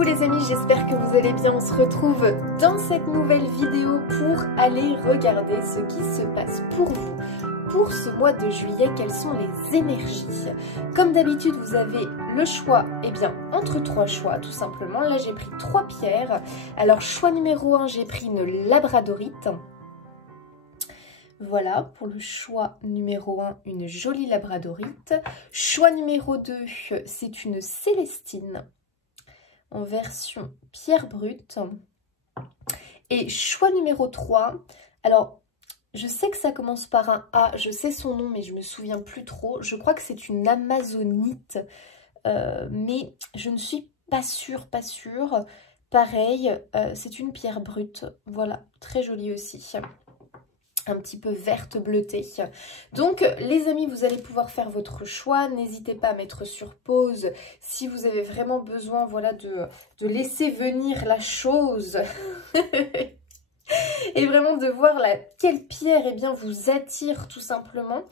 Coucou les amis, j'espère que vous allez bien. On se retrouve dans cette nouvelle vidéo pour aller regarder ce qui se passe pour vous. Pour ce mois de juillet, quelles sont les énergies? Comme d'habitude, vous avez le choix, entre trois choix, tout simplement. Là, j'ai pris 3 pierres. Alors, choix numéro 1, j'ai pris une labradorite. Voilà, pour le choix numéro 1, une jolie labradorite. Choix numéro 2, c'est une célestine en version pierre brute. Et choix numéro 3, alors je sais que ça commence par un A, je sais son nom mais je me souviens plus trop. Je crois que c'est une amazonite, mais je ne suis pas sûre. Pareil, c'est une pierre brute, voilà, très jolie aussi. Un petit peu verte bleutée. Donc les amis, vous allez pouvoir faire votre choix. N'hésitez pas à mettre sur pause si vous avez vraiment besoin, voilà, de laisser venir la chose. Et vraiment de voir quelle pierre vous attire tout simplement.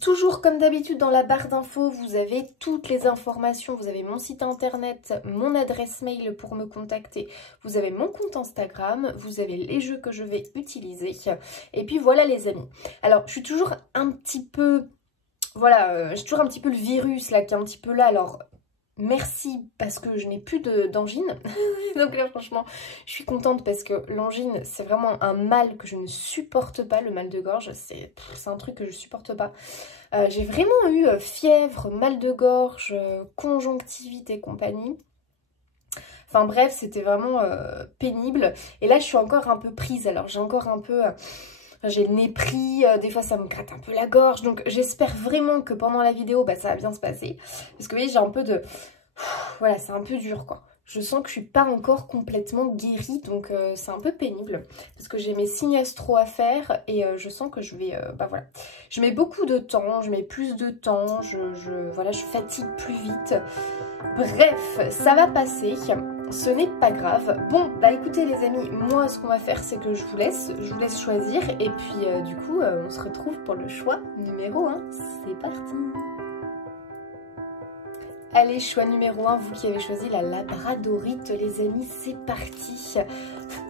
Toujours comme d'habitude dans la barre d'infos, vous avez toutes les informations. Vous avez mon site internet, mon adresse mail pour me contacter. Vous avez mon compte Instagram, vous avez les jeux que je vais utiliser. Et puis voilà les amis. Alors je suis toujours un petit peu... Voilà, j'ai toujours un petit peu le virus là qui est un petit peu là. Alors... Merci parce que je n'ai plus d'angine. Donc là franchement je suis contente parce que l'angine c'est vraiment un mal que je ne supporte pas. Le mal de gorge c'est un truc que je supporte pas. J'ai vraiment eu fièvre, mal de gorge, conjonctivite et compagnie. Enfin bref, c'était vraiment pénible. Et là je suis encore un peu prise. Alors j'ai encore un peu... j'ai le nez pris, des fois ça me gratte un peu la gorge. Donc j'espère vraiment que pendant la vidéo, ça va bien se passer. Parce que vous voyez, j'ai un peu de... Voilà, c'est un peu dur quoi. Je sens que je suis pas encore complètement guérie. Donc c'est un peu pénible. Parce que j'ai mes signes astro à faire. Et je sens que je vais... voilà. Je mets beaucoup de temps, je mets plus de temps. Voilà, je fatigue plus vite. Bref, ça va passer. Ce n'est pas grave. Bon, écoutez les amis, moi ce qu'on va faire c'est que je vous laisse choisir et puis du coup on se retrouve pour le choix numéro 1. C'est parti. Allez, choix numéro 1, vous qui avez choisi la labradorite les amis, c'est parti.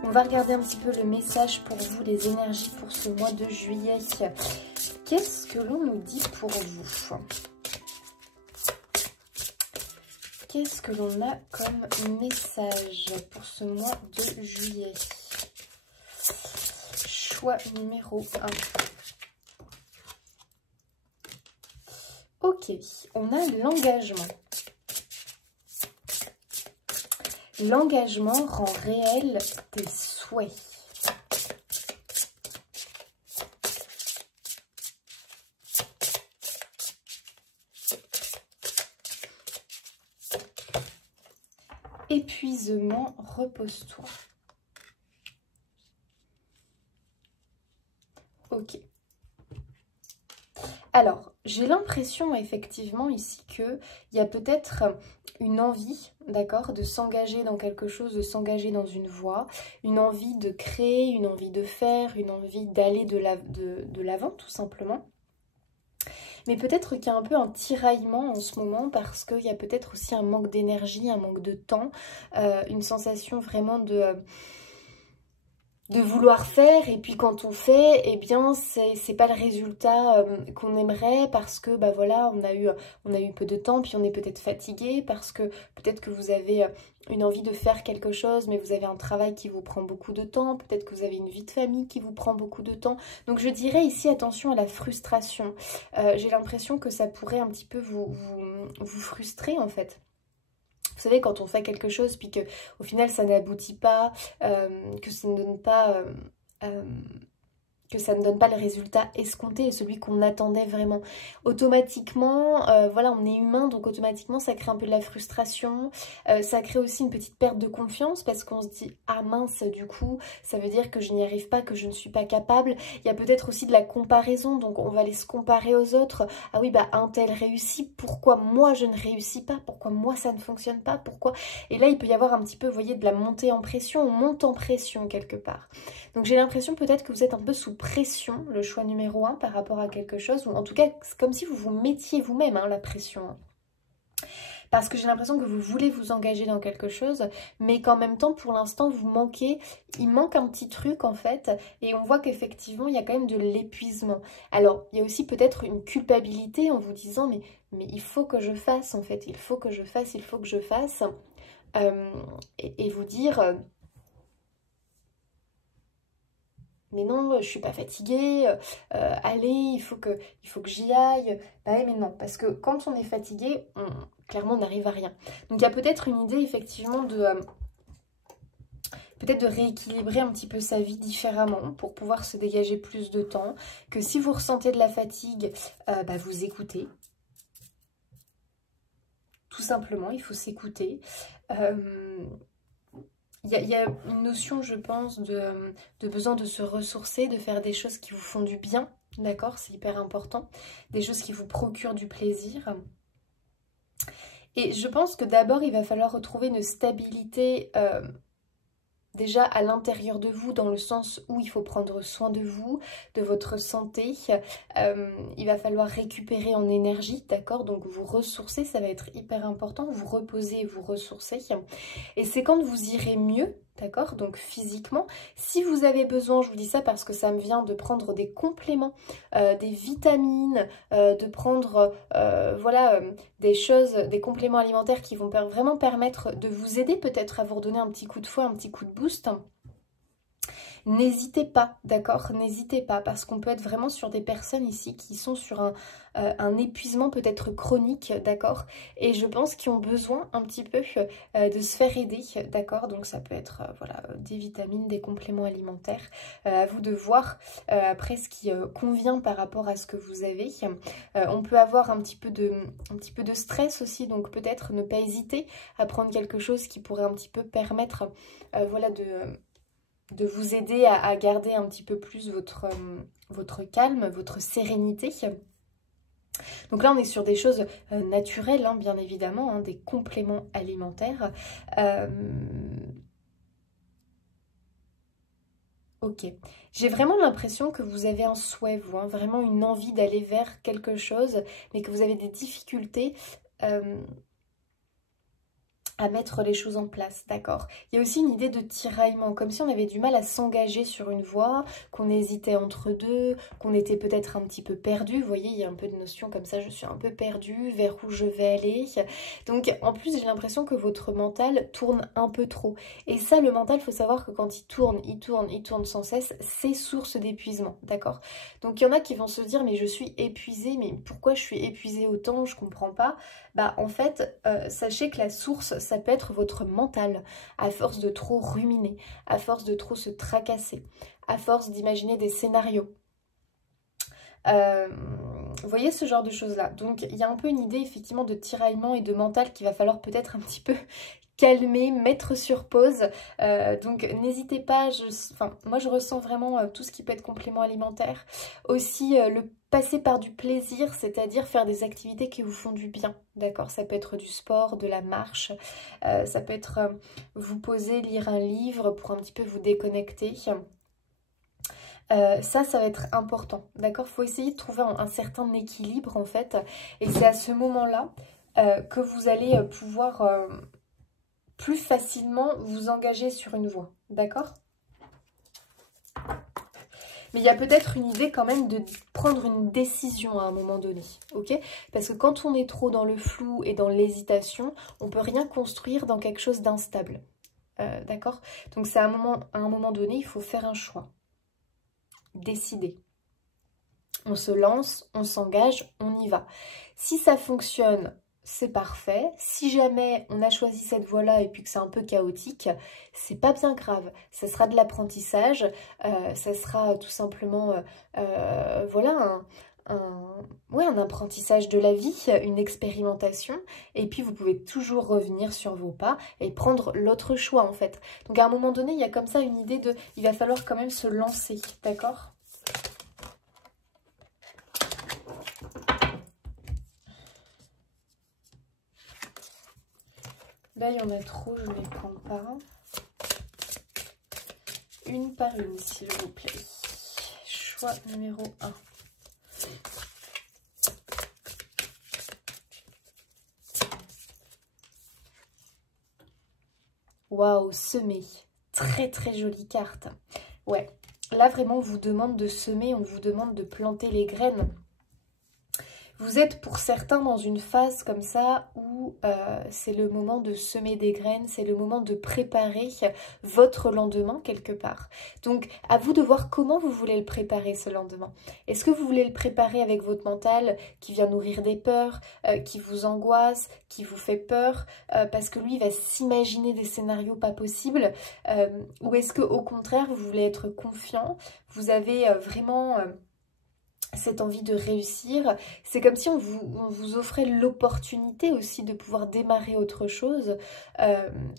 On va regarder un petit peu le message pour vous, les énergies pour ce mois de juillet. Qu'est-ce que l'on nous dit pour vous ? Qu'est-ce que l'on a comme message pour ce mois de juillet? Choix numéro 1. Ok, on a l'engagement. L'engagement rend réel tes souhaits. Épuisement, repose-toi. Ok. Alors, j'ai l'impression effectivement ici qu'il y a peut-être une envie, d'accord, de s'engager dans quelque chose, de s'engager dans une voie, une envie de créer, une envie de faire, une envie d'aller de l'avant tout simplement. Mais peut-être qu'il y a un peu un tiraillement en ce moment parce qu'il y a peut-être aussi un manque d'énergie, un manque de temps, une sensation vraiment de vouloir faire et puis quand on fait, c'est pas le résultat qu'on aimerait parce que voilà, on a eu peu de temps puis on est peut-être fatigué parce que peut-être que vous avez une envie de faire quelque chose mais vous avez un travail qui vous prend beaucoup de temps, peut-être que vous avez une vie de famille qui vous prend beaucoup de temps. Donc je dirais ici attention à la frustration. J'ai l'impression que ça pourrait un petit peu vous frustrer en fait. Vous savez, quand on fait quelque chose, puis qu'au final, ça n'aboutit pas, que ça ne donne pas... le résultat escompté et celui qu'on attendait vraiment. Automatiquement, voilà, on est humain, donc automatiquement ça crée un peu de la frustration, ça crée aussi une petite perte de confiance parce qu'on se dit « Ah mince, du coup, ça veut dire que je n'y arrive pas, que je ne suis pas capable ». Il y a peut-être aussi de la comparaison, donc on va aller se comparer aux autres. « Ah oui, un tel réussit, pourquoi moi je ne réussis pas? Pourquoi moi ça ne fonctionne pas? Pourquoi ?» Et là, il peut y avoir un petit peu, vous voyez, de la montée en pression, on monte en pression quelque part. Donc j'ai l'impression peut-être que vous êtes un peu sous pression, le choix numéro 1 par rapport à quelque chose, ou en tout cas c'est comme si vous vous mettiez vous-même la pression. parce que j'ai l'impression que vous voulez vous engager dans quelque chose, mais qu'en même temps, pour l'instant, vous manquez, il manque un petit truc en fait, et on voit qu'effectivement, il y a quand même de l'épuisement. Alors, il y a aussi peut-être une culpabilité en vous disant, mais il faut que je fasse en fait, il faut que je fasse, il faut que je fasse, et vous dire... mais non, je suis pas fatiguée, allez, il faut que j'y aille. Bah oui, mais non, parce que quand on est fatigué, clairement, on n'arrive à rien. Donc il y a peut-être une idée, effectivement, de peut-être de rééquilibrer un petit peu sa vie différemment pour pouvoir se dégager plus de temps. Que si vous ressentez de la fatigue, bah, vous écoutez. Tout simplement, il faut s'écouter. Il y a une notion, je pense, de besoin de se ressourcer, de faire des choses qui vous font du bien, d'accord? C'est hyper important. Des choses qui vous procurent du plaisir. Et je pense que d'abord, il va falloir retrouver une stabilité déjà à l'intérieur de vous, dans le sens où il faut prendre soin de vous, de votre santé. Il va falloir récupérer en énergie, d'accord? Donc vous ressourcer, ça va être hyper important. Vous reposer, vous ressourcer. Et c'est quand vous irez mieux, d'accord? Donc physiquement, si vous avez besoin, je vous dis ça parce que ça me vient de prendre des compléments, des vitamines, de prendre voilà, des choses, des compléments alimentaires qui vont vraiment permettre de vous aider peut-être à vous redonner un petit coup de fouet, un petit coup de boost. N'hésitez pas, d'accord? N'hésitez pas, parce qu'on peut être vraiment sur des personnes ici qui sont sur un épuisement peut-être chronique, d'accord? Et je pense qu'ils ont besoin un petit peu de se faire aider, d'accord? Donc ça peut être voilà, des vitamines, des compléments alimentaires. À vous de voir après ce qui convient par rapport à ce que vous avez. On peut avoir un petit peu de stress aussi, donc peut-être ne pas hésiter à prendre quelque chose qui pourrait un petit peu permettre voilà, de vous aider à garder un petit peu plus votre calme, votre sérénité. Donc là, on est sur des choses naturelles, hein, bien évidemment, hein, des compléments alimentaires. Ok. J'ai vraiment l'impression que vous avez un souhait, vous, hein, vraiment une envie d'aller vers quelque chose, mais que vous avez des difficultés à mettre les choses en place, d'accord? Il y a aussi une idée de tiraillement, comme si on avait du mal à s'engager sur une voie, qu'on hésitait entre deux, qu'on était peut-être un petit peu perdu. Vous voyez, il y a un peu de notion comme ça, je suis un peu perdue, vers où je vais aller. Donc, en plus, j'ai l'impression que votre mental tourne un peu trop. Et ça, le mental, il faut savoir que quand il tourne sans cesse, c'est source d'épuisement, d'accord? Donc, il y en a qui vont se dire, mais je suis épuisée, mais pourquoi je suis épuisée autant? Je comprends pas. Bah, en fait, sachez que la source, ça peut être votre mental, à force de trop ruminer, à force de trop se tracasser, à force d'imaginer des scénarios. Vous voyez ce genre de choses-là. Donc il y a un peu une idée effectivement de tiraillement et de mental qu'il va falloir peut-être un petit peu calmer, mettre sur pause. Donc n'hésitez pas, moi je ressens vraiment tout ce qui peut être complément alimentaire. Aussi le passer par du plaisir, c'est-à-dire faire des activités qui vous font du bien, d'accord? Ça peut être du sport, de la marche, ça peut être vous poser, lire un livre pour un petit peu vous déconnecter. Ça va être important, d'accord? Il faut essayer de trouver un certain équilibre en fait. Et c'est à ce moment-là que vous allez pouvoir plus facilement vous engager sur une voie, d'accord? Mais il y a peut-être une idée quand même de prendre une décision à un moment donné, ok? Parce que quand on est trop dans le flou et dans l'hésitation, on ne peut rien construire dans quelque chose d'instable, d'accord? Donc c'est à un moment donné, il faut faire un choix. Décider. On se lance, on s'engage, on y va. Si ça fonctionne, c'est parfait. Si jamais on a choisi cette voie-là et puis que c'est un peu chaotique, c'est pas bien grave. Ça sera de l'apprentissage, ça sera tout simplement voilà, un apprentissage de la vie, une expérimentation. Et puis vous pouvez toujours revenir sur vos pas et prendre l'autre choix en fait. Donc à un moment donné, il y a comme ça une idée de... il va falloir quand même se lancer, d'accord ? Là, il y en a trop, je ne les prends pas. Une par une, s'il vous plaît. Choix numéro 1. Waouh, semer. Très très jolie carte. Ouais, là vraiment on vous demande de semer, on vous demande de planter les graines. Vous êtes pour certains dans une phase comme ça où c'est le moment de semer des graines, c'est le moment de préparer votre lendemain quelque part. Donc à vous de voir comment vous voulez le préparer ce lendemain. Est-ce que vous voulez le préparer avec votre mental qui vient nourrir des peurs, qui vous angoisse, qui vous fait peur, parce que lui il va s'imaginer des scénarios pas possibles, ou est-ce que au contraire vous voulez être confiant, vous avez vraiment... cette envie de réussir, c'est comme si on vous offrait l'opportunité aussi de pouvoir démarrer autre chose.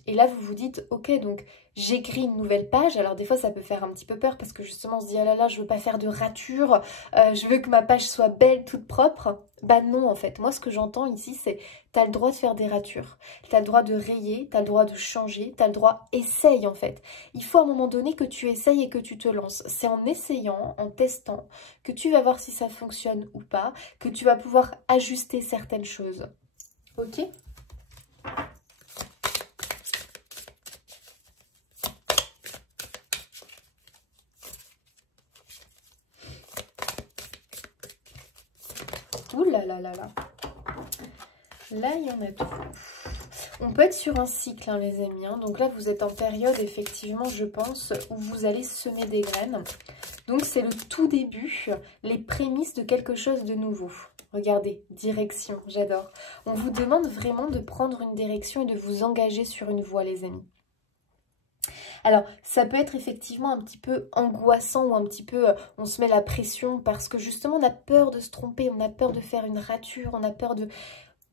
Et là, vous vous dites, ok, donc j'écris une nouvelle page. Alors des fois, ça peut faire un petit peu peur parce que justement, on se dit, ah là là, je veux pas faire de rature, je veux que ma page soit belle, toute propre. Bah non, en fait. Moi, ce que j'entends ici, c'est, t'as le droit de faire des ratures. T'as le droit de rayer, t'as le droit de changer, t'as le droit, essaye en fait. Il faut à un moment donné que tu essayes et que tu te lances. C'est en essayant, en testant, que tu vas voir si ça fonctionne ou pas, que tu vas pouvoir ajuster certaines choses. Ok ? Ouh là là là là. Là, il y en a tout. On peut être sur un cycle, hein, les amis. Hein. Donc là, vous êtes en période, effectivement, je pense, où vous allez semer des graines. Donc c'est le tout début, les prémices de quelque chose de nouveau. Regardez, direction, j'adore. On vous demande vraiment de prendre une direction et de vous engager sur une voie, les amis. Alors, ça peut être effectivement un petit peu angoissant ou un petit peu, on se met la pression parce que justement, on a peur de se tromper, on a peur de faire une rature, on a peur de...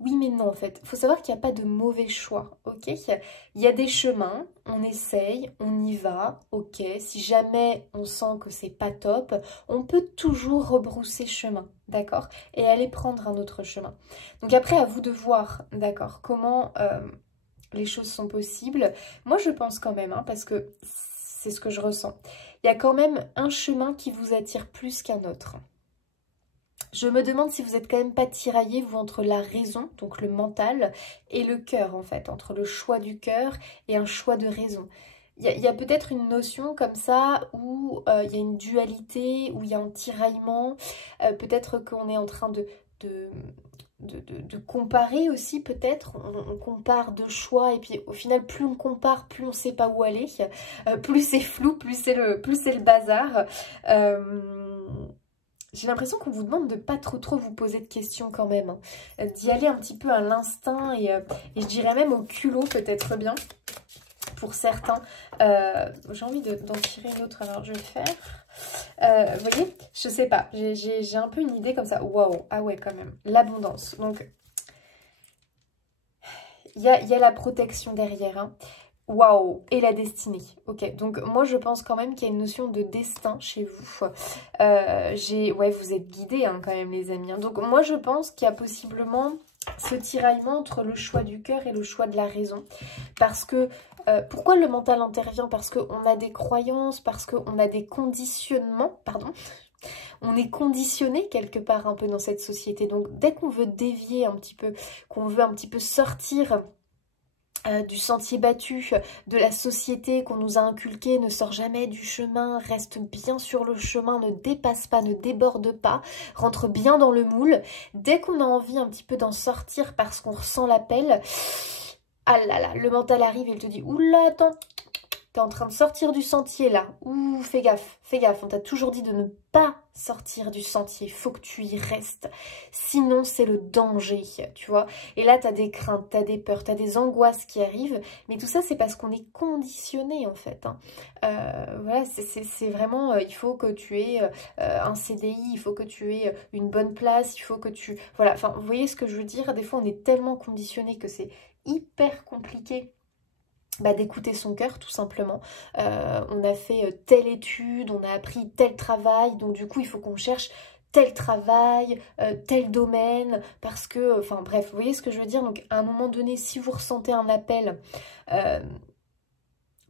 Oui mais non en fait, il faut savoir qu'il n'y a pas de mauvais choix, ok? Il y a des chemins, on essaye, on y va, ok? Si jamais on sent que c'est pas top, on peut toujours rebrousser chemin, d'accord? Et aller prendre un autre chemin. Donc après à vous de voir, d'accord, comment les choses sont possibles. Moi je pense quand même, hein, parce que c'est ce que je ressens, il y a quand même un chemin qui vous attire plus qu'un autre. Je me demande si vous n'êtes quand même pas tiraillé, vous, entre la raison, donc le mental, et le cœur, en fait, entre le choix du cœur et un choix de raison. Il y a peut-être une notion comme ça où il y a une dualité, où il y a un tiraillement. Peut-être qu'on est en train de comparer aussi, peut-être. On compare deux choix et puis au final, plus on compare, plus on ne sait pas où aller. Plus c'est flou, plus c'est le bazar. J'ai l'impression qu'on vous demande de pas trop vous poser de questions quand même, hein. D'y aller un petit peu à l'instinct et je dirais même au culot peut-être bien pour certains. J'ai envie d'en tirer une autre, alors je vais le faire. Vous voyez, je sais pas, j'ai un peu une idée comme ça. Waouh, ah ouais quand même, l'abondance. Donc, il y a la protection derrière, hein. Waouh, et la destinée. Ok, donc moi je pense quand même qu'il y a une notion de destin chez vous. Ouais, vous êtes guidés hein, quand même les amis. Hein. Donc moi je pense qu'il y a possiblement ce tiraillement entre le choix du cœur et le choix de la raison. Parce que, pourquoi le mental intervient? Parce qu'on a des croyances, parce qu'on a des conditionnements, pardon. On est conditionné quelque part un peu dans cette société. Donc dès qu'on veut dévier un petit peu, qu'on veut un petit peu sortir... du sentier battu, de la société qu'on nous a inculqué, ne sort jamais du chemin, reste bien sur le chemin, ne dépasse pas, ne déborde pas, rentre bien dans le moule. Dès qu'on a envie un petit peu d'en sortir parce qu'on ressent l'appel, ah là là, le mental arrive et il te dit « Oula, attends, t'es en train de sortir du sentier là, ouh, fais gaffe, on t'a toujours dit de ne pas sortir du sentier, il faut que tu y restes, sinon c'est le danger, tu vois. » Et là, t'as des craintes, t'as des peurs, t'as des angoisses qui arrivent, mais tout ça, c'est parce qu'on est conditionné, en fait. Hein. Voilà, c'est vraiment, il faut que tu aies un CDI, il faut que tu aies une bonne place, il faut que tu... Voilà, enfin, vous voyez ce que je veux dire? Des fois, on est tellement conditionné que c'est hyper compliqué d'écouter son cœur tout simplement. On a fait telle étude, on a appris tel travail, donc du coup il faut qu'on cherche tel travail, tel domaine, parce que, enfin bref, vous voyez ce que je veux dire? Donc à un moment donné, si vous ressentez un appel,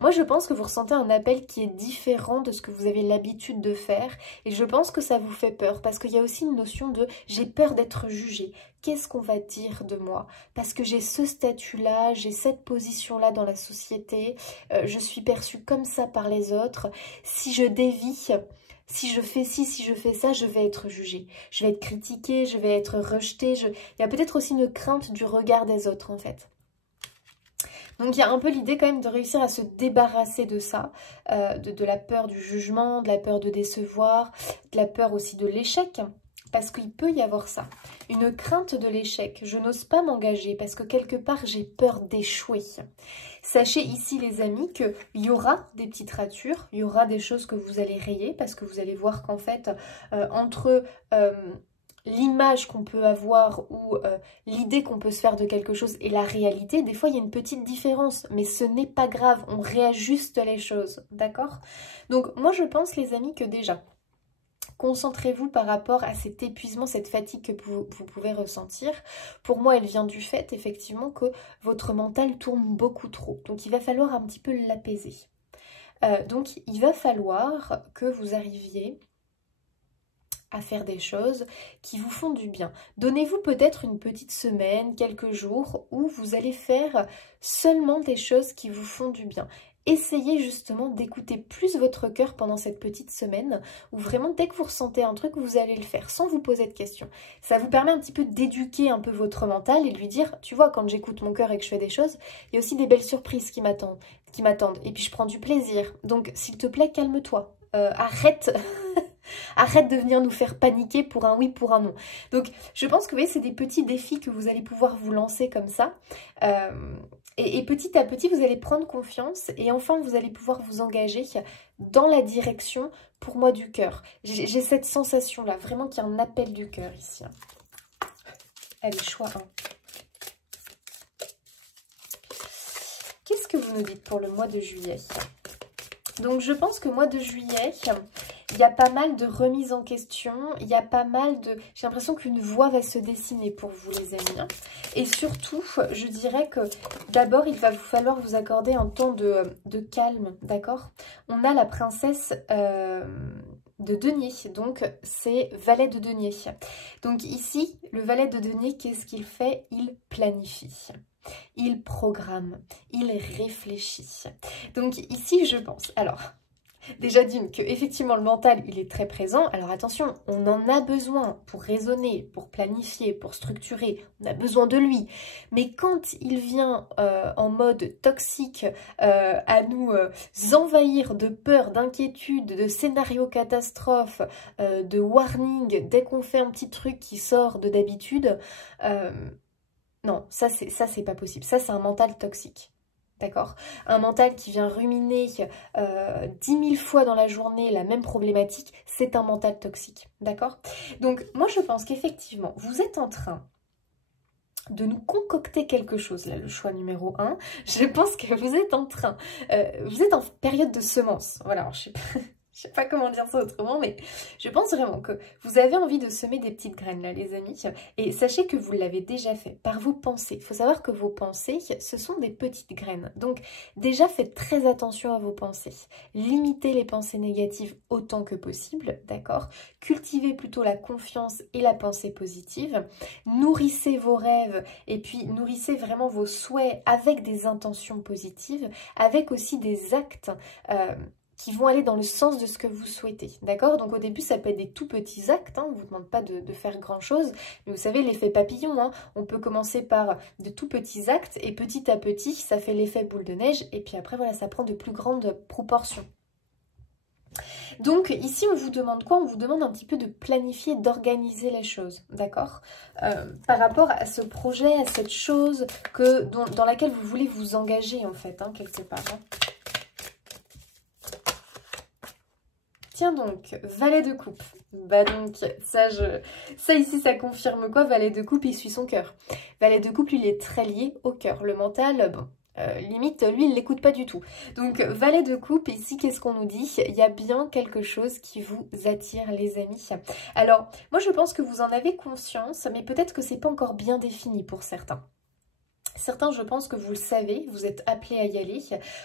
Moi, je pense que vous ressentez un appel qui est différent de ce que vous avez l'habitude de faire. Et je pense que ça vous fait peur. Parce qu'il y a aussi une notion de « j'ai peur d'être jugée ». Qu'est-ce qu'on va dire de moi? Parce que j'ai ce statut-là, j'ai cette position-là dans la société. Je suis perçue comme ça par les autres. Si je dévie, si je fais ci, si je fais ça, je vais être jugée. Je vais être critiquée, je vais être rejetée. Il y a peut-être aussi une crainte du regard des autres, en fait. Donc il y a un peu l'idée quand même de réussir à se débarrasser de ça, de la peur du jugement, de la peur de décevoir, de la peur aussi de l'échec, parce qu'il peut y avoir ça. Une crainte de l'échec, je n'ose pas m'engager parce que quelque part j'ai peur d'échouer. Sachez ici les amis qu'il y aura des petites ratures, il y aura des choses que vous allez rayer parce que vous allez voir qu'en fait entre... l'image qu'on peut avoir ou l'idée qu'on peut se faire de quelque chose et la réalité, des fois il y a une petite différence, mais ce n'est pas grave, on réajuste les choses, d'accord? Donc moi je pense les amis que déjà, concentrez-vous par rapport à cet épuisement, cette fatigue que vous pouvez ressentir. Pour moi elle vient du fait effectivement que votre mental tourne beaucoup trop, donc il va falloir un petit peu l'apaiser. Donc il va falloir que vous arriviez à faire des choses qui vous font du bien. Donnez-vous peut-être une petite semaine, quelques jours où vous allez faire seulement des choses qui vous font du bien. Essayez justement d'écouter plus votre cœur pendant cette petite semaine où vraiment dès que vous ressentez un truc, vous allez le faire sans vous poser de questions. Ça vous permet un petit peu d'éduquer un peu votre mental et de lui dire, tu vois, quand j'écoute mon cœur et que je fais des choses, il y a aussi des belles surprises qui m'attendent. Et puis je prends du plaisir. Donc s'il te plaît, calme-toi. Arrête Arrête de venir nous faire paniquer pour un oui, pour un non. Donc, je pense que vous voyez, c'est des petits défis que vous allez pouvoir vous lancer comme ça. Et petit à petit, vous allez prendre confiance et enfin, vous allez pouvoir vous engager dans la direction, pour moi, du cœur. J'ai cette sensation-là, vraiment qu'il y a un appel du cœur ici. Allez, choix 1. Qu'est-ce que vous nous dites pour le mois de juillet? Donc, je pense que mois de juillet... il y a pas mal de remises en question, il y a pas mal de... J'ai l'impression qu'une voie va se dessiner pour vous les amis. Et surtout, je dirais que d'abord, il va vous falloir vous accorder un temps de calme, d'accord? On a la princesse de denier, donc c'est valet de denier. Donc ici, le valet de denier, qu'est-ce qu'il fait? Il planifie. Il programme, il réfléchit. Donc ici, je pense... Alors... Déjà d'une, que effectivement le mental il est très présent. Alors attention, on en a besoin pour raisonner, pour planifier, pour structurer. On a besoin de lui. Mais quand il vient en mode toxique à nous envahir de peur, d'inquiétude, de scénario catastrophe, de warning, dès qu'on fait un petit truc qui sort de d'habitude, non, ça c'est pas possible. Ça c'est un mental toxique. D'accord? Un mental qui vient ruminer 10 000 fois dans la journée la même problématique, c'est un mental toxique. D'accord? Donc, moi, je pense qu'effectivement, vous êtes en train de nous concocter quelque chose. Là, le choix numéro 1, je pense que vous êtes en train... vous êtes en période de semence. Voilà, alors, je sais pas comment dire ça autrement, mais je pense vraiment que vous avez envie de semer des petites graines là, les amis. Et sachez que vous l'avez déjà fait par vos pensées. Il faut savoir que vos pensées, ce sont des petites graines. Donc déjà, faites très attention à vos pensées. Limitez les pensées négatives autant que possible, d'accord? Cultivez plutôt la confiance et la pensée positive. Nourrissez vos rêves et puis nourrissez vraiment vos souhaits avec des intentions positives, avec aussi des actes qui vont aller dans le sens de ce que vous souhaitez, d'accord? Donc au début, ça peut être des tout petits actes, hein, on ne vous demande pas de faire grand-chose, mais vous savez, l'effet papillon, hein, on peut commencer par de tout petits actes, et petit à petit, ça fait l'effet boule de neige, et puis après, voilà, ça prend de plus grandes proportions. Donc ici, on vous demande quoi? On vous demande un petit peu de planifier, d'organiser les choses, d'accord? Par rapport à ce projet, à cette chose dans laquelle vous voulez vous engager, en fait, hein, quelque part, hein. Tiens donc, valet de coupe. Bah donc, ça ici, ça confirme quoi? Valet de coupe, il suit son cœur. Valet de coupe, lui, il est très lié au cœur. Le mental, bon, limite, lui, il ne l'écoute pas du tout. Donc, valet de coupe, ici, qu'est-ce qu'on nous dit? Il y a bien quelque chose qui vous attire, les amis. Alors, moi, je pense que vous en avez conscience, mais peut-être que c'est pas encore bien défini pour certains. Certains, je pense que vous le savez, vous êtes appelés à y aller.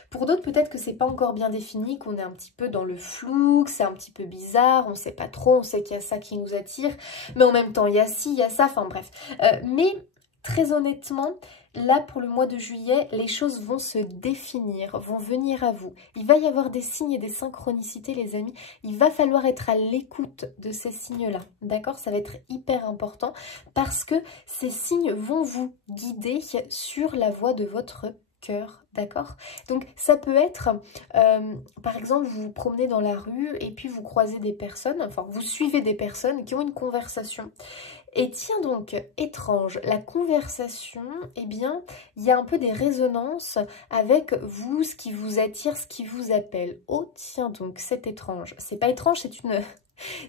Pour d'autres, peut-être que c'est pas encore bien défini, qu'on est un petit peu dans le flou, que c'est un petit peu bizarre, on sait pas trop, on sait qu'il y a ça qui nous attire, mais en même temps, il y a ci, il y a ça, enfin bref. Mais très honnêtement, là, pour le mois de juillet, les choses vont se définir, vont venir à vous. Il va y avoir des signes et des synchronicités, les amis. Il va falloir être à l'écoute de ces signes-là, d'accord? Ça va être hyper important parce que ces signes vont vous guider sur la voie de votre cœur, d'accord? Donc ça peut être, par exemple, vous vous promenez dans la rue et puis vous croisez des personnes, enfin vous suivez des personnes qui ont une conversation. Et tiens donc, étrange, la conversation, eh bien, il y a un peu des résonances avec vous, ce qui vous attire, ce qui vous appelle. Oh tiens donc, c'est étrange. C'est pas étrange,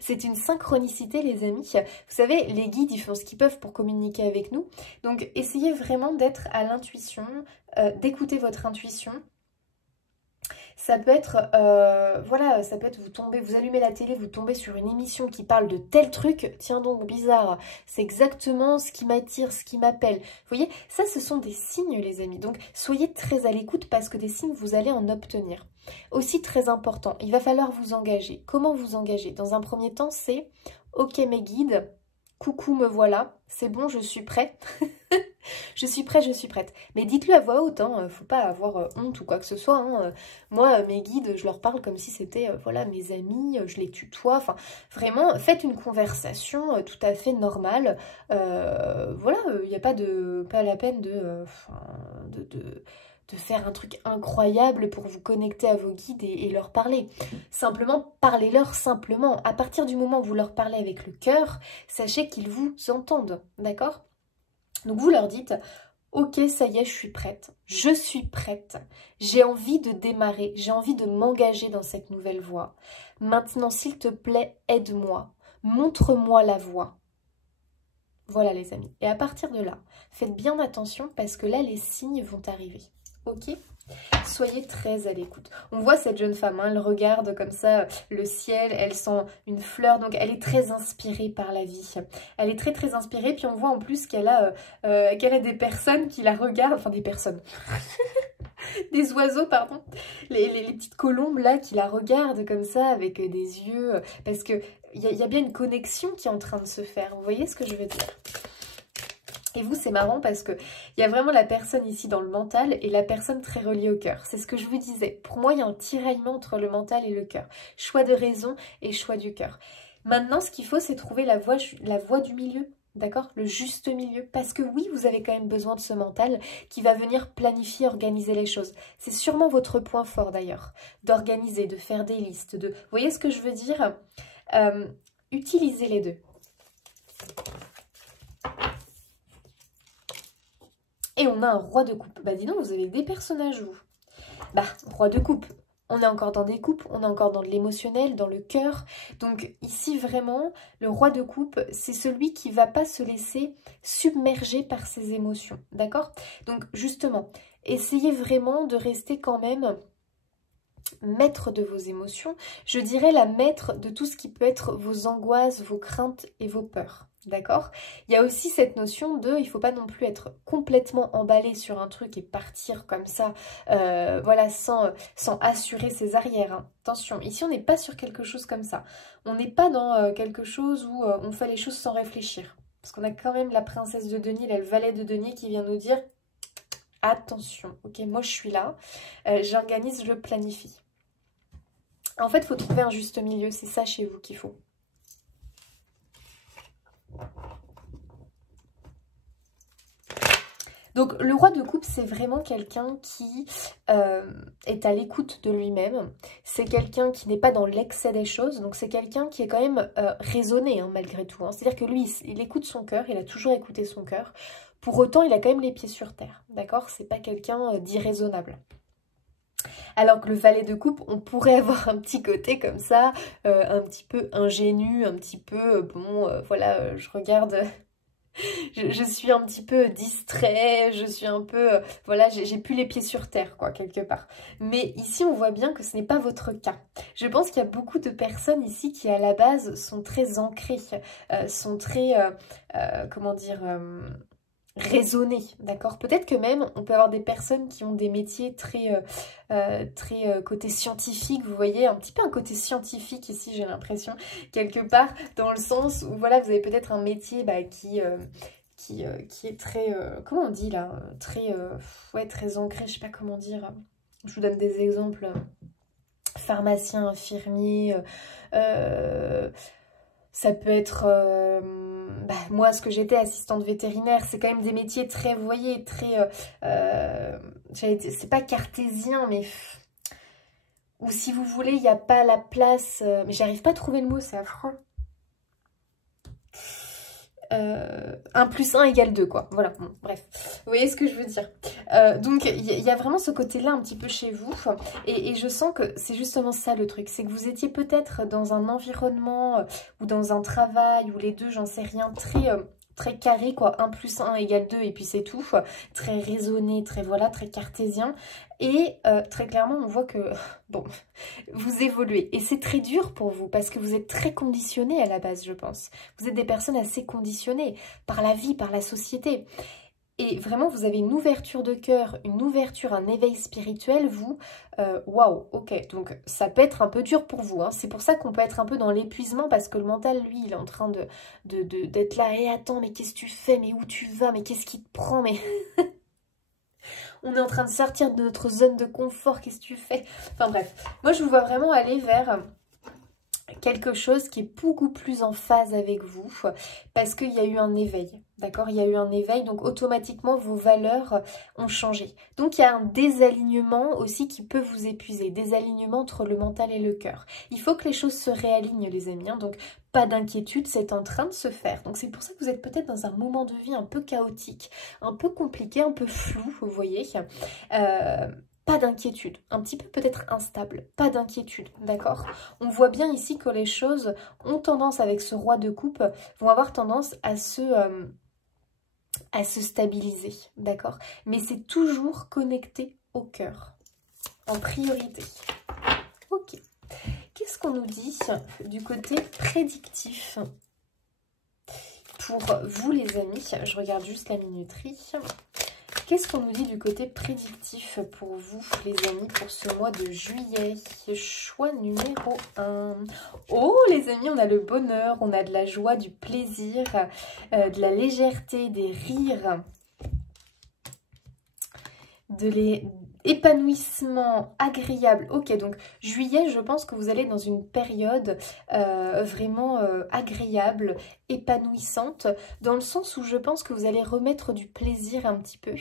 c'est une synchronicité, les amis. Vous savez, les guides, ils font ce qu'ils peuvent pour communiquer avec nous. Donc, essayez vraiment d'être à l'intuition, d'écouter votre intuition. Ça peut être, voilà, ça peut être vous allumez la télé, vous tombez sur une émission qui parle de tel truc, tiens donc, bizarre, c'est exactement ce qui m'attire, ce qui m'appelle. Vous voyez, ça ce sont des signes, les amis, donc soyez très à l'écoute parce que des signes, vous allez en obtenir. Aussi très important, il va falloir vous engager. Comment vous engager? Dans un premier temps, c'est, ok mes guides, coucou me voilà, c'est bon, je suis prêt. Je suis prête, je suis prête. Mais dites-le à voix haute, hein, faut pas avoir honte ou quoi que ce soit. Hein. Moi, mes guides, je leur parle comme si c'était voilà, mes amis, je les tutoie. Enfin, vraiment, faites une conversation tout à fait normale. Voilà, il n'y a pas la peine de faire un truc incroyable pour vous connecter à vos guides et leur parler. Simplement, parlez-leur simplement. À partir du moment où vous leur parlez avec le cœur, sachez qu'ils vous entendent, d'accord ? Donc vous leur dites, ok, ça y est, je suis prête, j'ai envie de démarrer, j'ai envie de m'engager dans cette nouvelle voie. Maintenant, s'il te plaît, aide-moi, montre-moi la voie. Voilà les amis. Et à partir de là, faites bien attention parce que là, les signes vont arriver. Ok ? Soyez très à l'écoute. On voit cette jeune femme, hein, elle regarde comme ça le ciel, elle sent une fleur, donc elle est très inspirée par la vie. Elle est très très inspirée, puis on voit en plus qu'elle a des personnes qui la regardent, enfin des personnes, des oiseaux, pardon, les petites colombes là qui la regardent comme ça avec des yeux, parce que il y a bien une connexion qui est en train de se faire, vous voyez ce que je veux dire ? Et vous, c'est marrant parce qu'il y a vraiment la personne ici dans le mental et la personne très reliée au cœur. C'est ce que je vous disais. Pour moi, il y a un tiraillement entre le mental et le cœur. Choix de raison et choix du cœur. Maintenant, ce qu'il faut, c'est trouver la voie du milieu. D'accord? Le juste milieu. Parce que oui, vous avez quand même besoin de ce mental qui va venir planifier, organiser les choses. C'est sûrement votre point fort d'ailleurs. D'organiser, de faire des listes. Vous voyez ce que je veux dire? Utilisez les deux. Et on a un roi de coupe. Bah dis donc, vous avez des personnages, vous. Bah, roi de coupe. On est encore dans des coupes, on est encore dans de l'émotionnel, dans le cœur. Donc ici, vraiment, le roi de coupe, c'est celui qui ne va pas se laisser submerger par ses émotions. D'accord? Donc justement, essayez vraiment de rester quand même maître de vos émotions. Je dirais la maître de tout ce qui peut être vos angoisses, vos craintes et vos peurs. D'accord? Il y a aussi cette notion de, il ne faut pas non plus être complètement emballé sur un truc et partir comme ça, voilà, sans assurer ses arrières. Hein. Attention, ici on n'est pas sur quelque chose comme ça. On n'est pas dans quelque chose où on fait les choses sans réfléchir. Parce qu'on a quand même la princesse de denier, le valet de denier qui vient nous dire, attention, ok, moi je suis là, j'organise, je planifie. En fait, il faut trouver un juste milieu, c'est ça chez vous qu'il faut. Donc le roi de coupe, c'est vraiment quelqu'un qui est à l'écoute de lui-même. C'est quelqu'un qui n'est pas dans l'excès des choses. Donc c'est quelqu'un qui est quand même raisonné hein, malgré tout. Hein. C'est-à-dire que lui, il écoute son cœur, il a toujours écouté son cœur. Pour autant, il a quand même les pieds sur terre. D'accord? C'est pas quelqu'un d'irraisonnable. Alors que le valet de coupe, on pourrait avoir un petit côté comme ça, un petit peu ingénu, un petit peu, voilà, je regarde... Je suis un petit peu distrait, je suis un peu... voilà, j'ai plus les pieds sur terre, quoi, quelque part. Mais ici, on voit bien que ce n'est pas votre cas. Je pense qu'il y a beaucoup de personnes ici qui, à la base, sont très ancrées, sont très... comment dire raisonner, d'accord? Peut-être que même, on peut avoir des personnes qui ont des métiers très côté scientifique, vous voyez, un petit peu un côté scientifique ici, j'ai l'impression, quelque part, dans le sens où, voilà, vous avez peut-être un métier qui est très, comment on dit là? Très, ouais, très ancré, je sais pas comment dire. Je vous donne des exemples. Pharmacien, infirmier, ça peut être... moi, ce que j'étais, assistante vétérinaire, c'est quand même des métiers très, vous voyez, très... c'est pas cartésien, mais... Ou si vous voulez, il n'y a pas la place... mais j'arrive pas à trouver le mot, c'est affreux. 1 plus 1 égale 2, quoi. Voilà, bon, bref. Vous voyez ce que je veux dire. Donc, il y a vraiment ce côté-là un petit peu chez vous. Et je sens que c'est justement ça le truc. C'est que vous étiez peut-être dans un environnement ou dans un travail ou les deux, j'en sais rien, très carré, quoi. 1 plus 1 égale 2 et puis c'est tout. Très raisonné, très, voilà, très cartésien. Et très clairement, on voit que, bon, vous évoluez. Et c'est très dur pour vous parce que vous êtes très conditionnés à la base, je pense. Vous êtes des personnes assez conditionnées par la vie, par la société. Et vraiment, vous avez une ouverture de cœur, une ouverture, un éveil spirituel, vous, waouh, ok. Donc, ça peut être un peu dur pour vous. Hein. C'est pour ça qu'on peut être un peu dans l'épuisement parce que le mental, lui, il est en train d'être là. Et attends, mais qu'est-ce que tu fais? Mais où tu vas? Mais qu'est-ce qui te prend? Mais... On est en train de sortir de notre zone de confort, qu'est-ce que tu fais? Enfin bref, moi je vous vois vraiment aller vers quelque chose qui est beaucoup plus en phase avec vous parce qu'il y a eu un éveil, d'accord? Il y a eu un éveil, donc automatiquement vos valeurs ont changé. Donc il y a un désalignement aussi qui peut vous épuiser, désalignement entre le mental et le cœur. Il faut que les choses se réalignent les amis, hein, donc pas d'inquiétude, c'est en train de se faire. Donc c'est pour ça que vous êtes peut-être dans un moment de vie un peu chaotique, un peu compliqué, un peu flou, vous voyez. Pas d'inquiétude, un petit peu peut-être instable, pas d'inquiétude, d'accord? On voit bien ici que les choses ont tendance, avec ce roi de coupe, vont avoir tendance à se stabiliser, d'accord? Mais c'est toujours connecté au cœur, en priorité. Ok. Qu'est-ce qu'on nous dit du côté prédictif pour vous les amis? Je regarde juste la minuterie. Qu'est-ce qu'on nous dit du côté prédictif pour vous les amis pour ce mois de juillet? Choix numéro 1. Oh les amis, on a le bonheur, on a de la joie, du plaisir, de la légèreté, des rires, de l'épanouissement agréable. Ok, donc juillet, je pense que vous allez dans une période vraiment agréable, épanouissante, dans le sens où je pense que vous allez remettre du plaisir un petit peu.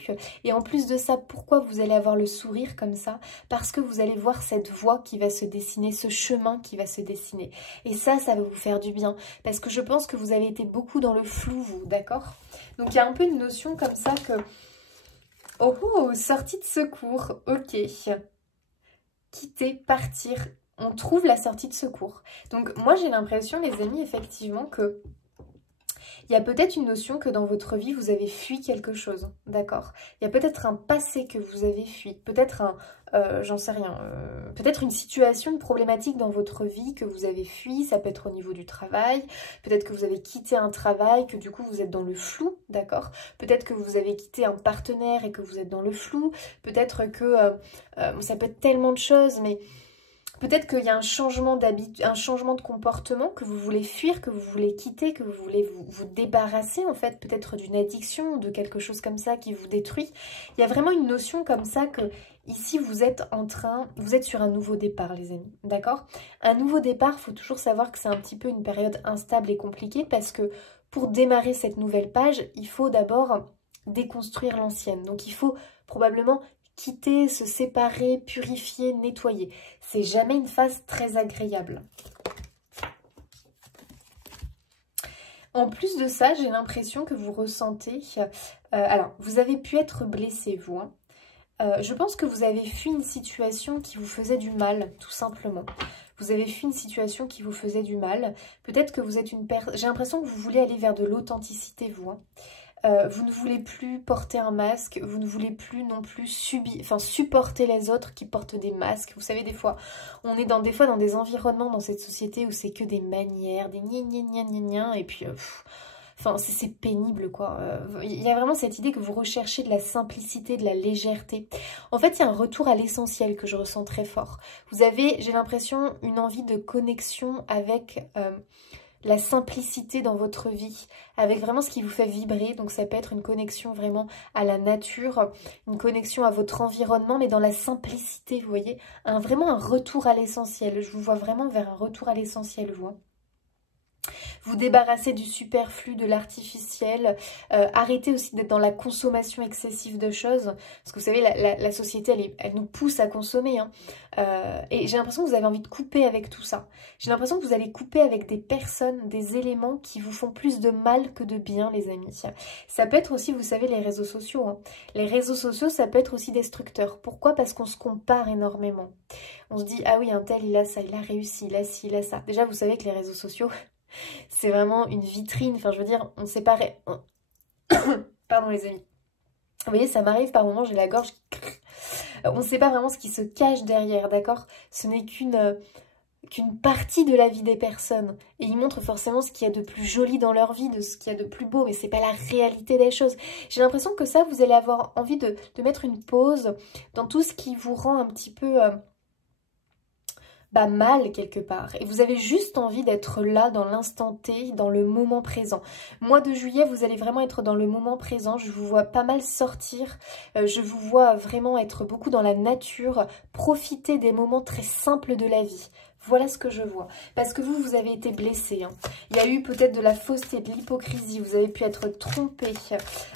Et en plus de ça, pourquoi vous allez avoir le sourire comme ça? Parce que vous allez voir cette voie qui va se dessiner, ce chemin qui va se dessiner. Et ça va vous faire du bien. Parce que je pense que vous avez été beaucoup dans le flou, vous, d'accord? Donc il y a un peu une notion comme ça que... Oh, sortie de secours, ok. Quitter, partir, on trouve la sortie de secours. Donc moi j'ai l'impression les amis effectivement que il y a peut-être une notion que dans votre vie vous avez fui quelque chose, d'accord? Il y a peut-être un passé que vous avez fui, peut-être j'en sais rien, peut-être une situation, une problématique dans votre vie que vous avez fui, ça peut être au niveau du travail, peut-être que vous avez quitté un travail, que du coup vous êtes dans le flou, d'accord? Peut-être que vous avez quitté un partenaire et que vous êtes dans le flou, peut-être que ça peut être tellement de choses, mais... Peut-être qu'il y a un changement d'habitude, un changement de comportement que vous voulez fuir, que vous voulez quitter, que vous voulez vous débarrasser en fait, peut-être d'une addiction, de quelque chose comme ça qui vous détruit. Il y a vraiment une notion comme ça que ici vous êtes sur un nouveau départ les amis, d'accord? Un nouveau départ, il faut toujours savoir que c'est un petit peu une période instable et compliquée parce que pour démarrer cette nouvelle page, il faut d'abord déconstruire l'ancienne. Donc il faut probablement quitter, se séparer, purifier, nettoyer. C'est jamais une phase très agréable. En plus de ça, j'ai l'impression que vous ressentez... alors, vous avez pu être blessé, vous. Hein. Je pense que vous avez fui une situation qui vous faisait du mal, tout simplement. Vous avez fui une situation qui vous faisait du mal. Peut-être que vous êtes une personne... J'ai l'impression que vous voulez aller vers de l'authenticité, vous. Hein. Vous ne voulez plus porter un masque, vous ne voulez plus non plus supporter les autres qui portent des masques. Vous savez, des fois, on est dans des environnements dans cette société où c'est que des manières, des gna gna gna gna gna, et puis Enfin, c'est pénible, quoi. Il y a vraiment cette idée que vous recherchez de la simplicité, de la légèreté. En fait, il y a un retour à l'essentiel que je ressens très fort. Vous avez, j'ai l'impression, une envie de connexion avec la simplicité dans votre vie, avec vraiment ce qui vous fait vibrer. Donc ça peut être une connexion vraiment à la nature, une connexion à votre environnement, mais dans la simplicité, vous voyez. Vraiment un retour à l'essentiel. Je vous vois vraiment vers un retour à l'essentiel, vous. Vous débarrasser du superflu, de l'artificiel, arrêtez aussi d'être dans la consommation excessive de choses, parce que vous savez, la société, elle nous pousse à consommer, hein. Et j'ai l'impression que vous avez envie de couper avec tout ça. J'ai l'impression que vous allez couper avec des personnes, des éléments qui vous font plus de mal que de bien, les amis. Ça peut être aussi, vous savez, les réseaux sociaux, hein. Les réseaux sociaux, ça peut être aussi destructeur. Pourquoi? Parce qu'on se compare énormément. On se dit, ah oui, un tel, il a ça, il a réussi, il a ci, il a ça. Déjà, vous savez que les réseaux sociaux... c'est vraiment une vitrine, enfin je veux dire, on ne sait pas... Pardon les amis. Vous voyez, ça m'arrive par moments, j'ai la gorge... On ne sait pas vraiment ce qui se cache derrière, d'accord? Ce n'est qu'une partie de la vie des personnes. Et ils montrent forcément ce qu'il y a de plus joli dans leur vie, de ce qu'il y a de plus beau, mais c'est pas la réalité des choses. J'ai l'impression que ça, vous allez avoir envie de mettre une pause dans tout ce qui vous rend un petit peu... mal quelque part, et vous avez juste envie d'être là dans l'instant T, dans le moment présent. Mois de juillet, vous allez vraiment être dans le moment présent. Je vous vois pas mal sortir, je vous vois vraiment être beaucoup dans la nature, profiter des moments très simples de la vie. Voilà ce que je vois. Parce que vous avez été blessé, hein. Il y a eu peut-être de la fausseté, de l'hypocrisie. Vous avez pu être trompé.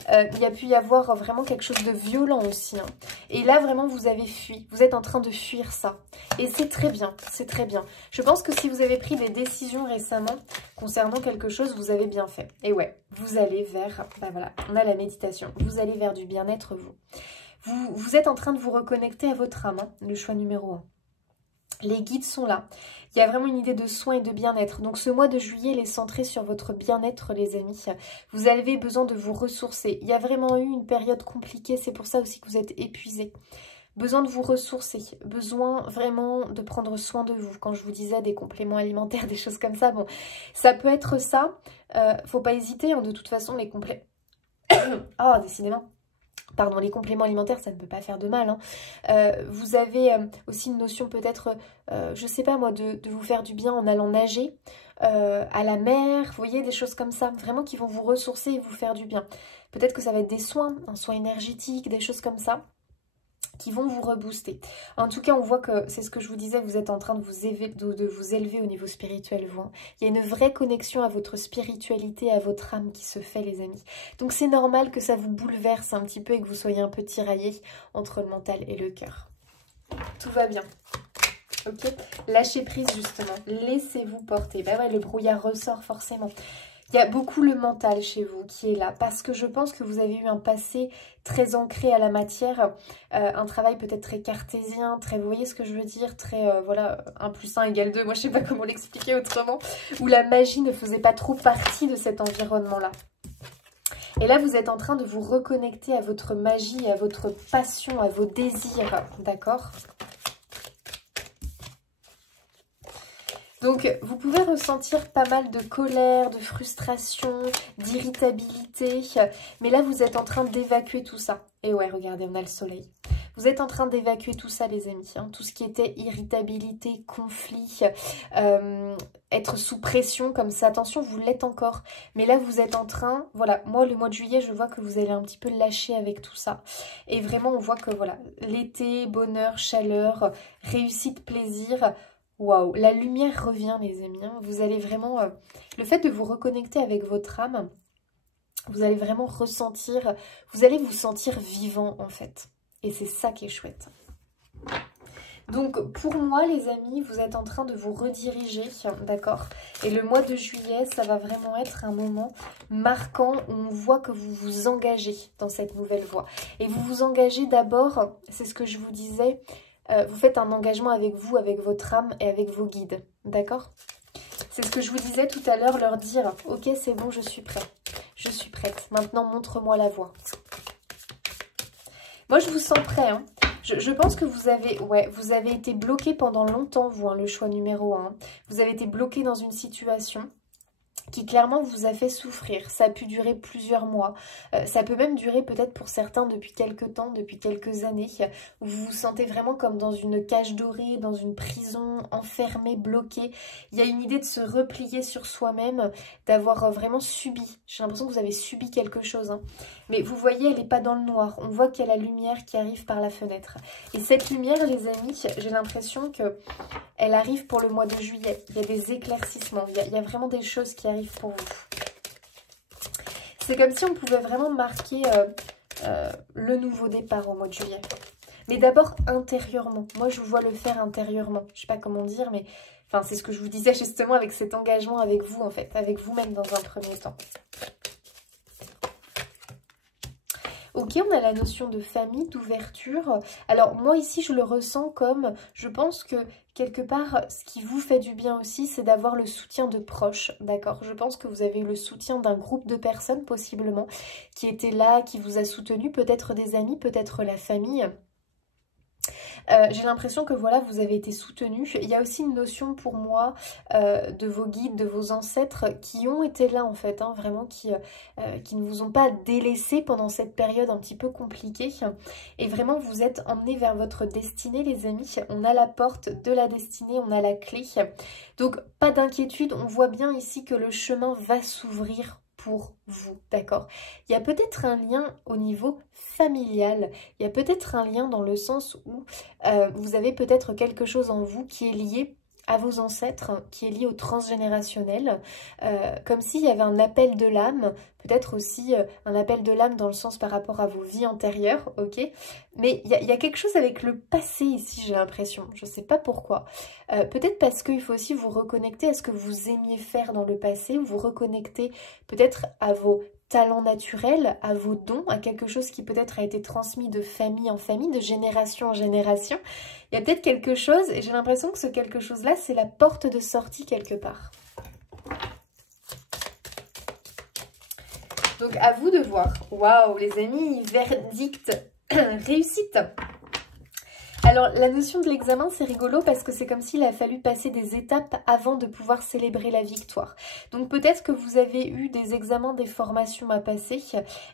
Il y a pu y avoir vraiment quelque chose de violent aussi, hein. Et là, vraiment, vous avez fui. Vous êtes en train de fuir ça. Et c'est très bien. C'est très bien. Je pense que si vous avez pris des décisions récemment concernant quelque chose, vous avez bien fait. Et ouais, vous allez vers... voilà, on a la méditation. Vous allez vers du bien-être, vous. Vous êtes en train de vous reconnecter à votre âme, hein, le choix numéro 1. Les guides sont là. Il y a vraiment une idée de soin et de bien-être. Donc ce mois de juillet, il est centré sur votre bien-être, les amis. Vous avez besoin de vous ressourcer. Il y a vraiment eu une période compliquée. C'est pour ça aussi que vous êtes épuisés. Besoin de vous ressourcer. Besoin vraiment de prendre soin de vous. Quand je vous disais des compléments alimentaires, des choses comme ça. Bon, ça peut être ça. Faut pas hésiter, hein, de toute façon, les compléments... Oh, décidément. Pardon, les compléments alimentaires, ça ne peut pas faire de mal, hein. Vous avez aussi une notion peut-être, je sais pas moi, de vous faire du bien en allant nager à la mer, vous voyez, des choses comme ça, vraiment qui vont vous ressourcer et vous faire du bien. Peut-être que ça va être des soins, un soin énergétique, des choses comme ça, qui vont vous rebooster. En tout cas, on voit que, c'est ce que je vous disais, vous êtes en train de vous élever au niveau spirituel, vous, hein. Il y a une vraie connexion à votre spiritualité, à votre âme qui se fait, les amis. Donc c'est normal que ça vous bouleverse un petit peu et que vous soyez un peu tiraillés entre le mental et le cœur. Tout va bien. Ok, lâchez prise justement, laissez-vous porter. Bah ouais, le brouillard ressort forcément. Il y a beaucoup le mental chez vous qui est là, parce que je pense que vous avez eu un passé très ancré à la matière, un travail peut-être très cartésien, très, vous voyez ce que je veux dire, très, voilà, 1 + 1 = 2, moi je sais pas comment l'expliquer autrement, où la magie ne faisait pas trop partie de cet environnement-là. Et là, vous êtes en train de vous reconnecter à votre magie, à votre passion, à vos désirs, d'accord ? Donc, vous pouvez ressentir pas mal de colère, de frustration, d'irritabilité. Mais là, vous êtes en train d'évacuer tout ça. Et ouais, regardez, on a le soleil. Vous êtes en train d'évacuer tout ça, les amis, hein. Tout ce qui était irritabilité, conflit, être sous pression comme ça. Attention, vous l'êtes encore. Mais là, vous êtes en train... Voilà, moi, le mois de juillet, je vois que vous allez un petit peu lâcher avec tout ça. Et vraiment, on voit que, voilà, l'été, bonheur, chaleur, réussite, plaisir... Waouh, la lumière revient, les amis, hein. Vous allez vraiment... le fait de vous reconnecter avec votre âme, vous allez vraiment ressentir... Vous allez vous sentir vivant, en fait. Et c'est ça qui est chouette. Donc, pour moi, les amis, vous êtes en train de vous rediriger, d'accord? Et le mois de juillet, ça va vraiment être un moment marquant où on voit que vous vous engagez dans cette nouvelle voie. Et vous vous engagez d'abord, c'est ce que je vous disais... vous faites un engagement avec vous, avec votre âme et avec vos guides, d'accord? C'est ce que je vous disais tout à l'heure, leur dire « Ok, c'est bon, je suis prête. Je suis prête. Maintenant, montre-moi la voie. » Moi, je vous sens prêt, hein. Je pense que vous avez été bloqué pendant longtemps, vous, hein, le choix numéro 1. Vous avez été bloqué dans une situation qui clairement vous a fait souffrir. Ça a pu durer plusieurs mois. Ça peut même durer peut-être pour certains depuis quelques temps, depuis quelques années. Où vous vous sentez vraiment comme dans une cage dorée, dans une prison, enfermé, bloqué. Il y a une idée de se replier sur soi-même, d'avoir vraiment subi. J'ai l'impression que vous avez subi quelque chose. Hein. Mais vous voyez, elle n'est pas dans le noir. On voit qu'il y a la lumière qui arrive par la fenêtre. Et cette lumière, les amis, j'ai l'impression qu'elle arrive pour le mois de juillet. Il y a des éclaircissements. Il y a vraiment des choses qui arrivent pour vous. C'est comme si on pouvait vraiment marquer le nouveau départ au mois de juillet. Mais d'abord intérieurement. Moi, je vous vois le faire intérieurement. Je ne sais pas comment dire, mais enfin, c'est ce que je vous disais justement avec cet engagement avec vous, en fait. Avec vous-même dans un premier temps. Ok, on a la notion de famille, d'ouverture. Alors, moi ici, je le ressens comme, je pense que quelque part, ce qui vous fait du bien aussi, c'est d'avoir le soutien de proches, d'accord? Je pense que vous avez eu le soutien d'un groupe de personnes, possiblement, qui étaient là, qui vous a soutenu, peut-être des amis, peut-être la famille. J'ai l'impression que voilà, vous avez été soutenu. Il y a aussi une notion pour moi de vos guides, de vos ancêtres qui ont été là en fait, hein, vraiment qui ne vous ont pas délaissé pendant cette période un petit peu compliquée. Et vraiment, vous êtes emmenés vers votre destinée, les amis. On a la porte de la destinée, on a la clé. Donc, pas d'inquiétude, on voit bien ici que le chemin va s'ouvrir pour vous, d'accord? Il y a peut-être un lien au niveau familial, il y a peut-être un lien dans le sens où vous avez peut-être quelque chose en vous qui est lié à vos ancêtres, qui est lié au transgénérationnel, comme s'il y avait un appel de l'âme, peut-être aussi un appel de l'âme dans le sens par rapport à vos vies antérieures, ok? Mais il y a quelque chose avec le passé ici, j'ai l'impression, je ne sais pas pourquoi. Peut-être parce qu'il faut aussi vous reconnecter à ce que vous aimiez faire dans le passé, ou vous reconnecter peut-être à vos talents naturels, à vos dons, à quelque chose qui peut-être a été transmis de famille en famille, de génération en génération. Il y a peut-être quelque chose, et j'ai l'impression que ce quelque chose-là, c'est la porte de sortie quelque part. Donc à vous de voir. Waouh, les amis, verdict, réussite. Alors, la notion de l'examen, c'est rigolo parce que c'est comme s'il a fallu passer des étapes avant de pouvoir célébrer la victoire. Donc, peut-être que vous avez eu des examens, des formations à passer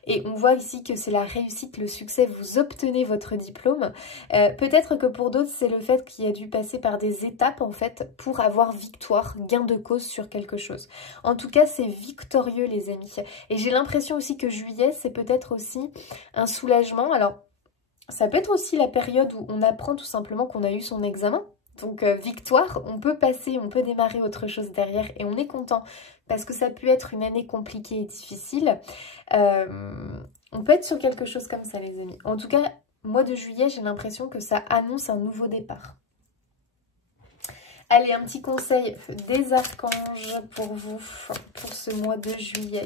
et on voit ici que c'est la réussite, le succès, vous obtenez votre diplôme. Peut-être que pour d'autres, c'est le fait qu'il a dû passer par des étapes, en fait, pour avoir victoire, gain de cause sur quelque chose. En tout cas, c'est victorieux, les amis. Et j'ai l'impression aussi que juillet, c'est peut-être aussi un soulagement. Alors, ça peut être aussi la période où on apprend tout simplement qu'on a eu son examen. Donc victoire, on peut passer, on peut démarrer autre chose derrière et on est content parce que ça peut être une année compliquée et difficile. On peut être sur quelque chose comme ça, les amis. En tout cas, mois de juillet, j'ai l'impression que ça annonce un nouveau départ. Allez, un petit conseil des archanges pour vous, pour ce mois de juillet.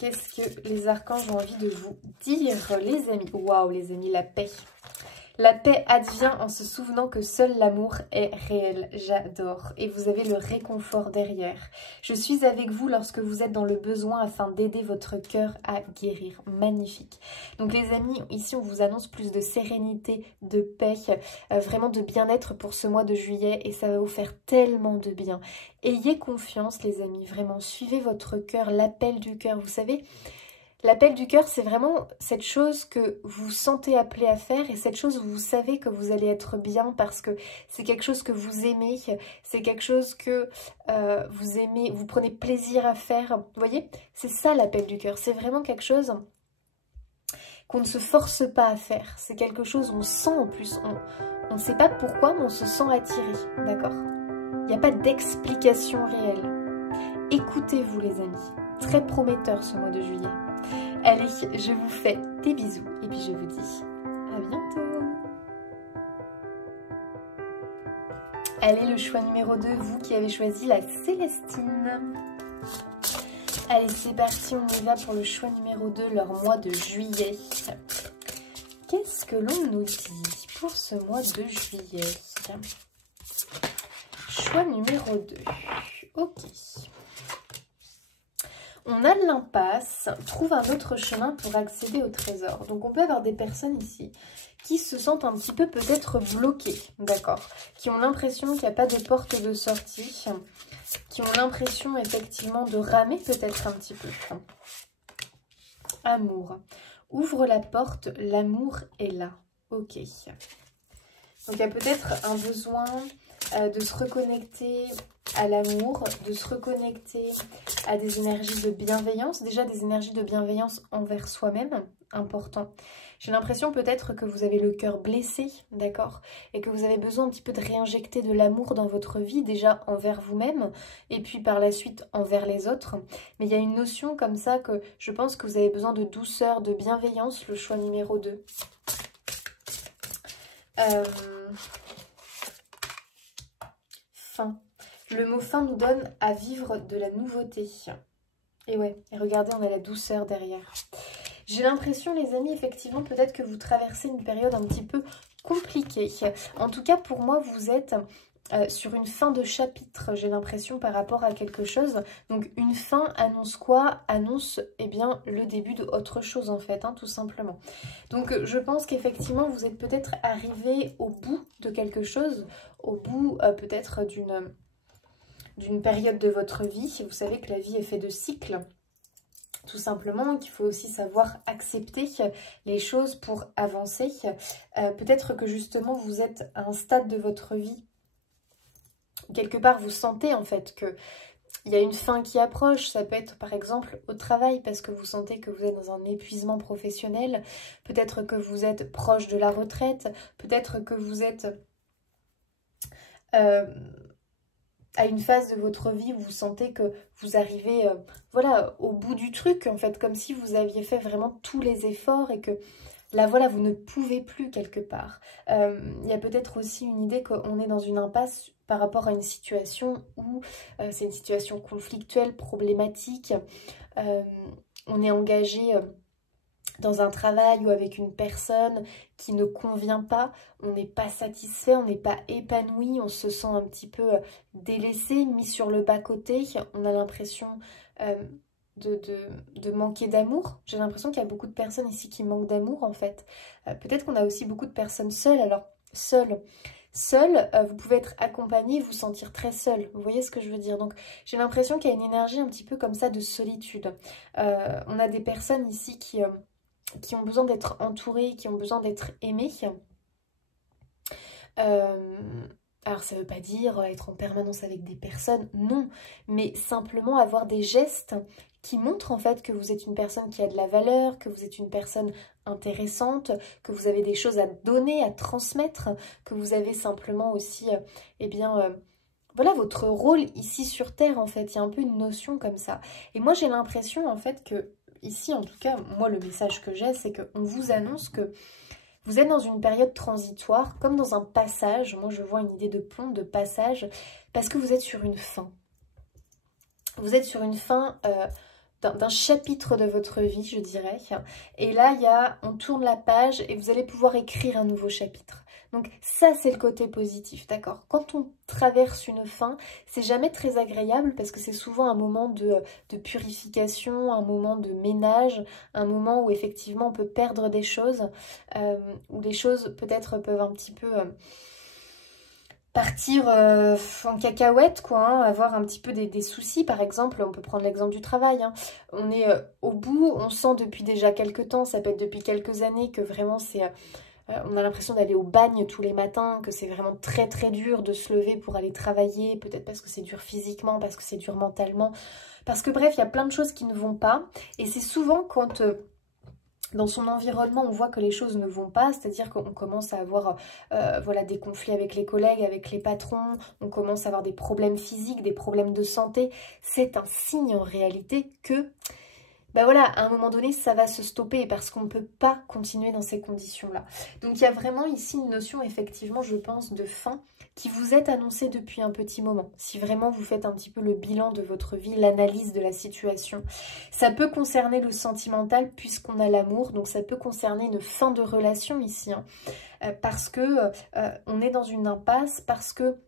Qu'est-ce que les archanges ont envie de vous dire, les amis? Waouh, les amis, la paix. La paix advient en se souvenant que seul l'amour est réel. J'adore. Et vous avez le réconfort derrière. Je suis avec vous lorsque vous êtes dans le besoin afin d'aider votre cœur à guérir. Magnifique. Donc les amis, ici on vous annonce plus de sérénité, de paix, vraiment de bien-être pour ce mois de juillet. Et ça va vous faire tellement de bien. Ayez confiance les amis, vraiment. Suivez votre cœur, l'appel du cœur. Vous savez... L'appel du cœur, c'est vraiment cette chose que vous sentez appelé à faire et cette chose où vous savez que vous allez être bien parce que c'est quelque chose que vous aimez, c'est quelque chose que vous aimez, vous prenez plaisir à faire. Vous voyez, c'est ça l'appel du cœur. C'est vraiment quelque chose qu'on ne se force pas à faire. C'est quelque chose où on sent en plus, on ne sait pas pourquoi, mais on se sent attiré, d'accord? Il n'y a pas d'explication réelle. Écoutez-vous les amis, très prometteur ce mois de juillet. Allez, je vous fais des bisous et puis je vous dis à bientôt. Allez, le choix numéro 2, vous qui avez choisi la Célestine. Allez, c'est parti, on y va pour le choix numéro 2, leur mois de juillet. Qu'est-ce que l'on nous dit pour ce mois de juillet? Choix numéro 2. Ok. On a l'impasse, trouve un autre chemin pour accéder au trésor. Donc on peut avoir des personnes ici qui se sentent un petit peu peut-être bloqués, d'accord? Qui ont l'impression qu'il n'y a pas de porte de sortie, qui ont l'impression effectivement de ramer peut-être un petit peu. Amour. Ouvre la porte, l'amour est là. Ok. Donc il y a peut-être un besoin de se reconnecter à l'amour, de se reconnecter à des énergies de bienveillance. Déjà des énergies de bienveillance envers soi-même, important. J'ai l'impression peut-être que vous avez le cœur blessé, d'accord? Et que vous avez besoin un petit peu de réinjecter de l'amour dans votre vie, déjà envers vous-même, et puis par la suite envers les autres. Mais il y a une notion comme ça que je pense que vous avez besoin de douceur, de bienveillance, le choix numéro 2. Fin. Le mot fin nous donne à vivre de la nouveauté. Et ouais, et regardez, on a la douceur derrière. J'ai l'impression, les amis, effectivement, peut-être que vous traversez une période un petit peu compliquée. En tout cas, pour moi, vous êtes sur une fin de chapitre, j'ai l'impression, par rapport à quelque chose. Donc, une fin annonce quoi? Annonce, eh bien, le début d'autre chose, en fait, hein, tout simplement. Donc, je pense qu'effectivement, vous êtes peut-être arrivé au bout de quelque chose, au bout, peut-être, d'une période de votre vie. Vous savez que la vie est faite de cycles. Tout simplement, qu'il faut aussi savoir accepter les choses pour avancer. Peut-être que justement, vous êtes à un stade de votre vie, quelque part, vous sentez en fait qu'il y a une fin qui approche. Ça peut être par exemple au travail, parce que vous sentez que vous êtes dans un épuisement professionnel. Peut-être que vous êtes proche de la retraite. Peut-être que vous êtes à une phase de votre vie où vous sentez que vous arrivez voilà, au bout du truc, en fait, comme si vous aviez fait vraiment tous les efforts et que là, voilà, vous ne pouvez plus quelque part. Il y a peut-être aussi une idée qu'on est dans une impasse par rapport à une situation où c'est une situation conflictuelle, problématique. On est engagé dans un travail ou avec une personne qui ne convient pas, on n'est pas satisfait, on n'est pas épanoui, on se sent un petit peu délaissé, mis sur le bas-côté, on a l'impression de manquer d'amour. J'ai l'impression qu'il y a beaucoup de personnes ici qui manquent d'amour en fait. Peut-être qu'on a aussi beaucoup de personnes seules, alors seules. Seul, vous pouvez être accompagné et vous sentir très seul. Vous voyez ce que je veux dire? Donc, j'ai l'impression qu'il y a une énergie un petit peu comme ça de solitude. On a des personnes ici qui ont besoin d'être entourées, qui ont besoin d'être aimées. Alors ça ne veut pas dire être en permanence avec des personnes, non, mais simplement avoir des gestes qui montrent en fait que vous êtes une personne qui a de la valeur, que vous êtes une personne intéressante, que vous avez des choses à donner, à transmettre, que vous avez simplement aussi, eh bien, voilà votre rôle ici sur Terre en fait. Il y a un peu une notion comme ça. Et moi j'ai l'impression en fait que ici, en tout cas, moi, le message que j'ai, c'est qu'on vous annonce que vous êtes dans une période transitoire, comme dans un passage. Moi, je vois une idée de pont, de passage, parce que vous êtes sur une fin. Vous êtes sur une fin d'un chapitre de votre vie, je dirais. Et là, on tourne la page et vous allez pouvoir écrire un nouveau chapitre. Donc ça, c'est le côté positif, d'accord? Quand on traverse une fin, c'est jamais très agréable parce que c'est souvent un moment de purification, un moment de ménage, un moment où effectivement on peut perdre des choses, où les choses peut-être peuvent un petit peu partir en cacahuète, quoi, hein, avoir un petit peu des soucis. Par exemple, on peut prendre l'exemple du travail, hein. On est au bout, on sent depuis déjà quelques temps, ça peut être depuis quelques années que vraiment c'est... on a l'impression d'aller au bagne tous les matins, que c'est vraiment très très dur de se lever pour aller travailler, peut-être parce que c'est dur physiquement, parce que c'est dur mentalement, parce que bref, il y a plein de choses qui ne vont pas. Et c'est souvent quand dans son environnement on voit que les choses ne vont pas, c'est-à-dire qu'on commence à avoir voilà, des conflits avec les collègues, avec les patrons, on commence à avoir des problèmes physiques, des problèmes de santé, c'est un signe en réalité que... Ben voilà, à un moment donné, ça va se stopper parce qu'on ne peut pas continuer dans ces conditions-là. Donc il y a vraiment ici une notion, effectivement, je pense, de fin qui vous est annoncée depuis un petit moment. Si vraiment vous faites un petit peu le bilan de votre vie, l'analyse de la situation. Ça peut concerner le sentimental puisqu'on a l'amour, donc ça peut concerner une fin de relation ici. Hein, parce que on est dans une impasse, parce que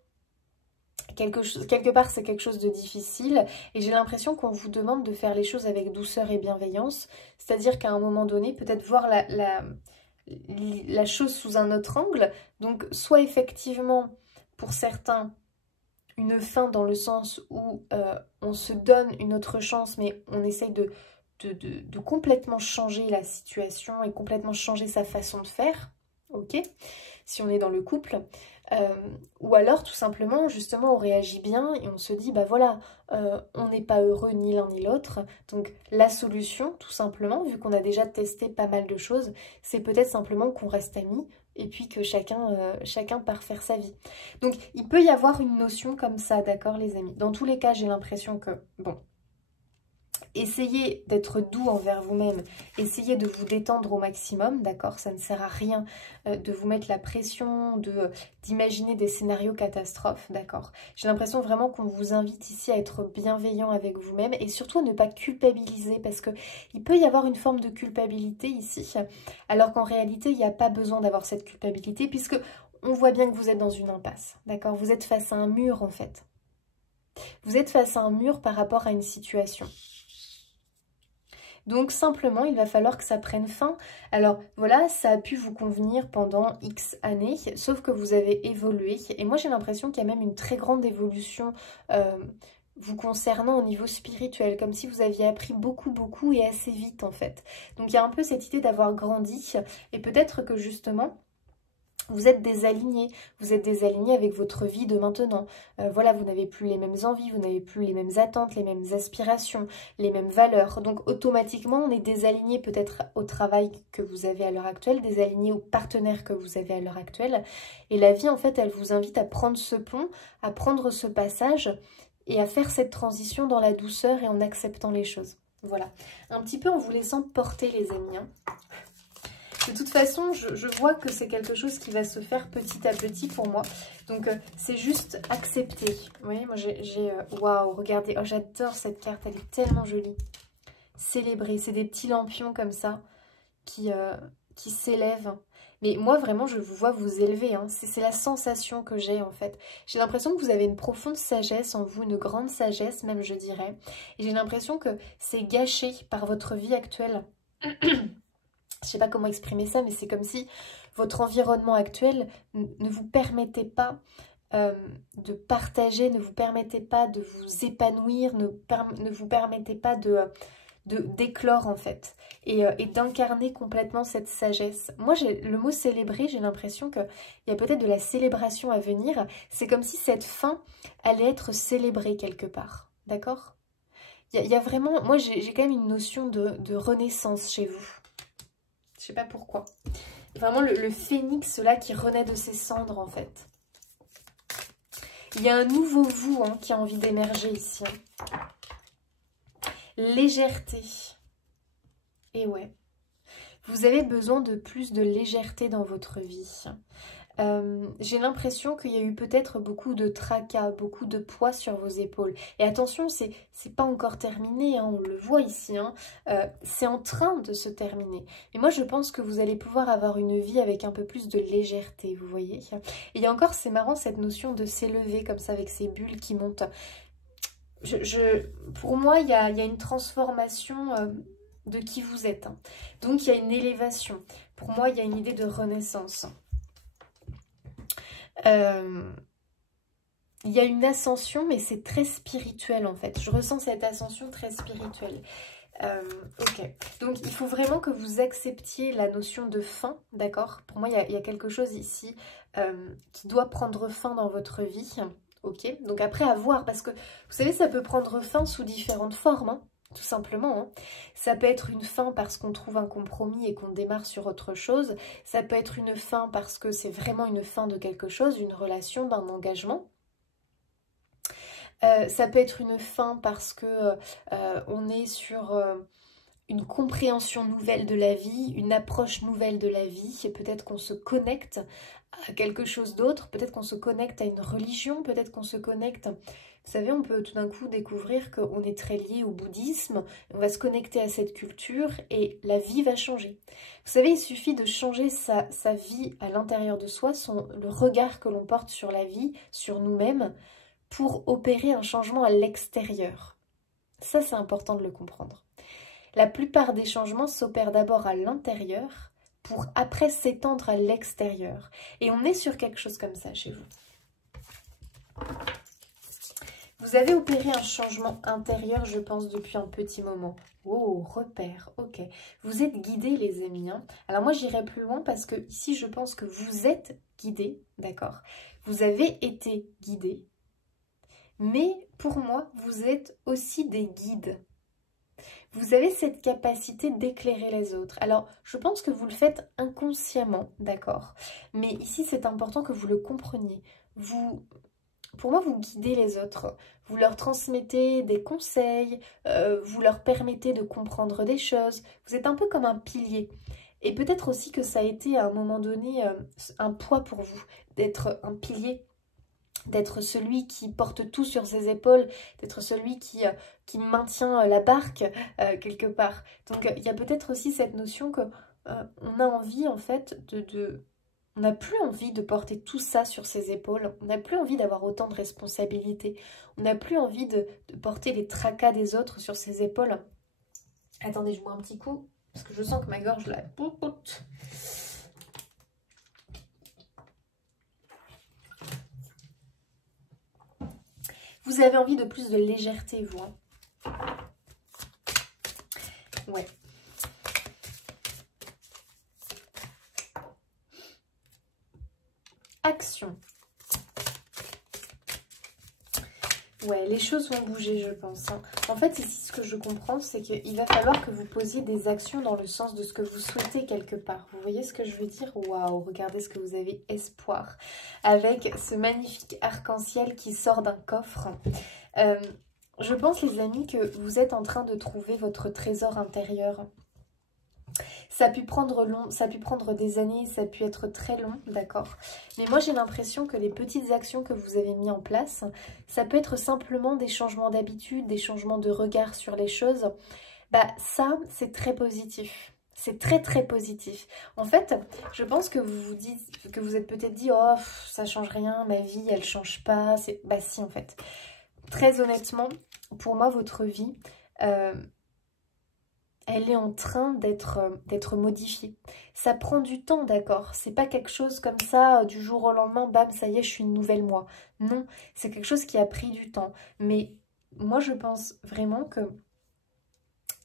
quelque part c'est quelque chose de difficile et j'ai l'impression qu'on vous demande de faire les choses avec douceur et bienveillance, c'est-à-dire qu'à un moment donné peut-être voir la chose sous un autre angle. Donc soit effectivement, pour certains, une fin dans le sens où on se donne une autre chance, mais on essaye de complètement changer la situation et complètement changer sa façon de faire, ok, si on est dans le couple. Ou alors tout simplement justement on réagit bien et on se dit bah voilà, on n'est pas heureux ni l'un ni l'autre, donc la solution tout simplement, vu qu'on a déjà testé pas mal de choses, c'est peut-être simplement qu'on reste amis et puis que chacun part faire sa vie. Donc il peut y avoir une notion comme ça, d'accord les amis. Dans tous les cas j'ai l'impression que bon, essayez d'être doux envers vous-même, essayez de vous détendre au maximum, d'accord? Ça ne sert à rien de vous mettre la pression, d'imaginer des scénarios catastrophes, d'accord? J'ai l'impression vraiment qu'on vous invite ici à être bienveillant avec vous-même et surtout à ne pas culpabiliser parce que il peut y avoir une forme de culpabilité ici, alors qu'en réalité, il n'y a pas besoin d'avoir cette culpabilité puisque on voit bien que vous êtes dans une impasse, d'accord? Vous êtes face à un mur en fait. Vous êtes face à un mur par rapport à une situation. Donc simplement, il va falloir que ça prenne fin. Alors voilà, ça a pu vous convenir pendant X années, sauf que vous avez évolué. Et moi j'ai l'impression qu'il y a même une très grande évolution vous concernant au niveau spirituel, comme si vous aviez appris beaucoup et assez vite en fait. Donc il y a un peu cette idée d'avoir grandi et peut-être que justement... vous êtes désaligné avec votre vie de maintenant. Voilà, vous n'avez plus les mêmes envies, vous n'avez plus les mêmes attentes, les mêmes aspirations, les mêmes valeurs. Donc automatiquement, on est désaligné peut-être au travail que vous avez à l'heure actuelle, désaligné au partenaire que vous avez à l'heure actuelle. Et la vie, en fait, elle vous invite à prendre ce pont, à prendre ce passage et à faire cette transition dans la douceur et en acceptant les choses. Voilà, un petit peu en vous laissant porter les amis, hein. De toute façon, je vois que c'est quelque chose qui va se faire petit à petit pour moi. Donc, c'est juste accepter. Vous voyez, moi, waouh, regardez. Oh, j'adore cette carte. Elle est tellement jolie. Célébrer. C'est des petits lampions comme ça qui s'élèvent. Mais moi, vraiment, je vous vois vous élever. Hein. C'est la sensation que j'ai, en fait. J'ai l'impression que vous avez une profonde sagesse en vous, une grande sagesse, même, je dirais. Et j'ai l'impression que c'est gâché par votre vie actuelle. Je ne sais pas comment exprimer ça, mais c'est comme si votre environnement actuel ne vous permettait pas de partager, ne vous permettait pas de vous épanouir, ne vous permettait pas d'éclore en fait, et d'incarner complètement cette sagesse. Moi, le mot célébrer, j'ai l'impression qu'il y a peut-être de la célébration à venir. C'est comme si cette fin allait être célébrée quelque part, d'accord? Il y a vraiment, moi j'ai quand même une notion de renaissance chez vous. Je sais pas pourquoi. Vraiment le phénix là qui renaît de ses cendres en fait. Il y a un nouveau vous hein, qui a envie d'émerger ici. Hein. Légèreté. Et ouais. Vous avez besoin de plus de légèreté dans votre vie. J'ai l'impression qu'il y a eu peut-être beaucoup de tracas, beaucoup de poids sur vos épaules. Et attention, c'est pas encore terminé, hein, on le voit ici, hein, c'est en train de se terminer. Mais moi, je pense que vous allez pouvoir avoir une vie avec un peu plus de légèreté, vous voyez. Et il y a encore, c'est marrant, cette notion de s'élever comme ça avec ces bulles qui montent. Pour moi, il y a une transformation de qui vous êtes. Hein. Donc, il y a une élévation. Pour moi, il y a une idée de renaissance. Il y a une ascension, mais c'est très spirituel en fait. Je ressens cette ascension très spirituelle. Ok, donc il faut vraiment que vous acceptiez la notion de fin, d'accord? Pour moi, il y a quelque chose ici qui doit prendre fin dans votre vie. Ok, donc après à voir, parce que vous savez, ça peut prendre fin sous différentes formes. Hein. Tout simplement, hein. Ça peut être une fin parce qu'on trouve un compromis et qu'on démarre sur autre chose. Ça peut être une fin parce que c'est vraiment une fin de quelque chose, une relation, d'un engagement. Ça peut être une fin parce que on est sur une compréhension nouvelle de la vie, une approche nouvelle de la vie. Et peut-être qu'on se connecte à quelque chose d'autre, peut-être qu'on se connecte à une religion, peut-être qu'on se connecte... Vous savez, on peut tout d'un coup découvrir qu'on est très lié au bouddhisme, on va se connecter à cette culture et la vie va changer. Vous savez, il suffit de changer sa vie à l'intérieur de soi, le regard que l'on porte sur la vie, sur nous-mêmes, pour opérer un changement à l'extérieur. Ça, c'est important de le comprendre. La plupart des changements s'opèrent d'abord à l'intérieur pour après s'étendre à l'extérieur. Et on est sur quelque chose comme ça chez vous. Vous avez opéré un changement intérieur, je pense, depuis un petit moment. Oh, repère, ok. Vous êtes guidés, les amis. Hein. Alors moi, j'irai plus loin parce que ici, je pense que vous êtes guidés, d'accord? Vous avez été guidés. Mais pour moi, vous êtes aussi des guides. Vous avez cette capacité d'éclairer les autres. Alors, je pense que vous le faites inconsciemment, d'accord? Mais ici, c'est important que vous le compreniez. Pour moi, vous guidez les autres. Vous leur transmettez des conseils, vous leur permettez de comprendre des choses. Vous êtes un peu comme un pilier. Et peut-être aussi que ça a été à un moment donné un poids pour vous, d'être un pilier, d'être celui qui porte tout sur ses épaules, d'être celui qui maintient la barque quelque part. Donc il y a peut-être aussi cette notion que on a envie en fait on n'a plus envie de porter tout ça sur ses épaules, on n'a plus envie d'avoir autant de responsabilités, on n'a plus envie de porter les tracas des autres sur ses épaules. Attendez, je bois un petit coup, parce que je sens que ma gorge là... Vous avez envie de plus de légèreté, vous. Hein. Ouais. Action. Ouais, les choses vont bouger, je pense. Hein. En fait, ici, ce que je comprends, c'est qu'il va falloir que vous posiez des actions dans le sens de ce que vous souhaitez quelque part. Vous voyez ce que je veux dire? Waouh, regardez ce que vous avez, espoir. Avec ce magnifique arc-en-ciel qui sort d'un coffre. Je pense, les amis, que vous êtes en train de trouver votre trésor intérieur. Ça a pu prendre ça a pu prendre des années, ça a pu être très long, d'accord. Mais moi, j'ai l'impression que les petites actions que vous avez mis en place, ça peut être simplement des changements d'habitude, des changements de regard sur les choses. Bah, ça, c'est très positif. C'est très très positif. En fait, je pense que vous vous dites, que vous êtes peut-être dit, oh, ça change rien, ma vie, elle change pas. Bah si, en fait. Très honnêtement, pour moi, votre vie... elle est en train d'être modifiée. Ça prend du temps, d'accord? C'est pas quelque chose comme ça, du jour au lendemain, bam, ça y est, je suis une nouvelle moi. Non, c'est quelque chose qui a pris du temps. Mais moi, je pense vraiment que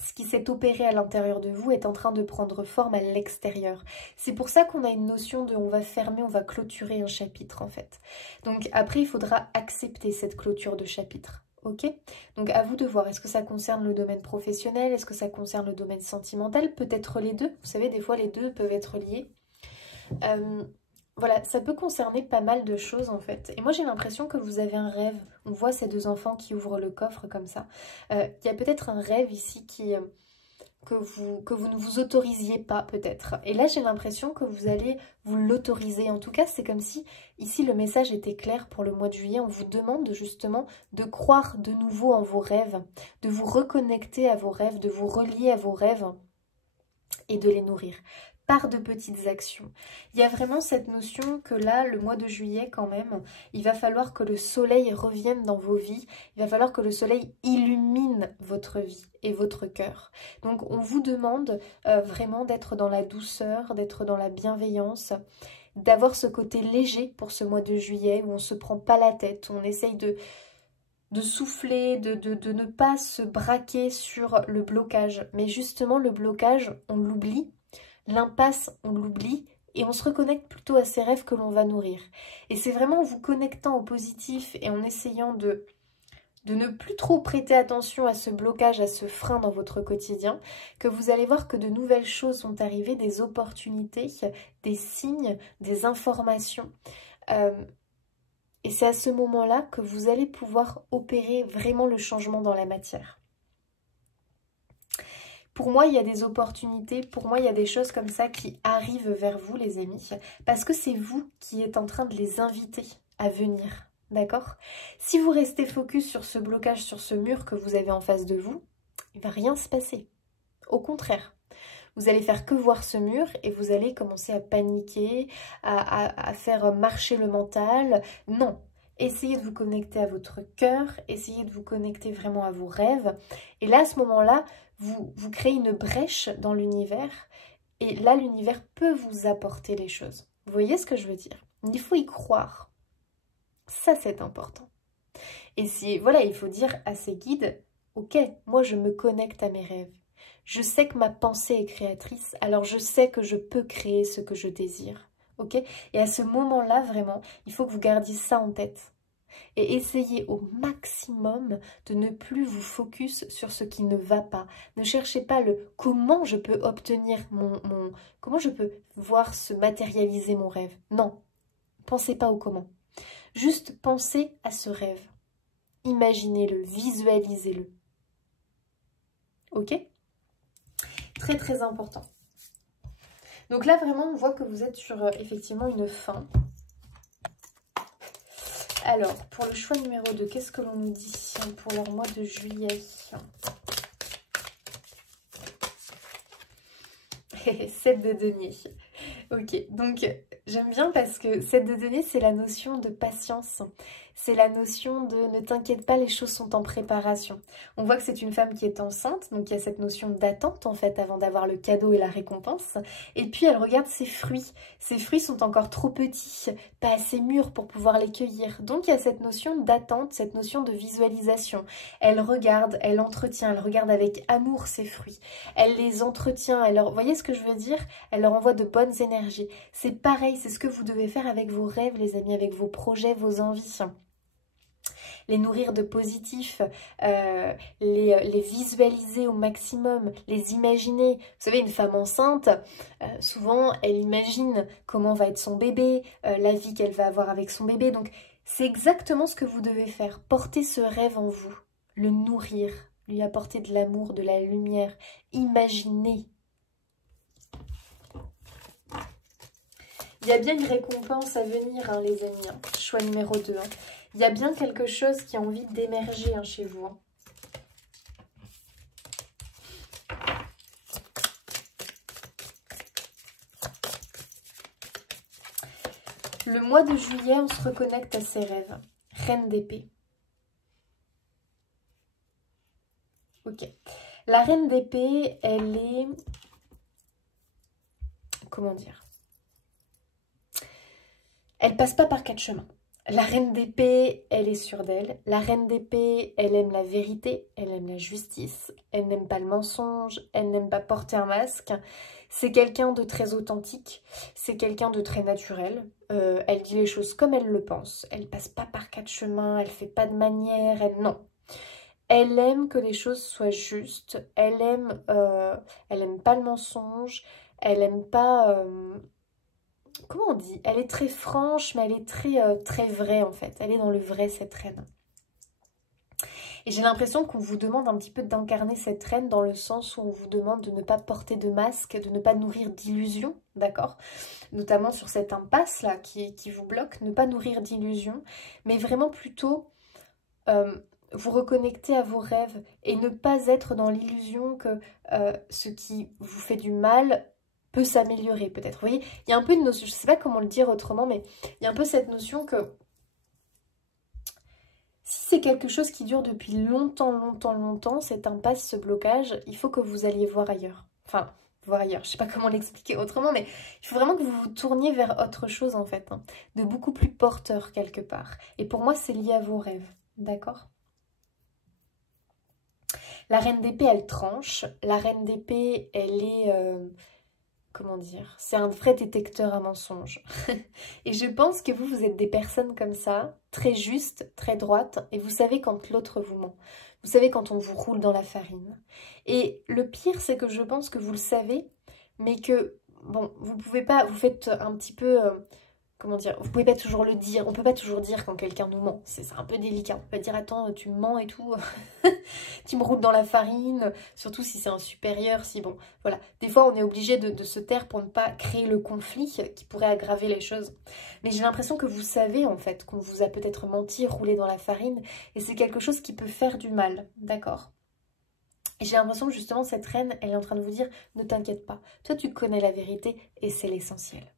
ce qui s'est opéré à l'intérieur de vous est en train de prendre forme à l'extérieur. C'est pour ça qu'on a une notion de on va fermer, on va clôturer un chapitre, en fait. Donc après, il faudra accepter cette clôture de chapitre. Ok, donc à vous de voir, est-ce que ça concerne le domaine professionnel, est-ce que ça concerne le domaine sentimental, peut-être les deux, vous savez, des fois les deux peuvent être liés. Voilà, ça peut concerner pas mal de choses en fait. Et moi j'ai l'impression que vous avez un rêve, on voit ces deux enfants qui ouvrent le coffre comme ça. Il y a peut-être un rêve ici que vous ne vous autorisiez pas peut-être. Et là j'ai l'impression que vous allez vous l'autoriser. En tout cas c'est comme si ici le message était clair pour le mois de juillet. On vous demande justement de croire de nouveau en vos rêves, de vous reconnecter à vos rêves, de vous relier à vos rêves et de les nourrir par de petites actions. Il y a vraiment cette notion que là, le mois de juillet quand même, il va falloir que le soleil revienne dans vos vies, il va falloir que le soleil illumine votre vie et votre cœur. Donc on vous demande vraiment d'être dans la douceur, d'être dans la bienveillance, d'avoir ce côté léger pour ce mois de juillet où on ne se prend pas la tête, on essaye de souffler, de ne pas se braquer sur le blocage. Mais justement, le blocage, on l'oublie. L'impasse, on l'oublie et on se reconnecte plutôt à ces rêves que l'on va nourrir. Et c'est vraiment en vous connectant au positif et en essayant de ne plus trop prêter attention à ce blocage, à ce frein dans votre quotidien, que vous allez voir que de nouvelles choses sont arrivées, des opportunités, des signes, des informations. Et c'est à ce moment-là que vous allez pouvoir opérer vraiment le changement dans la matière. Pour moi, il y a des opportunités, pour moi, il y a des choses comme ça qui arrivent vers vous, les amis, parce que c'est vous qui êtes en train de les inviter à venir, d'accord? Si vous restez focus sur ce blocage, sur ce mur que vous avez en face de vous, il ne va rien se passer. Au contraire, vous allez faire que voir ce mur et vous allez commencer à paniquer, à faire marcher le mental. Non, essayez de vous connecter à votre cœur, essayez de vous connecter vraiment à vos rêves. Et là, à ce moment-là, vous créez une brèche dans l'univers Et là, l'univers peut vous apporter les choses. Vous voyez ce que je veux dire? Il faut y croire. Ça, c'est important. Et si, voilà, il faut dire à ses guides, ok, moi je me connecte à mes rêves. Je sais que ma pensée est créatrice, alors je sais que je peux créer ce que je désire. Ok? Et à ce moment-là, vraiment, il faut que vous gardiez ça en tête. Et essayez au maximum de ne plus vous focus sur ce qui ne va pas. Ne cherchez pas le comment je peux obtenir comment je peux voir se matérialiser mon rêve. Non, pensez pas au comment. Juste pensez à ce rêve. Imaginez-le, visualisez-le. Ok? Très très important. Donc là vraiment on voit que vous êtes sur effectivement une fin. Alors pour le choix numéro 2, qu'est-ce que l'on nous dit pour leur mois de juillet? 7 de denier. Ok, donc j'aime bien parce que 7 de denier c'est la notion de patience. C'est la notion de ne t'inquiète pas, les choses sont en préparation. On voit que c'est une femme qui est enceinte, donc il y a cette notion d'attente en fait avant d'avoir le cadeau et la récompense. Et puis elle regarde ses fruits. Ses fruits sont encore trop petits, pas assez mûrs pour pouvoir les cueillir. Donc il y a cette notion d'attente, cette notion de visualisation. Elle regarde, elle entretient, elle regarde avec amour ses fruits. Elle les entretient, vous voyez ce que je veux dire? Elle leur envoie de bonnes énergies. C'est pareil, c'est ce que vous devez faire avec vos rêves les amis, avec vos projets, vos envies. Les nourrir de positif, les visualiser au maximum, les imaginer. Vous savez, une femme enceinte, souvent, elle imagine comment va être son bébé, la vie qu'elle va avoir avec son bébé. Donc, c'est exactement ce que vous devez faire. Porter ce rêve en vous, le nourrir, lui apporter de l'amour, de la lumière. Imaginez. Il y a bien une récompense à venir, hein, les amis. Hein. Choix numéro 2. Hein. Il y a bien quelque chose qui a envie d'émerger hein, chez vous. Hein. Le mois de juillet, on se reconnecte à ses rêves. Reine d'épée. Ok. La reine d'épée, elle est... Comment dire? Elle passe pas par 4 chemins. La reine d'épée, elle est sûre d'elle. La reine d'épée, elle aime la vérité, elle aime la justice, elle n'aime pas le mensonge, elle n'aime pas porter un masque. C'est quelqu'un de très authentique, c'est quelqu'un de très naturel. Elle dit les choses comme elle le pense. Elle passe pas par 4 chemins, elle fait pas de manière, non. Elle aime que les choses soient justes, elle aime pas le mensonge, elle aime pas... comment on dit? Elle est très franche, mais elle est très vraie en fait. Elle est dans le vrai, cette reine. Et j'ai l'impression qu'on vous demande un petit peu d'incarner cette reine dans le sens où on vous demande de ne pas porter de masque, de ne pas nourrir d'illusions, d'accord? Notamment sur cette impasse là qui vous bloque, ne pas nourrir d'illusions, mais vraiment plutôt vous reconnecter à vos rêves et ne pas être dans l'illusion que ce qui vous fait du mal peut s'améliorer peut-être. Vous voyez, il y a un peu une notion, je ne sais pas comment le dire autrement, mais il y a un peu cette notion que si c'est quelque chose qui dure depuis longtemps, cette impasse, ce blocage, il faut que vous alliez voir ailleurs. Enfin, voir ailleurs, je ne sais pas comment l'expliquer autrement, mais il faut vraiment que vous vous tourniez vers autre chose en fait, hein, de beaucoup plus porteur quelque part. Et pour moi, c'est lié à vos rêves, d'accord ? La reine d'épée, elle tranche. La reine d'épée, elle est... comment dire? C'est un vrai détecteur à mensonges. Et je pense que vous êtes des personnes comme ça, très justes, très droites, et vous savez quand l'autre vous ment. Vous savez quand on vous roule dans la farine. Et le pire, c'est que je pense que vous le savez, mais que, bon, vous pouvez pas... Vous faites un petit peu... comment dire, vous pouvez pas toujours le dire, on peut pas toujours dire quand quelqu'un nous ment, c'est un peu délicat, on peut pas dire attends tu me mens et tout, tu me roules dans la farine, surtout si c'est un supérieur, si bon, voilà, des fois on est obligé de se taire pour ne pas créer le conflit qui pourrait aggraver les choses, mais j'ai l'impression que vous savez en fait qu'on vous a peut-être menti, roulé dans la farine, et c'est quelque chose qui peut faire du mal, d'accord ? Et j'ai l'impression que justement cette reine, elle est en train de vous dire ne t'inquiète pas, toi tu connais la vérité et c'est l'essentiel.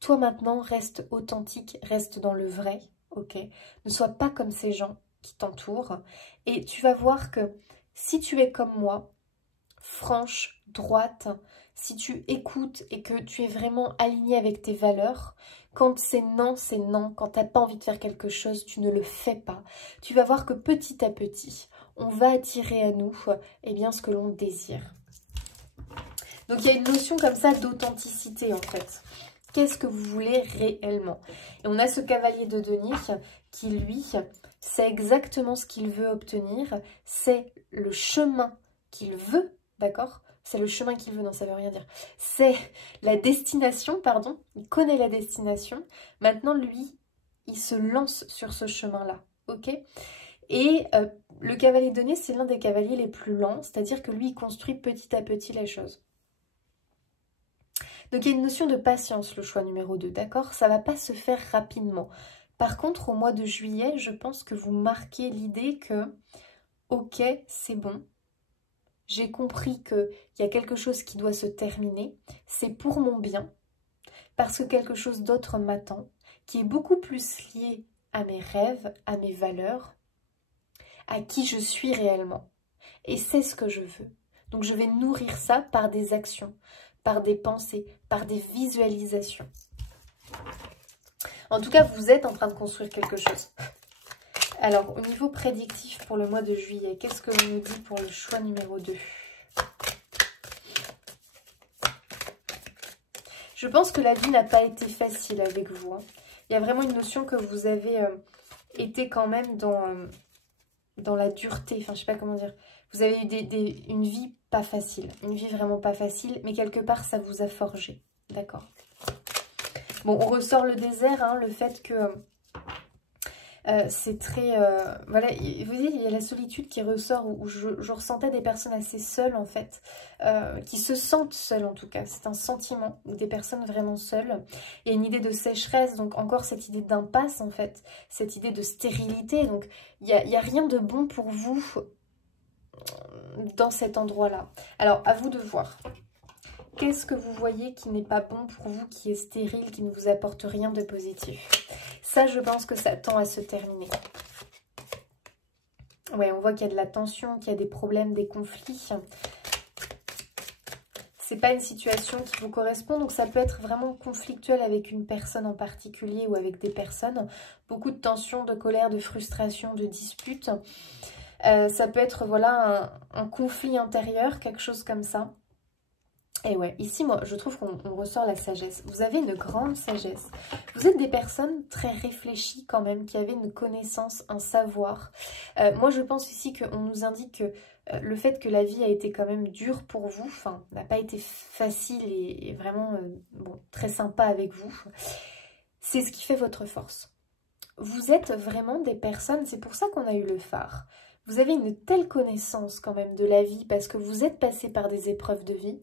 Toi maintenant, reste authentique, reste dans le vrai, ok? Ne sois pas comme ces gens qui t'entourent. Et tu vas voir que si tu es comme moi, franche, droite, si tu écoutes et que tu es vraiment aligné avec tes valeurs, quand c'est non, c'est non. Quand tu n'as pas envie de faire quelque chose, tu ne le fais pas. Tu vas voir que petit à petit, on va attirer à nous eh bien, ce que l'on désire. Donc il y a une notion comme ça d'authenticité en fait. Qu'est-ce que vous voulez réellement? Et on a ce cavalier de denier qui, lui, sait exactement ce qu'il veut obtenir. C'est le chemin qu'il veut, d'accord? C'est le chemin qu'il veut, non, ça veut rien dire. C'est la destination, pardon. Il connaît la destination. Maintenant, lui, il se lance sur ce chemin-là, ok? Et le cavalier de denier, c'est l'un des cavaliers les plus lents, c'est-à-dire que lui, il construit petit à petit les choses. Donc il y a une notion de patience, le choix numéro 2, d'accord? Ça ne va pas se faire rapidement. Par contre, au mois de juillet, je pense que vous marquez l'idée que, ok, c'est bon, j'ai compris qu'il y a quelque chose qui doit se terminer, c'est pour mon bien, parce que quelque chose d'autre m'attend, qui est beaucoup plus lié à mes rêves, à mes valeurs, à qui je suis réellement. Et c'est ce que je veux. Donc je vais nourrir ça par des actions, par des pensées, par des visualisations. En tout cas, vous êtes en train de construire quelque chose. Alors, au niveau prédictif pour le mois de juillet, qu'est-ce que l'on nous dit pour le choix numéro 2? Je pense que la vie n'a pas été facile avec vous. Hein. Il y a vraiment une notion que vous avez été quand même dans la dureté. Enfin, je sais pas comment dire. Vous avez eu une vie pas facile. Une vie vraiment pas facile. Mais quelque part, ça vous a forgé. D'accord. Bon, on ressort le désert. Hein, le fait que c'est très... voilà, vous voyez, il y a la solitude qui ressort. Où je ressentais des personnes assez seules, en fait. Qui se sentent seules, en tout cas. C'est un sentiment. Des personnes vraiment seules. Il y a une idée de sécheresse. Donc, encore cette idée d'impasse, en fait. Cette idée de stérilité. Donc, il n'y a rien de bon pour vous dans cet endroit-là. Alors, à vous de voir. Qu'est-ce que vous voyez qui n'est pas bon pour vous, qui est stérile, qui ne vous apporte rien de positif? Ça, je pense que ça tend à se terminer. Ouais, on voit qu'il y a de la tension, qu'il y a des problèmes, des conflits. C'est pas une situation qui vous correspond, donc ça peut être vraiment conflictuel avec une personne en particulier ou avec des personnes. Beaucoup de tension, de colère, de frustration, de disputes. Ça peut être voilà un conflit intérieur, quelque chose comme ça. Et ouais, ici, moi, je trouve qu'on ressort la sagesse. Vous avez une grande sagesse. Vous êtes des personnes très réfléchies quand même, qui avaient une connaissance, un savoir. Moi, je pense ici qu'on nous indique que le fait que la vie a été quand même dure pour vous, enfin, n'a pas été facile et vraiment bon, très sympa avec vous, c'est ce qui fait votre force. Vous êtes vraiment des personnes, c'est pour ça qu'on a eu le phare. Vous avez une telle connaissance quand même de la vie parce que vous êtes passé par des épreuves de vie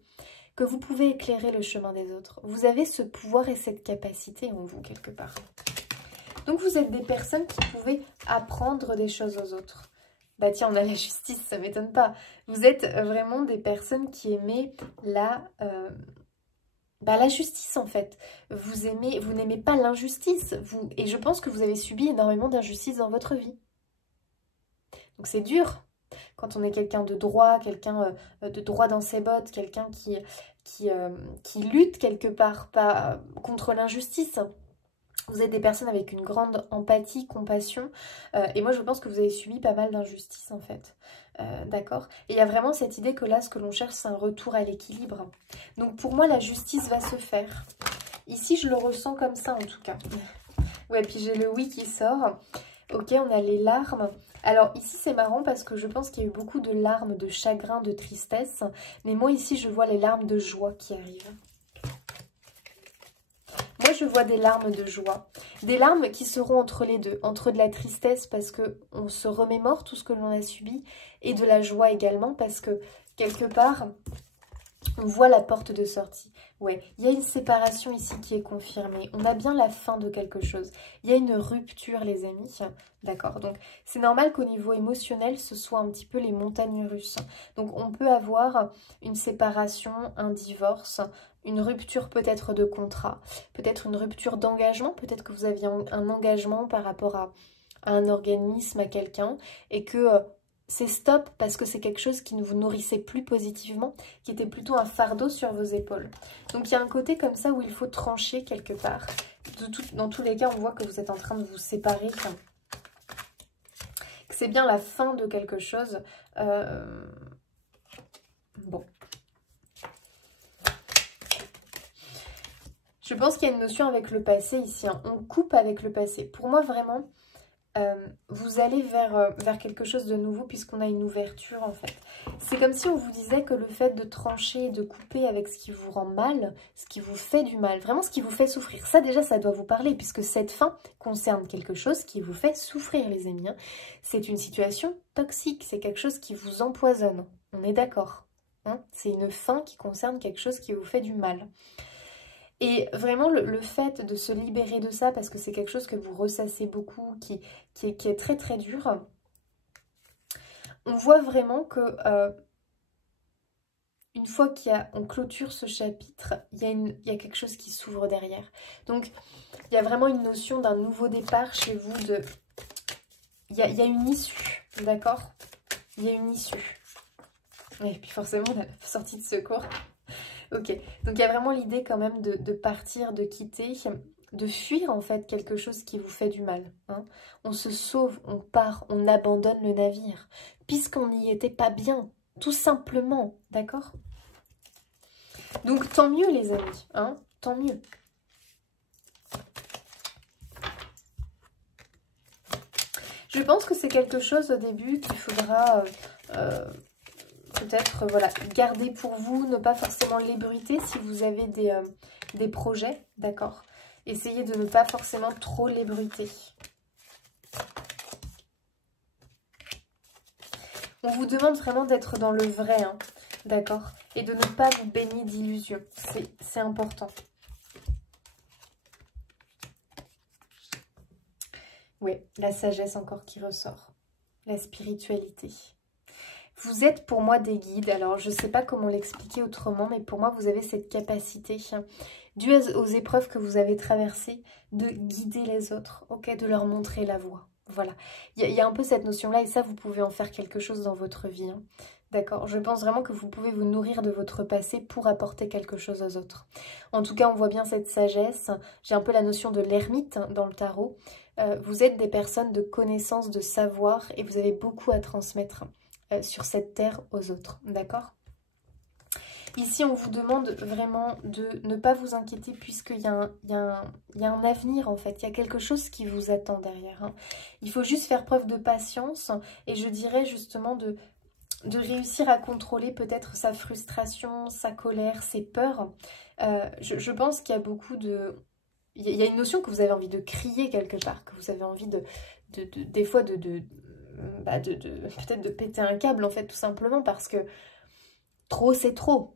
que vous pouvez éclairer le chemin des autres. Vous avez ce pouvoir et cette capacité en vous quelque part. Donc vous êtes des personnes qui pouvaient apprendre des choses aux autres. Bah tiens, on a la justice, ça m'étonne pas. Vous êtes vraiment des personnes qui aimaient la justice en fait. Vous n'aimez pas l'injustice. Et je pense que vous avez subi énormément d'injustice dans votre vie. Donc c'est dur. Quand on est quelqu'un de droit, quelqu'un de droit dans ses bottes, quelqu'un qui lutte quelque part pas contre l'injustice. Vous êtes des personnes avec une grande empathie, compassion. Et moi, je pense que vous avez subi pas mal d'injustices, en fait. D'accord? Et il y a vraiment cette idée que là, ce que l'on cherche, c'est un retour à l'équilibre. Donc, pour moi, la justice va se faire. Ici, je le ressens comme ça, en tout cas. Ouais, puis j'ai le oui qui sort. Ok, on a les larmes. Alors ici c'est marrant parce que je pense qu'il y a eu beaucoup de larmes, de chagrin, de tristesse. Mais moi ici je vois les larmes de joie qui arrivent. Moi je vois des larmes de joie. Des larmes qui seront entre les deux. Entre de la tristesse parce qu'on se remémore tout ce que l'on a subi. Et de la joie également parce que quelque part on voit la porte de sortie. Ouais, il y a une séparation ici qui est confirmée. On a bien la fin de quelque chose. Il y a une rupture, les amis. D'accord, donc c'est normal qu'au niveau émotionnel, ce soit un petit peu les montagnes russes. Donc on peut avoir une séparation, un divorce, une rupture peut-être de contrat, peut-être une rupture d'engagement. Peut-être que vous aviez un engagement par rapport à un organisme, à quelqu'un, et que c'est stop parce que c'est quelque chose qui ne vous nourrissait plus positivement, qui était plutôt un fardeau sur vos épaules. Donc il y a un côté comme ça où il faut trancher quelque part. Dans tous les cas, on voit que vous êtes en train de vous séparer, que c'est bien la fin de quelque chose. Bon. Je pense qu'il y a une notion avec le passé ici, hein. On coupe avec le passé. Pour moi, vraiment, vous allez vers quelque chose de nouveau puisqu'on a une ouverture en fait. C'est comme si on vous disait que le fait de trancher et de couper avec ce qui vous rend mal, ce qui vous fait du mal, vraiment ce qui vous fait souffrir, ça déjà ça doit vous parler puisque cette fin concerne quelque chose qui vous fait souffrir les amis. Hein. C'est une situation toxique, c'est quelque chose qui vous empoisonne, on est d'accord. Hein, c'est une fin qui concerne quelque chose qui vous fait du mal. Et vraiment, le fait de se libérer de ça, parce que c'est quelque chose que vous ressassez beaucoup, qui est très très dur, on voit vraiment que une fois qu'on clôture ce chapitre, il y a quelque chose qui s'ouvre derrière. Donc, il y a vraiment une notion d'un nouveau départ chez vous. Il y a une issue, d'accord? Il y a une issue. Et puis forcément, la sortie de secours. Ok, donc il y a vraiment l'idée quand même de partir, de quitter, de fuir en fait quelque chose qui vous fait du mal. Hein. On se sauve, on part, on abandonne le navire, puisqu'on n'y était pas bien, tout simplement, d'accord? Donc tant mieux les amis, hein, tant mieux. Je pense que c'est quelque chose au début qu'il faudra... peut-être voilà, garder pour vous, ne pas forcément l'ébruiter si vous avez des projets, d'accord? Essayez de ne pas forcément trop l'ébruiter. On vous demande vraiment d'être dans le vrai, hein, d'accord? Et de ne pas vous baigner d'illusions, c'est important. Oui, la sagesse encore qui ressort, la spiritualité. Vous êtes pour moi des guides, alors je ne sais pas comment l'expliquer autrement, mais pour moi vous avez cette capacité, due aux épreuves que vous avez traversées, de guider les autres, ok, de leur montrer la voie. Voilà, il y a un peu cette notion-là et ça vous pouvez en faire quelque chose dans votre vie, hein. D'accord, je pense vraiment que vous pouvez vous nourrir de votre passé pour apporter quelque chose aux autres. En tout cas, on voit bien cette sagesse, j'ai un peu la notion de l'ermite dans le tarot. Vous êtes des personnes de connaissance, de savoir et vous avez beaucoup à transmettre sur cette terre aux autres, d'accord? Ici, on vous demande vraiment de ne pas vous inquiéter puisqu'il y a un avenir en fait, il y a quelque chose qui vous attend derrière. Hein. Il faut juste faire preuve de patience et je dirais justement de réussir à contrôler peut-être sa frustration, sa colère, ses peurs. Je pense qu'il y a beaucoup de... Il y a une notion que vous avez envie de crier quelque part, que vous avez envie des fois peut-être de péter un câble en fait tout simplement parce que trop c'est trop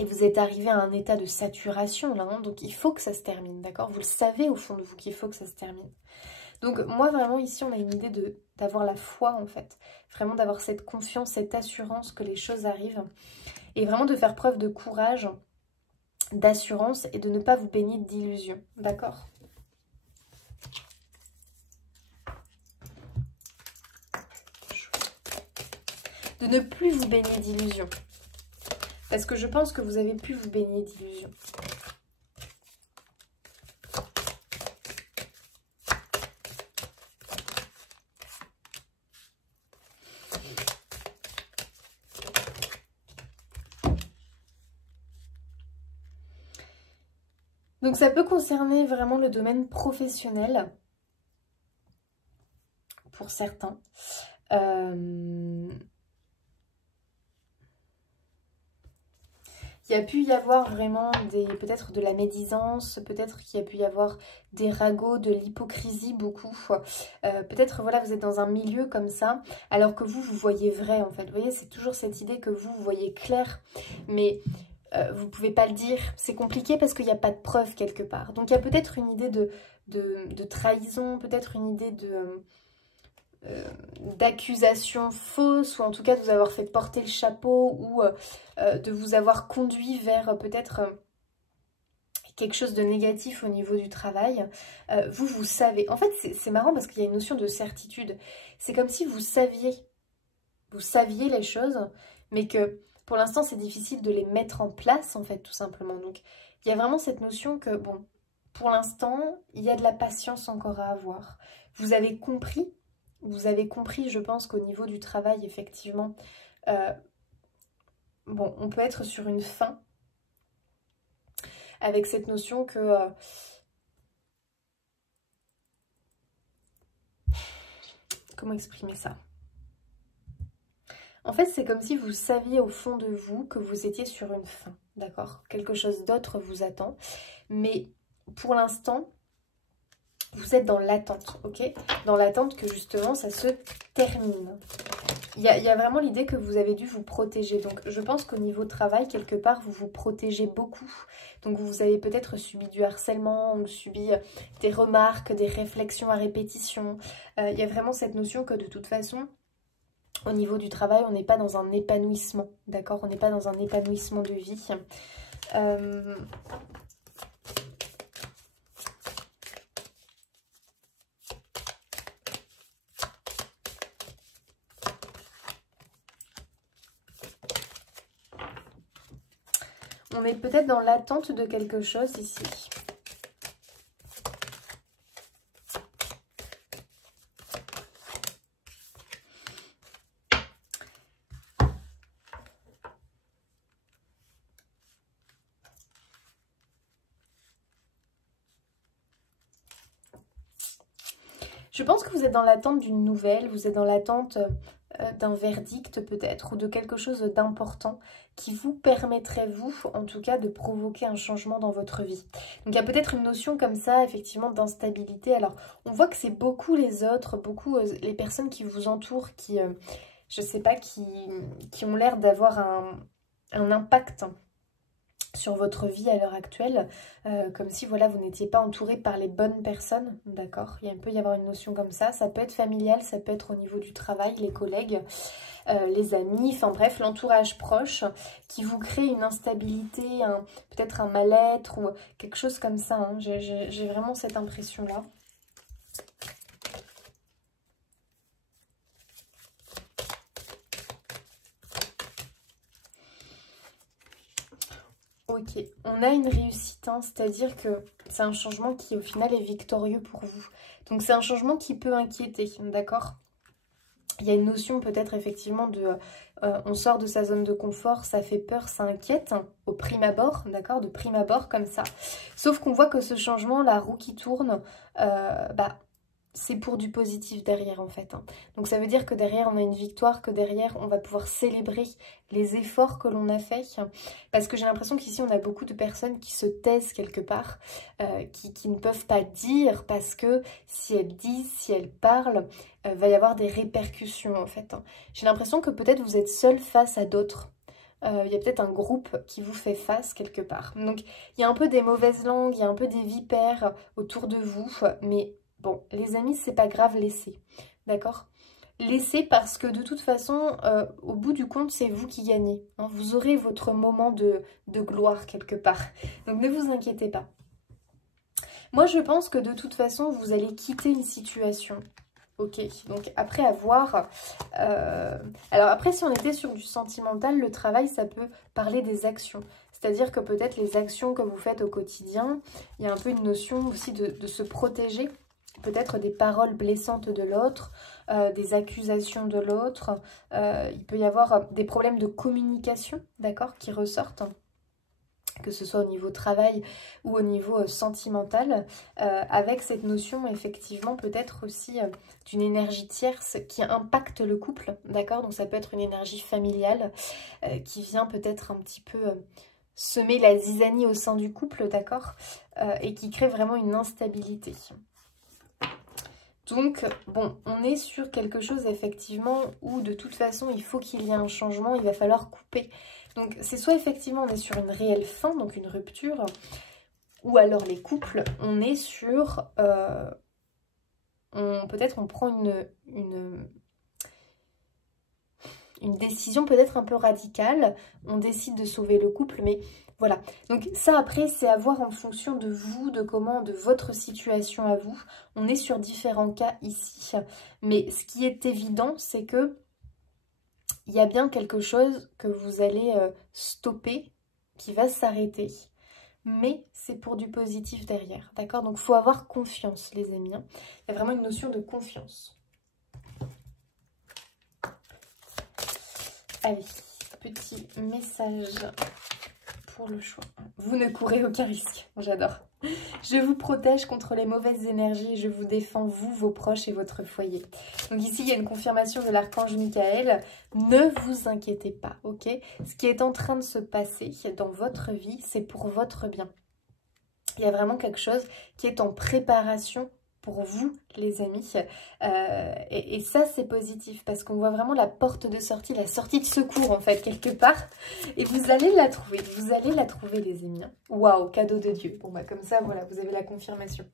et vous êtes arrivé à un état de saturation là, hein, donc il faut que ça se termine, d'accord? Vous le savez au fond de vous qu'il faut que ça se termine. Donc moi vraiment ici on a une idée d'avoir la foi en fait, vraiment d'avoir cette confiance, cette assurance que les choses arrivent et vraiment de faire preuve de courage, d'assurance et de ne pas vous baigner d'illusions, d'accord? De ne plus vous baigner d'illusions. Parce que je pense que vous avez pu vous baigner d'illusions. Donc ça peut concerner vraiment le domaine professionnel. Pour certains. Il y a pu y avoir vraiment peut-être de la médisance, peut-être qu'il y a pu y avoir des ragots, de l'hypocrisie beaucoup. Peut-être voilà, vous êtes dans un milieu comme ça, alors que vous voyez vrai en fait. Vous voyez, c'est toujours cette idée que vous voyez clair, mais vous ne pouvez pas le dire. C'est compliqué parce qu'il n'y a pas de preuve quelque part. Donc il y a peut-être une idée de trahison, peut-être une idée d'accusation fausse, ou en tout cas de vous avoir fait porter le chapeau, ou de vous avoir conduit vers peut-être quelque chose de négatif au niveau du travail. Vous savez, en fait c'est marrant parce qu'il y a une notion de certitude, c'est comme si vous saviez vous saviez les choses, mais que pour l'instant c'est difficile de les mettre en place en fait tout simplement. Donc il y a vraiment cette notion que bon, pour l'instant il y a de la patience encore à avoir. Vous avez compris je pense qu'au niveau du travail effectivement, bon on peut être sur une fin avec cette notion que... comment exprimer ça? En fait, c'est comme si vous saviez au fond de vous que vous étiez sur une fin, d'accord? Quelque chose d'autre vous attend. Mais pour l'instant, vous êtes dans l'attente, ok? Dans l'attente que justement, ça se termine. Il y a vraiment l'idée que vous avez dû vous protéger. Donc, je pense qu'au niveau travail, quelque part, vous vous protégez beaucoup. Donc, vous avez peut-être subi du harcèlement ou subi des remarques, des réflexions à répétition. Il y a vraiment cette notion que de toute façon... Au niveau du travail, on n'est pas dans un épanouissement, d'accord? On n'est pas dans un épanouissement de vie. On est peut-être dans l'attente de quelque chose ici. Je pense que vous êtes dans l'attente d'une nouvelle, vous êtes dans l'attente d'un verdict peut-être, ou de quelque chose d'important qui vous permettrait, vous, en tout cas, de provoquer un changement dans votre vie. Donc il y a peut-être une notion comme ça, effectivement, d'instabilité. Alors, on voit que c'est beaucoup les autres, beaucoup les personnes qui vous entourent, qui, je sais pas, qui ont l'air d'avoir un impact sur votre vie à l'heure actuelle, comme si voilà vous n'étiez pas entouré par les bonnes personnes, d'accord? Il peut y avoir une notion comme ça peut être familial, ça peut être au niveau du travail, les collègues, les amis, enfin bref, l'entourage proche qui vous crée une instabilité, peut-être un mal-être ou quelque chose comme ça, hein. J'ai vraiment cette impression-là. Ok, on a une réussite, hein, c'est-à-dire que c'est un changement qui au final est victorieux pour vous. Donc c'est un changement qui peut inquiéter, d'accord? Il y a une notion peut-être effectivement de... on sort de sa zone de confort, ça fait peur, ça inquiète, hein, au prime abord, d'accord? De prime abord comme ça. Sauf qu'on voit que ce changement, la roue qui tourne, c'est pour du positif derrière en fait, hein. Donc ça veut dire que derrière on a une victoire, que derrière on va pouvoir célébrer les efforts que l'on a faits. Parce que j'ai l'impression qu'ici on a beaucoup de personnes qui se taisent quelque part, qui ne peuvent pas dire parce que si elles disent, si elles parlent, va y avoir des répercussions en fait, hein. J'ai l'impression que peut-être vous êtes seul face à d'autres. Il y a peut-être un groupe qui vous fait face quelque part. Donc il y a un peu des mauvaises langues, il y a un peu des vipères autour de vous, mais... Bon, les amis, c'est pas grave, laissez, d'accord? Laissez parce que de toute façon, au bout du compte, c'est vous qui gagnez, hein. Vous aurez votre moment de gloire quelque part. Donc ne vous inquiétez pas. Moi, je pense que de toute façon, vous allez quitter une situation. Ok, donc après avoir... Alors après, si on était sur du sentimental, le travail, ça peut parler des actions. C'est-à-dire que peut-être les actions que vous faites au quotidien, il y a un peu une notion aussi de se protéger. Peut-être des paroles blessantes de l'autre, des accusations de l'autre. Il peut y avoir des problèmes de communication, d'accord, qui ressortent, que ce soit au niveau travail ou au niveau sentimental, avec cette notion effectivement peut-être aussi d'une énergie tierce qui impacte le couple, d'accord? Donc ça peut être une énergie familiale qui vient peut-être un petit peu... semer la zizanie au sein du couple, d'accord, et qui crée vraiment une instabilité. Donc, bon, on est sur quelque chose effectivement où de toute façon il faut qu'il y ait un changement, il va falloir couper. Donc c'est soit effectivement on est sur une réelle fin, donc une rupture, ou alors les couples, on est sur... peut-être on prend une décision peut-être un peu radicale, on décide de sauver le couple, mais voilà. Donc ça après c'est à voir en fonction de vous, de votre situation à vous. On est sur différents cas ici, mais ce qui est évident c'est que il y a bien quelque chose que vous allez stopper, qui va s'arrêter. Mais c'est pour du positif derrière, d'accord? Donc, il faut avoir confiance, les amis, hein. Il y a vraiment une notion de confiance. Allez, petit message pour le choix. Vous ne courez aucun risque. J'adore. Je vous protège contre les mauvaises énergies et je vous défends, vous, vos proches et votre foyer. Donc ici, il y a une confirmation de l'archange Michael. Ne vous inquiétez pas, ok? Ce qui est en train de se passer dans votre vie, c'est pour votre bien. Il y a vraiment quelque chose qui est en préparation pour vous, les amis. Et ça, c'est positif parce qu'on voit vraiment la porte de sortie, la sortie de secours, en fait, quelque part. Et vous allez la trouver. Vous allez la trouver, les amis. Waouh, cadeau de Dieu. Bon, bah, comme ça, voilà, vous avez la confirmation.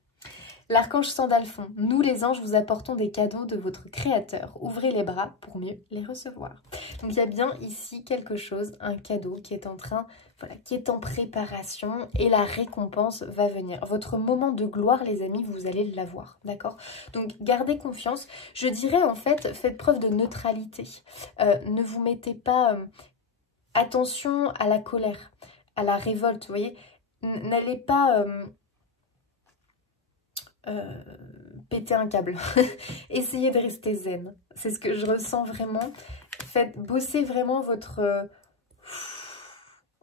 L'archange Sandalphon, nous les anges vous apportons des cadeaux de votre créateur. Ouvrez les bras pour mieux les recevoir. Donc il y a bien ici quelque chose, un cadeau qui est en train, voilà, qui est en préparation et la récompense va venir. Votre moment de gloire, les amis, vous allez l'avoir, d'accord? Donc gardez confiance. Je dirais en fait, faites preuve de neutralité. Ne vous mettez pas attention à la colère, à la révolte, vous voyez? N'allez pas... péter un câble. Essayez de rester zen. C'est ce que je ressens vraiment. Faites bosser vraiment votre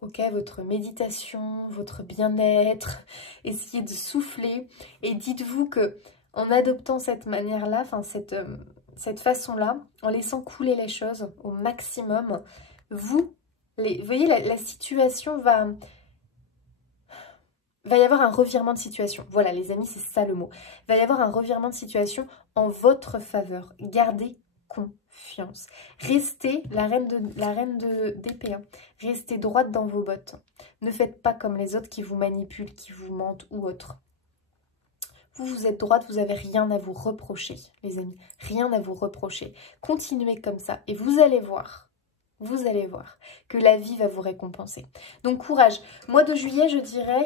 votre méditation, votre bien-être. Essayez de souffler et dites-vous que en adoptant cette manière-là, enfin cette façon-là, en laissant couler les choses au maximum, vous voyez, la situation va y avoir un revirement de situation. Voilà, les amis, c'est ça le mot. Il va y avoir un revirement de situation en votre faveur. Gardez confiance. Restez la reine d'épée. Hein. Restez droite dans vos bottes. Ne faites pas comme les autres qui vous manipulent, qui vous mentent ou autres. Vous êtes droite, vous n'avez rien à vous reprocher, les amis. Rien à vous reprocher. Continuez comme ça et vous allez voir. Vous allez voir que la vie va vous récompenser. Donc courage. Mois de juillet, je dirais,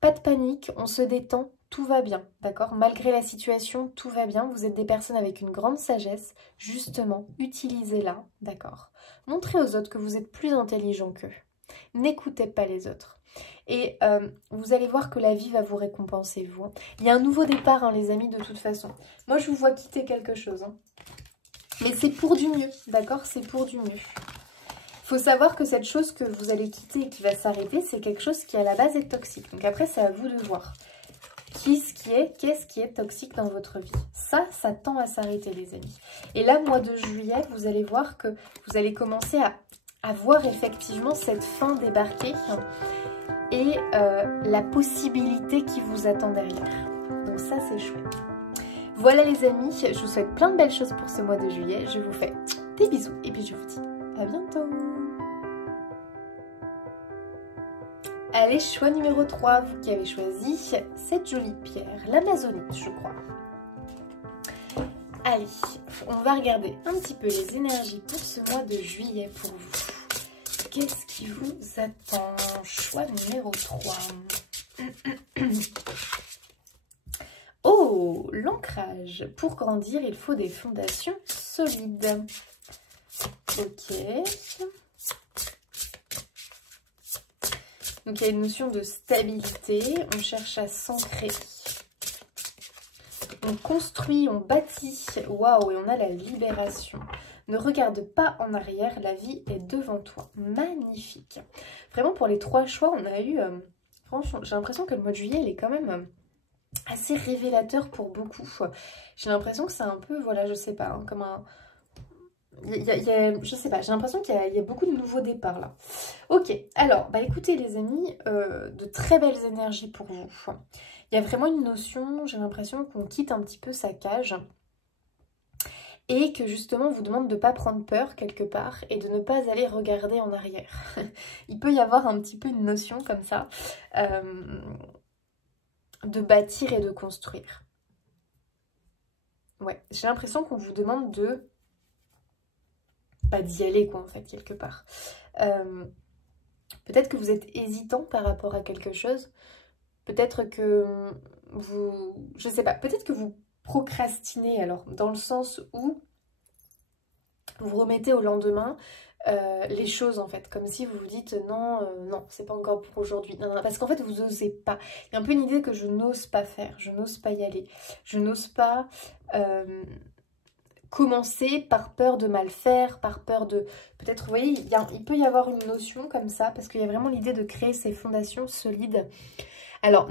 pas de panique, on se détend, tout va bien, d'accord? Malgré la situation, tout va bien. Vous êtes des personnes avec une grande sagesse. Justement, utilisez-la, d'accord? Montrez aux autres que vous êtes plus intelligent qu'eux. N'écoutez pas les autres. Et vous allez voir que la vie va vous récompenser, vous. Hein. Il y a un nouveau départ, hein, les amis, de toute façon. Moi, je vous vois quitter quelque chose, hein. Mais c'est pour du mieux, d'accord? C'est pour du mieux. Il faut savoir que cette chose que vous allez quitter et qui va s'arrêter, c'est quelque chose qui à la base est toxique. Donc après, c'est à vous de voir. Qu'est-ce qui est toxique dans votre vie? Ça tend à s'arrêter, les amis. Et là, mois de juillet, vous allez voir que vous allez commencer à voir effectivement cette fin débarquer et la possibilité qui vous attend derrière. Donc ça, c'est chouette. Voilà les amis, je vous souhaite plein de belles choses pour ce mois de juillet. Je vous fais des bisous et puis je vous dis à bientôt. Allez, choix numéro 3, vous qui avez choisi cette jolie pierre, l'amazonite je crois. Allez, on va regarder un petit peu les énergies pour ce mois de juillet pour vous. Qu'est-ce qui vous attend? Choix numéro 3. Oh, l'ancrage. Pour grandir, il faut des fondations solides. Ok. Donc, il y a une notion de stabilité. On cherche à s'ancrer. On construit, on bâtit. Waouh, et on a la libération. Ne regarde pas en arrière, la vie est devant toi. Magnifique. Vraiment, pour les 3 choix, on a eu... franchement, j'ai l'impression que le mois de juillet, il est quand même... assez révélateur pour beaucoup. J'ai l'impression que c'est un peu, voilà, je sais pas, hein, comme un... je sais pas, j'ai l'impression qu'il y a beaucoup de nouveaux départs là. Ok, alors, bah écoutez les amis, de très belles énergies pour vous. Il y a vraiment une notion, j'ai l'impression qu'on quitte un petit peu sa cage et que justement on vous demande de ne pas prendre peur quelque part et de ne pas aller regarder en arrière. Il peut y avoir un petit peu une notion comme ça. De bâtir et de construire. Ouais, j'ai l'impression qu'on vous demande de... pas d'y aller quoi en fait, quelque part. Peut-être que vous êtes hésitant par rapport à quelque chose. Peut-être que vous... je sais pas, peut-être que vous procrastinez alors, dans le sens où vous remettez au lendemain les choses en fait, comme si vous vous dites non, non, c'est pas encore pour aujourd'hui. Non, non, parce qu'en fait, vous n'osez pas. Il y a un peu une idée que je n'ose pas faire, je n'ose pas y aller, je n'ose pas commencer par peur de mal faire, par peur de... Peut-être, vous voyez, il peut y avoir une notion comme ça, parce qu'il y a vraiment l'idée de créer ces fondations solides. Alors,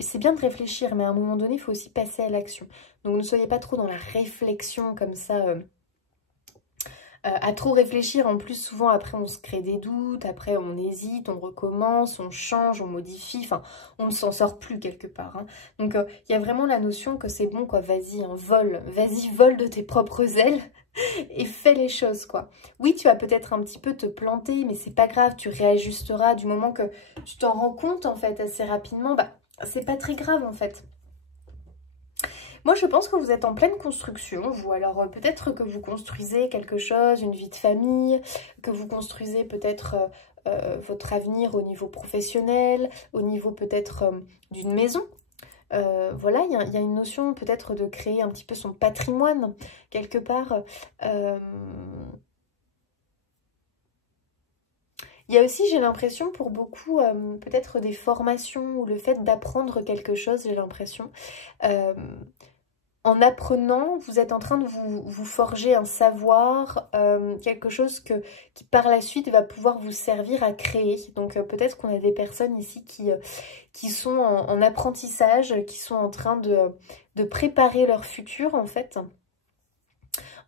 c'est bien de réfléchir, mais à un moment donné, il faut aussi passer à l'action. Donc, ne soyez pas trop dans la réflexion comme ça, à trop réfléchir. En plus, souvent, après, on se crée des doutes, après, on hésite, on recommence, on change, on modifie, enfin, on ne s'en sort plus quelque part. Hein. Donc, il y a vraiment la notion que c'est bon, quoi, vas-y, hein, vole, vas-y, vole de tes propres ailes et fais les choses, quoi. Oui, tu vas peut-être un petit peu te planter, mais c'est pas grave, tu réajusteras du moment que tu t'en rends compte, en fait, assez rapidement, bah, c'est pas très grave, en fait. Moi, je pense que vous êtes en pleine construction, vous. Alors, peut-être que vous construisez quelque chose, une vie de famille, que vous construisez peut-être votre avenir au niveau professionnel, au niveau peut-être d'une maison. Voilà, il y a une notion peut-être de créer un petit peu son patrimoine, quelque part. Il y a aussi, j'ai l'impression, pour beaucoup, peut-être des formations ou le fait d'apprendre quelque chose, j'ai l'impression. En apprenant, vous êtes en train de vous forger un savoir, quelque chose qui par la suite va pouvoir vous servir à créer. Donc peut-être qu'on a des personnes ici qui sont en apprentissage, qui sont en train de préparer leur futur en fait,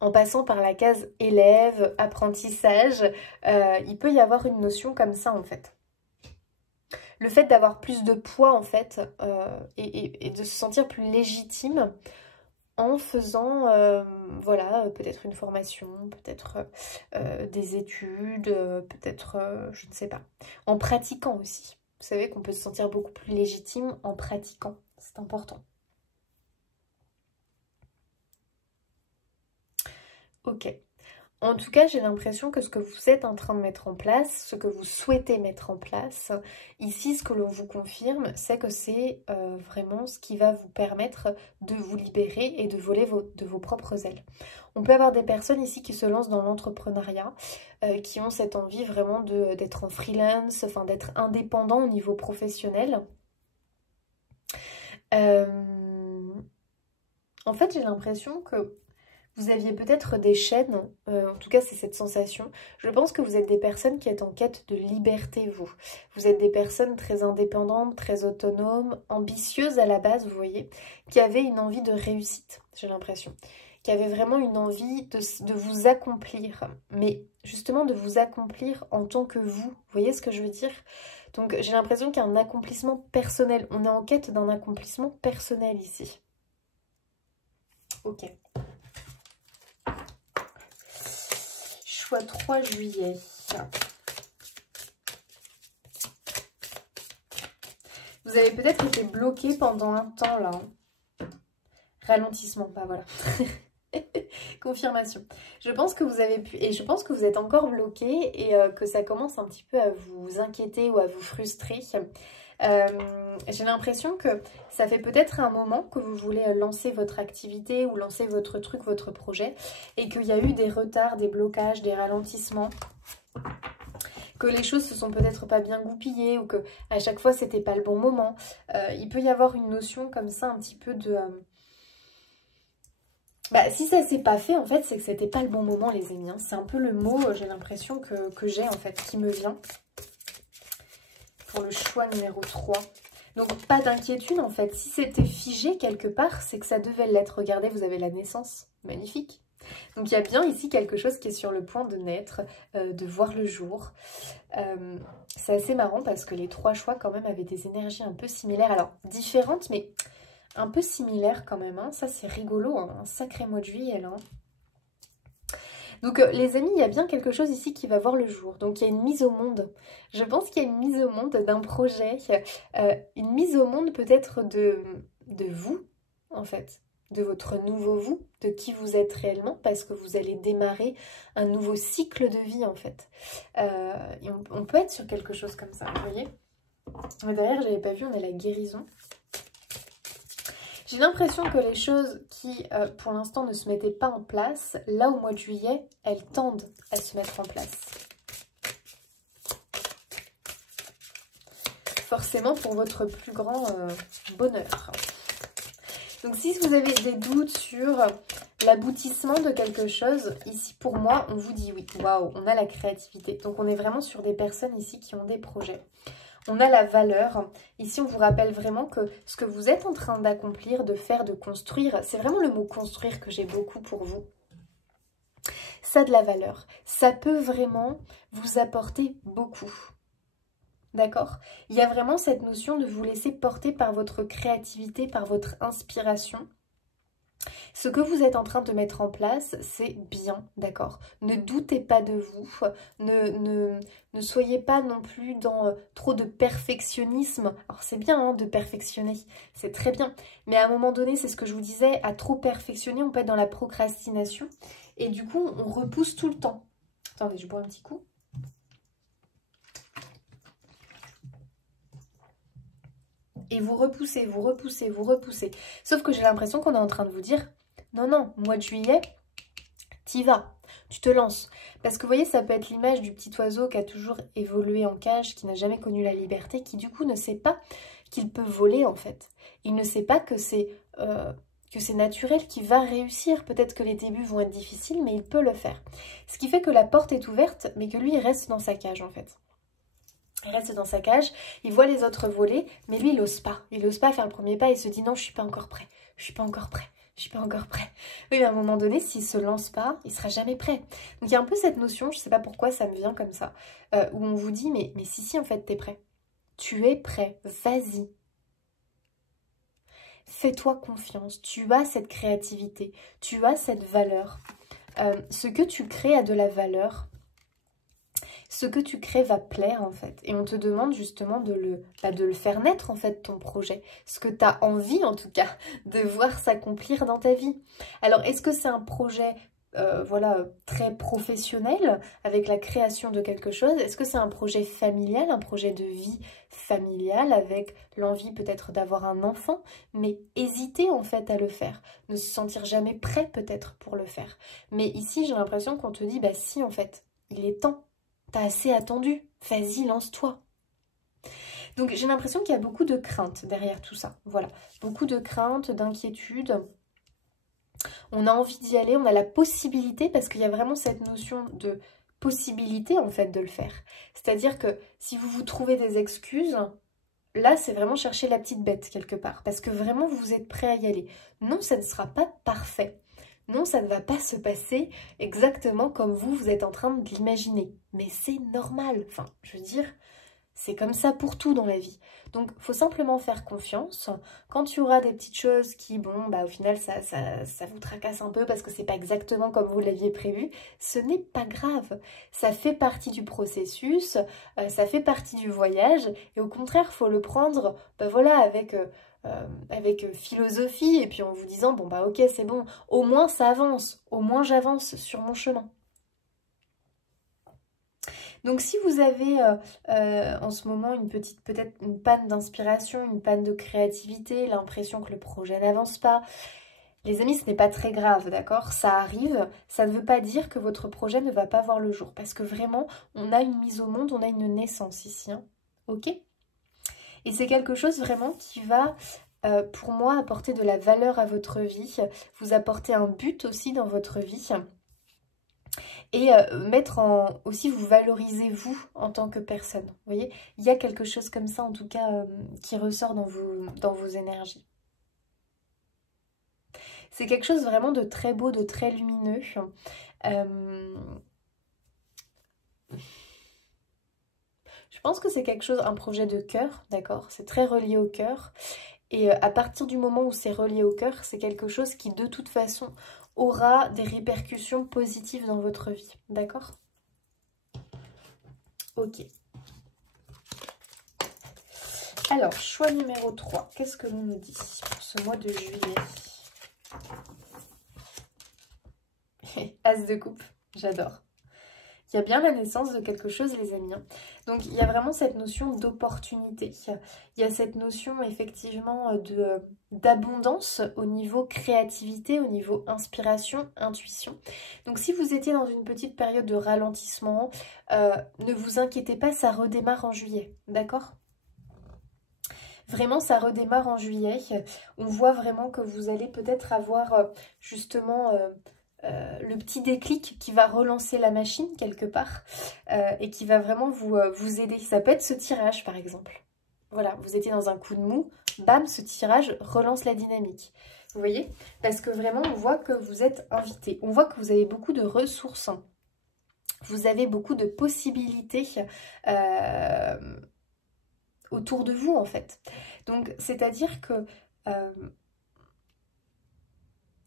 en passant par la case élève, apprentissage. Il peut y avoir une notion comme ça en fait. Le fait d'avoir plus de poids en fait et de se sentir plus légitime en faisant, voilà, peut-être une formation, peut-être des études, peut-être, je ne sais pas, en pratiquant aussi. Vous savez qu'on peut se sentir beaucoup plus légitime en pratiquant, c'est important. Ok. En tout cas, j'ai l'impression que ce que vous êtes en train de mettre en place, ce que vous souhaitez mettre en place, ici, ce que l'on vous confirme, c'est que c'est vraiment ce qui va vous permettre de vous libérer et de voler de vos propres ailes. On peut avoir des personnes ici qui se lancent dans l'entrepreneuriat, qui ont cette envie vraiment d'être en freelance, enfin d'être indépendant au niveau professionnel. En fait, j'ai l'impression que vous aviez peut-être des chaînes, en tout cas c'est cette sensation. Je pense que vous êtes des personnes qui êtes en quête de liberté, vous. Vous êtes des personnes très indépendantes, très autonomes, ambitieuses à la base, vous voyez, qui avaient une envie de réussite, j'ai l'impression. Qui avaient vraiment une envie de vous accomplir, mais justement de vous accomplir en tant que vous. Vous voyez ce que je veux dire? Donc j'ai l'impression qu'il y a un accomplissement personnel. On est en quête d'un accomplissement personnel ici. Ok. Choix 3 juillet. Vous avez peut-être été bloqué pendant un temps là. Ralentissement, bah voilà. Confirmation. Je pense que vous avez pu, et je pense que vous êtes encore bloqué et que ça commence un petit peu à vous inquiéter ou à vous frustrer. J'ai l'impression que ça fait peut-être un moment que vous voulez lancer votre activité ou lancer votre truc, votre projet, et qu'il y a eu des retards, des blocages, des ralentissements, que les choses se sont peut-être pas bien goupillées ou que à chaque fois c'était pas le bon moment. Il peut y avoir une notion comme ça un petit peu de... Bah, si ça s'est pas fait, en fait, c'est que c'était pas le bon moment, les amis. Hein. C'est un peu le mot, j'ai l'impression que j'ai, en fait, qui me vient. Pour le choix numéro 3. Donc, pas d'inquiétude, en fait. Si c'était figé quelque part, c'est que ça devait l'être. Regardez, vous avez la naissance. Magnifique. Donc, il y a bien ici quelque chose qui est sur le point de naître, de voir le jour. C'est assez marrant parce que les 3 choix, quand même, avaient des énergies un peu similaires. Alors, différentes, mais... un peu similaire quand même, hein. Ça c'est rigolo, hein. Un sacré mois de juillet là. Donc les amis, il y a bien quelque chose ici qui va voir le jour. Donc il y a une mise au monde. Je pense qu'il y a une mise au monde d'un projet, une mise au monde peut-être de vous en fait, de votre nouveau vous, de qui vous êtes réellement, parce que vous allez démarrer un nouveau cycle de vie en fait. Et on peut être sur quelque chose comme ça, vous voyez. Derrière, j'avais pas vu, on a la guérison. J'ai l'impression que les choses qui, pour l'instant, ne se mettaient pas en place, là, au mois de juillet, elles tendent à se mettre en place. Forcément pour votre plus grand bonheur. Donc si vous avez des doutes sur l'aboutissement de quelque chose, ici pour moi, on vous dit oui. Waouh, on a la créativité. Donc on est vraiment sur des personnes ici qui ont des projets. On a la valeur. Ici, on vous rappelle vraiment que ce que vous êtes en train d'accomplir, de faire, de construire, c'est vraiment le mot construire que j'ai beaucoup pour vous. Ça a de la valeur. Ça peut vraiment vous apporter beaucoup. D'accord? Il y a vraiment cette notion de vous laisser porter par votre créativité, par votre inspiration. Ce que vous êtes en train de mettre en place, c'est bien, d'accord? Ne doutez pas de vous, ne soyez pas non plus dans trop de perfectionnisme. Alors c'est bien hein, de perfectionner, c'est très bien. Mais à un moment donné, c'est ce que je vous disais, à trop perfectionner, on peut être dans la procrastination. Et du coup, on repousse tout le temps. Attendez, je bois un petit coup. Et vous repoussez, vous repoussez, vous repoussez. Sauf que j'ai l'impression qu'on est en train de vous dire, non, non, mois de juillet, t'y vas, tu te lances. Parce que vous voyez, ça peut être l'image du petit oiseau qui a toujours évolué en cage, qui n'a jamais connu la liberté, qui du coup ne sait pas qu'il peut voler en fait. Il ne sait pas que c'est naturel, qu'il va réussir. Peut-être que les débuts vont être difficiles, mais il peut le faire. Ce qui fait que la porte est ouverte, mais que lui, il reste dans sa cage en fait. Il reste dans sa cage, il voit les autres voler, mais lui, il n'ose pas. Il n'ose pas faire le premier pas, il se dit non, je suis pas encore prêt, je suis pas encore prêt, je suis pas encore prêt. Oui, mais à un moment donné, s'il se lance pas, il sera jamais prêt. Donc il y a un peu cette notion, je sais pas pourquoi ça me vient comme ça, où on vous dit, mais si, en fait, t'es prêt. Tu es prêt, vas-y. Fais-toi confiance, tu as cette créativité, tu as cette valeur. Ce que tu crées a de la valeur. Ce que tu crées va plaire en fait. Et on te demande justement de le faire naître en fait ton projet. Ce que tu as envie en tout cas de voir s'accomplir dans ta vie. Alors est-ce que c'est un projet voilà, très professionnel avec la création de quelque chose? Est-ce que c'est un projet familial, un projet de vie familiale avec l'envie peut-être d'avoir un enfant? Mais hésitez en fait à le faire. Ne se sentir jamais prêt peut-être pour le faire. Mais ici j'ai l'impression qu'on te dit bah si en fait, il est temps. T'as assez attendu, vas-y, lance-toi. Donc j'ai l'impression qu'il y a beaucoup de craintes derrière tout ça. Voilà, beaucoup de craintes, d'inquiétudes. On a envie d'y aller, on a la possibilité, parce qu'il y a vraiment cette notion de possibilité en fait de le faire. C'est-à-dire que si vous vous trouvez des excuses, là c'est vraiment chercher la petite bête quelque part. Parce que vraiment vous êtes prêt à y aller. Non, ça ne sera pas parfait. Non, ça ne va pas se passer exactement comme vous êtes en train de l'imaginer. Mais c'est normal. Enfin, je veux dire, c'est comme ça pour tout dans la vie. Donc, il faut simplement faire confiance. Quand il y aura des petites choses qui, bon, bah au final, ça vous tracasse un peu parce que c'est pas exactement comme vous l'aviez prévu, ce n'est pas grave. Ça fait partie du processus, ça fait partie du voyage. Et au contraire, il faut le prendre, bah voilà, avec philosophie et puis en vous disant bon bah ok c'est bon, au moins ça avance, au moins j'avance sur mon chemin. Donc si vous avez en ce moment peut-être une panne d'inspiration, une panne de créativité, l'impression que le projet n'avance pas, les amis, ce n'est pas très grave, d'accord? Ça arrive, ça ne veut pas dire que votre projet ne va pas voir le jour, parce que vraiment on a une mise au monde, on a une naissance ici, hein, ok? Et c'est quelque chose vraiment qui va pour moi apporter de la valeur à votre vie, vous apporter un but aussi dans votre vie et aussi vous valoriser vous en tant que personne. Vous voyez, il y a quelque chose comme ça en tout cas qui ressort dans vos énergies. C'est quelque chose vraiment de très beau, de très lumineux. Je pense que c'est quelque chose, un projet de cœur, d'accord? C'est très relié au cœur. Et à partir du moment où c'est relié au cœur, c'est quelque chose qui de toute façon aura des répercussions positives dans votre vie. D'accord? Ok. Alors, choix numéro 3. Qu'est-ce que l'on nous dit pour ce mois de juillet? As de coupe, j'adore. Il y a bien la naissance de quelque chose, les amis. Hein. Donc, il y a vraiment cette notion d'opportunité. Il y a cette notion, effectivement, d'abondance au niveau créativité, au niveau inspiration, intuition. Donc, si vous étiez dans une petite période de ralentissement, ne vous inquiétez pas, ça redémarre en juillet. D'accord ? Vraiment, ça redémarre en juillet. On voit vraiment que vous allez peut-être avoir justement le petit déclic qui va relancer la machine quelque part et qui va vraiment vous aider. Ça peut être ce tirage par exemple. Voilà, vous étiez dans un coup de mou, bam, ce tirage relance la dynamique. Vous voyez? Parce que vraiment, on voit que vous êtes invité. On voit que vous avez beaucoup de ressources. Vous avez beaucoup de possibilités autour de vous en fait. Donc c'est-à-dire que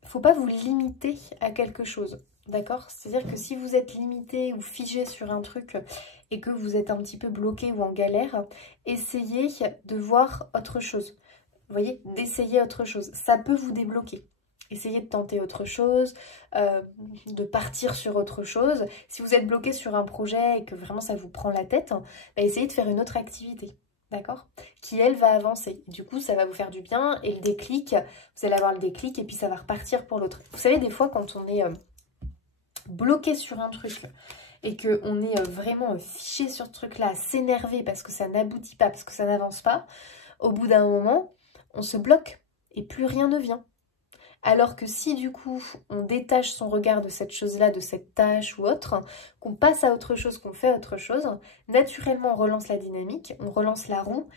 faut pas vous limiter à quelque chose, d'accord? C'est-à-dire que si vous êtes limité ou figé sur un truc et que vous êtes un petit peu bloqué ou en galère, essayez de voir autre chose. Vous voyez, d'essayer autre chose. Ça peut vous débloquer. Essayez de tenter autre chose, de partir sur autre chose. Si vous êtes bloqué sur un projet et que vraiment ça vous prend la tête, bah essayez de faire une autre activité. D'accord? Qui, elle, va avancer. Du coup, ça va vous faire du bien. Et le déclic, vous allez avoir le déclic et puis ça va repartir pour l'autre. Vous savez, des fois, quand on est bloqué sur un truc et qu'on est vraiment fiché sur ce truc-là, à s'énerver parce que ça n'aboutit pas, parce que ça n'avance pas, au bout d'un moment, on se bloque et plus rien ne vient. Alors que si du coup on détache son regard de cette chose-là, de cette tâche ou autre, qu'on passe à autre chose, qu'on fait autre chose, naturellement on relance la dynamique, on relance la roue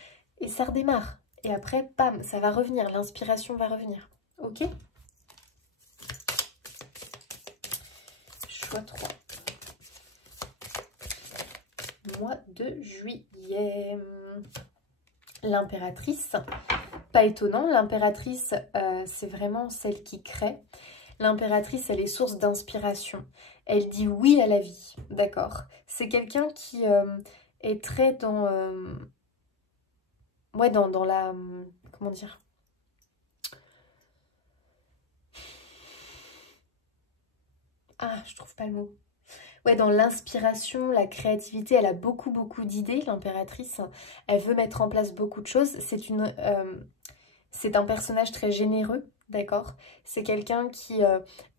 et ça redémarre. Et après, bam, ça va revenir, l'inspiration va revenir. Ok? Choix 3. Mois de juillet. L'impératrice. Pas étonnant, l'impératrice, c'est vraiment celle qui crée. L'impératrice, elle est source d'inspiration. Elle dit oui à la vie, d'accord? C'est quelqu'un qui est très dans... ouais, dans la... comment dire? Ah, je trouve pas le mot. Ouais, dans l'inspiration, la créativité, elle a beaucoup d'idées, l'impératrice. Elle veut mettre en place beaucoup de choses. C'est un personnage très généreux, d'accord? C'est quelqu'un qui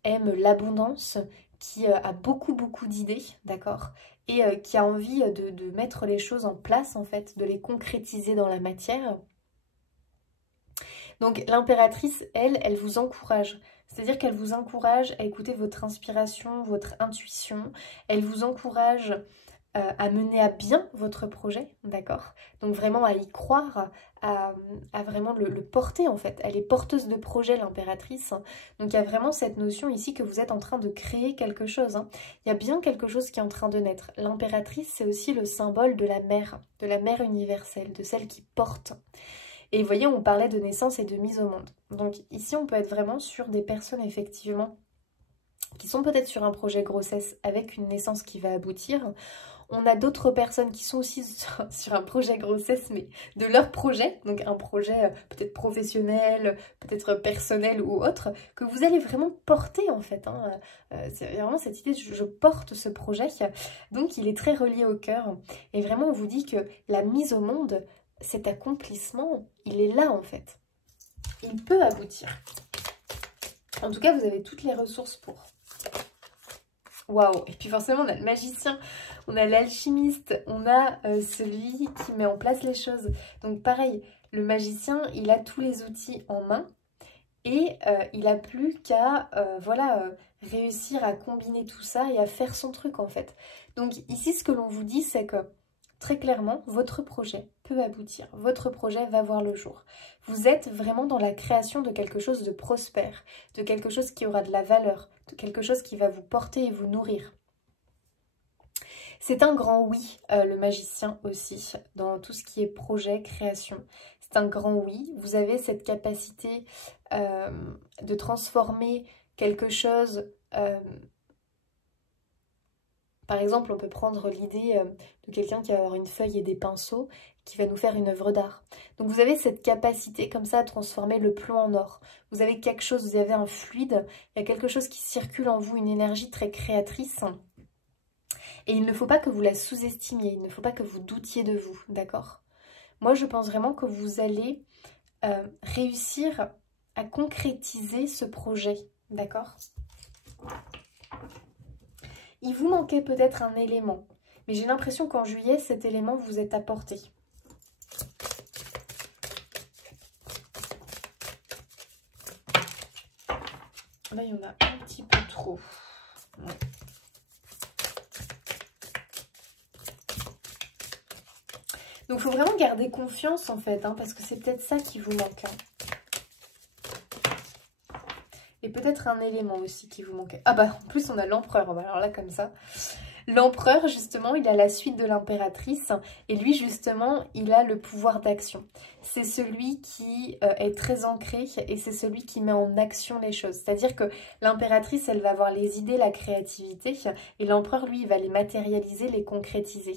aime l'abondance, qui a beaucoup d'idées, d'accord? Et qui a envie de mettre les choses en place, en fait, de les concrétiser dans la matière. Donc l'impératrice, elle vous encourage. C'est-à-dire qu'elle vous encourage à écouter votre inspiration, votre intuition. Elle vous encourage à mener à bien votre projet, d'accord? Donc vraiment à y croire, à vraiment le porter en fait. Elle est porteuse de projet, l'impératrice. Donc il y a vraiment cette notion ici que vous êtes en train de créer quelque chose. Hein. Il y a bien quelque chose qui est en train de naître. L'impératrice, c'est aussi le symbole de la mère universelle, de celle qui porte. Et vous voyez, on parlait de naissance et de mise au monde. Donc ici, on peut être vraiment sur des personnes, effectivement, qui sont peut-être sur un projet grossesse avec une naissance qui va aboutir. On a d'autres personnes qui sont aussi sur un projet grossesse, mais de leur projet, donc un projet peut-être professionnel, peut-être personnel ou autre, que vous allez vraiment porter en fait. Hein. C'est vraiment cette idée de je porte ce projet, donc il est très relié au cœur. Et vraiment, on vous dit que la mise au monde, cet accomplissement, il est là en fait. Il peut aboutir. En tout cas, vous avez toutes les ressources pour. Waouh! Et puis forcément, on a le magicien, on a l'alchimiste, on a celui qui met en place les choses. Donc pareil, le magicien, il a tous les outils en main et il n'a plus qu'à réussir à combiner tout ça et à faire son truc en fait. Donc ici, ce que l'on vous dit, c'est que très clairement, votre projet peut aboutir. Votre projet va voir le jour. Vous êtes vraiment dans la création de quelque chose de prospère, de quelque chose qui aura de la valeur, de quelque chose qui va vous porter et vous nourrir. C'est un grand oui, le magicien aussi, dans tout ce qui est projet, création. C'est un grand oui. Vous avez cette capacité de transformer quelque chose... Par exemple, on peut prendre l'idée de quelqu'un qui va avoir une feuille et des pinceaux qui va nous faire une œuvre d'art. Donc vous avez cette capacité comme ça à transformer le plomb en or. Vous avez quelque chose, vous avez un fluide, il y a quelque chose qui circule en vous, une énergie très créatrice. Et il ne faut pas que vous la sous-estimiez, il ne faut pas que vous doutiez de vous, d'accord? Moi, je pense vraiment que vous allez réussir à concrétiser ce projet, d'accord? Il vous manquait peut-être un élément, mais j'ai l'impression qu'en juillet, cet élément vous est apporté. Là, il y en a un petit peu trop. Ouais. Donc, il faut vraiment garder confiance, en fait, hein, parce que c'est peut-être ça qui vous manque. Hein. Et peut-être un élément aussi qui vous manquait. Ah bah, en plus, on a l'empereur. Alors là, comme ça. L'empereur, justement, il a la suite de l'impératrice. Et lui, justement, il a le pouvoir d'action. C'est celui qui est très ancré et c'est celui qui met en action les choses. C'est-à-dire que l'impératrice, elle va avoir les idées, la créativité. Et l'empereur, lui, il va les matérialiser, les concrétiser.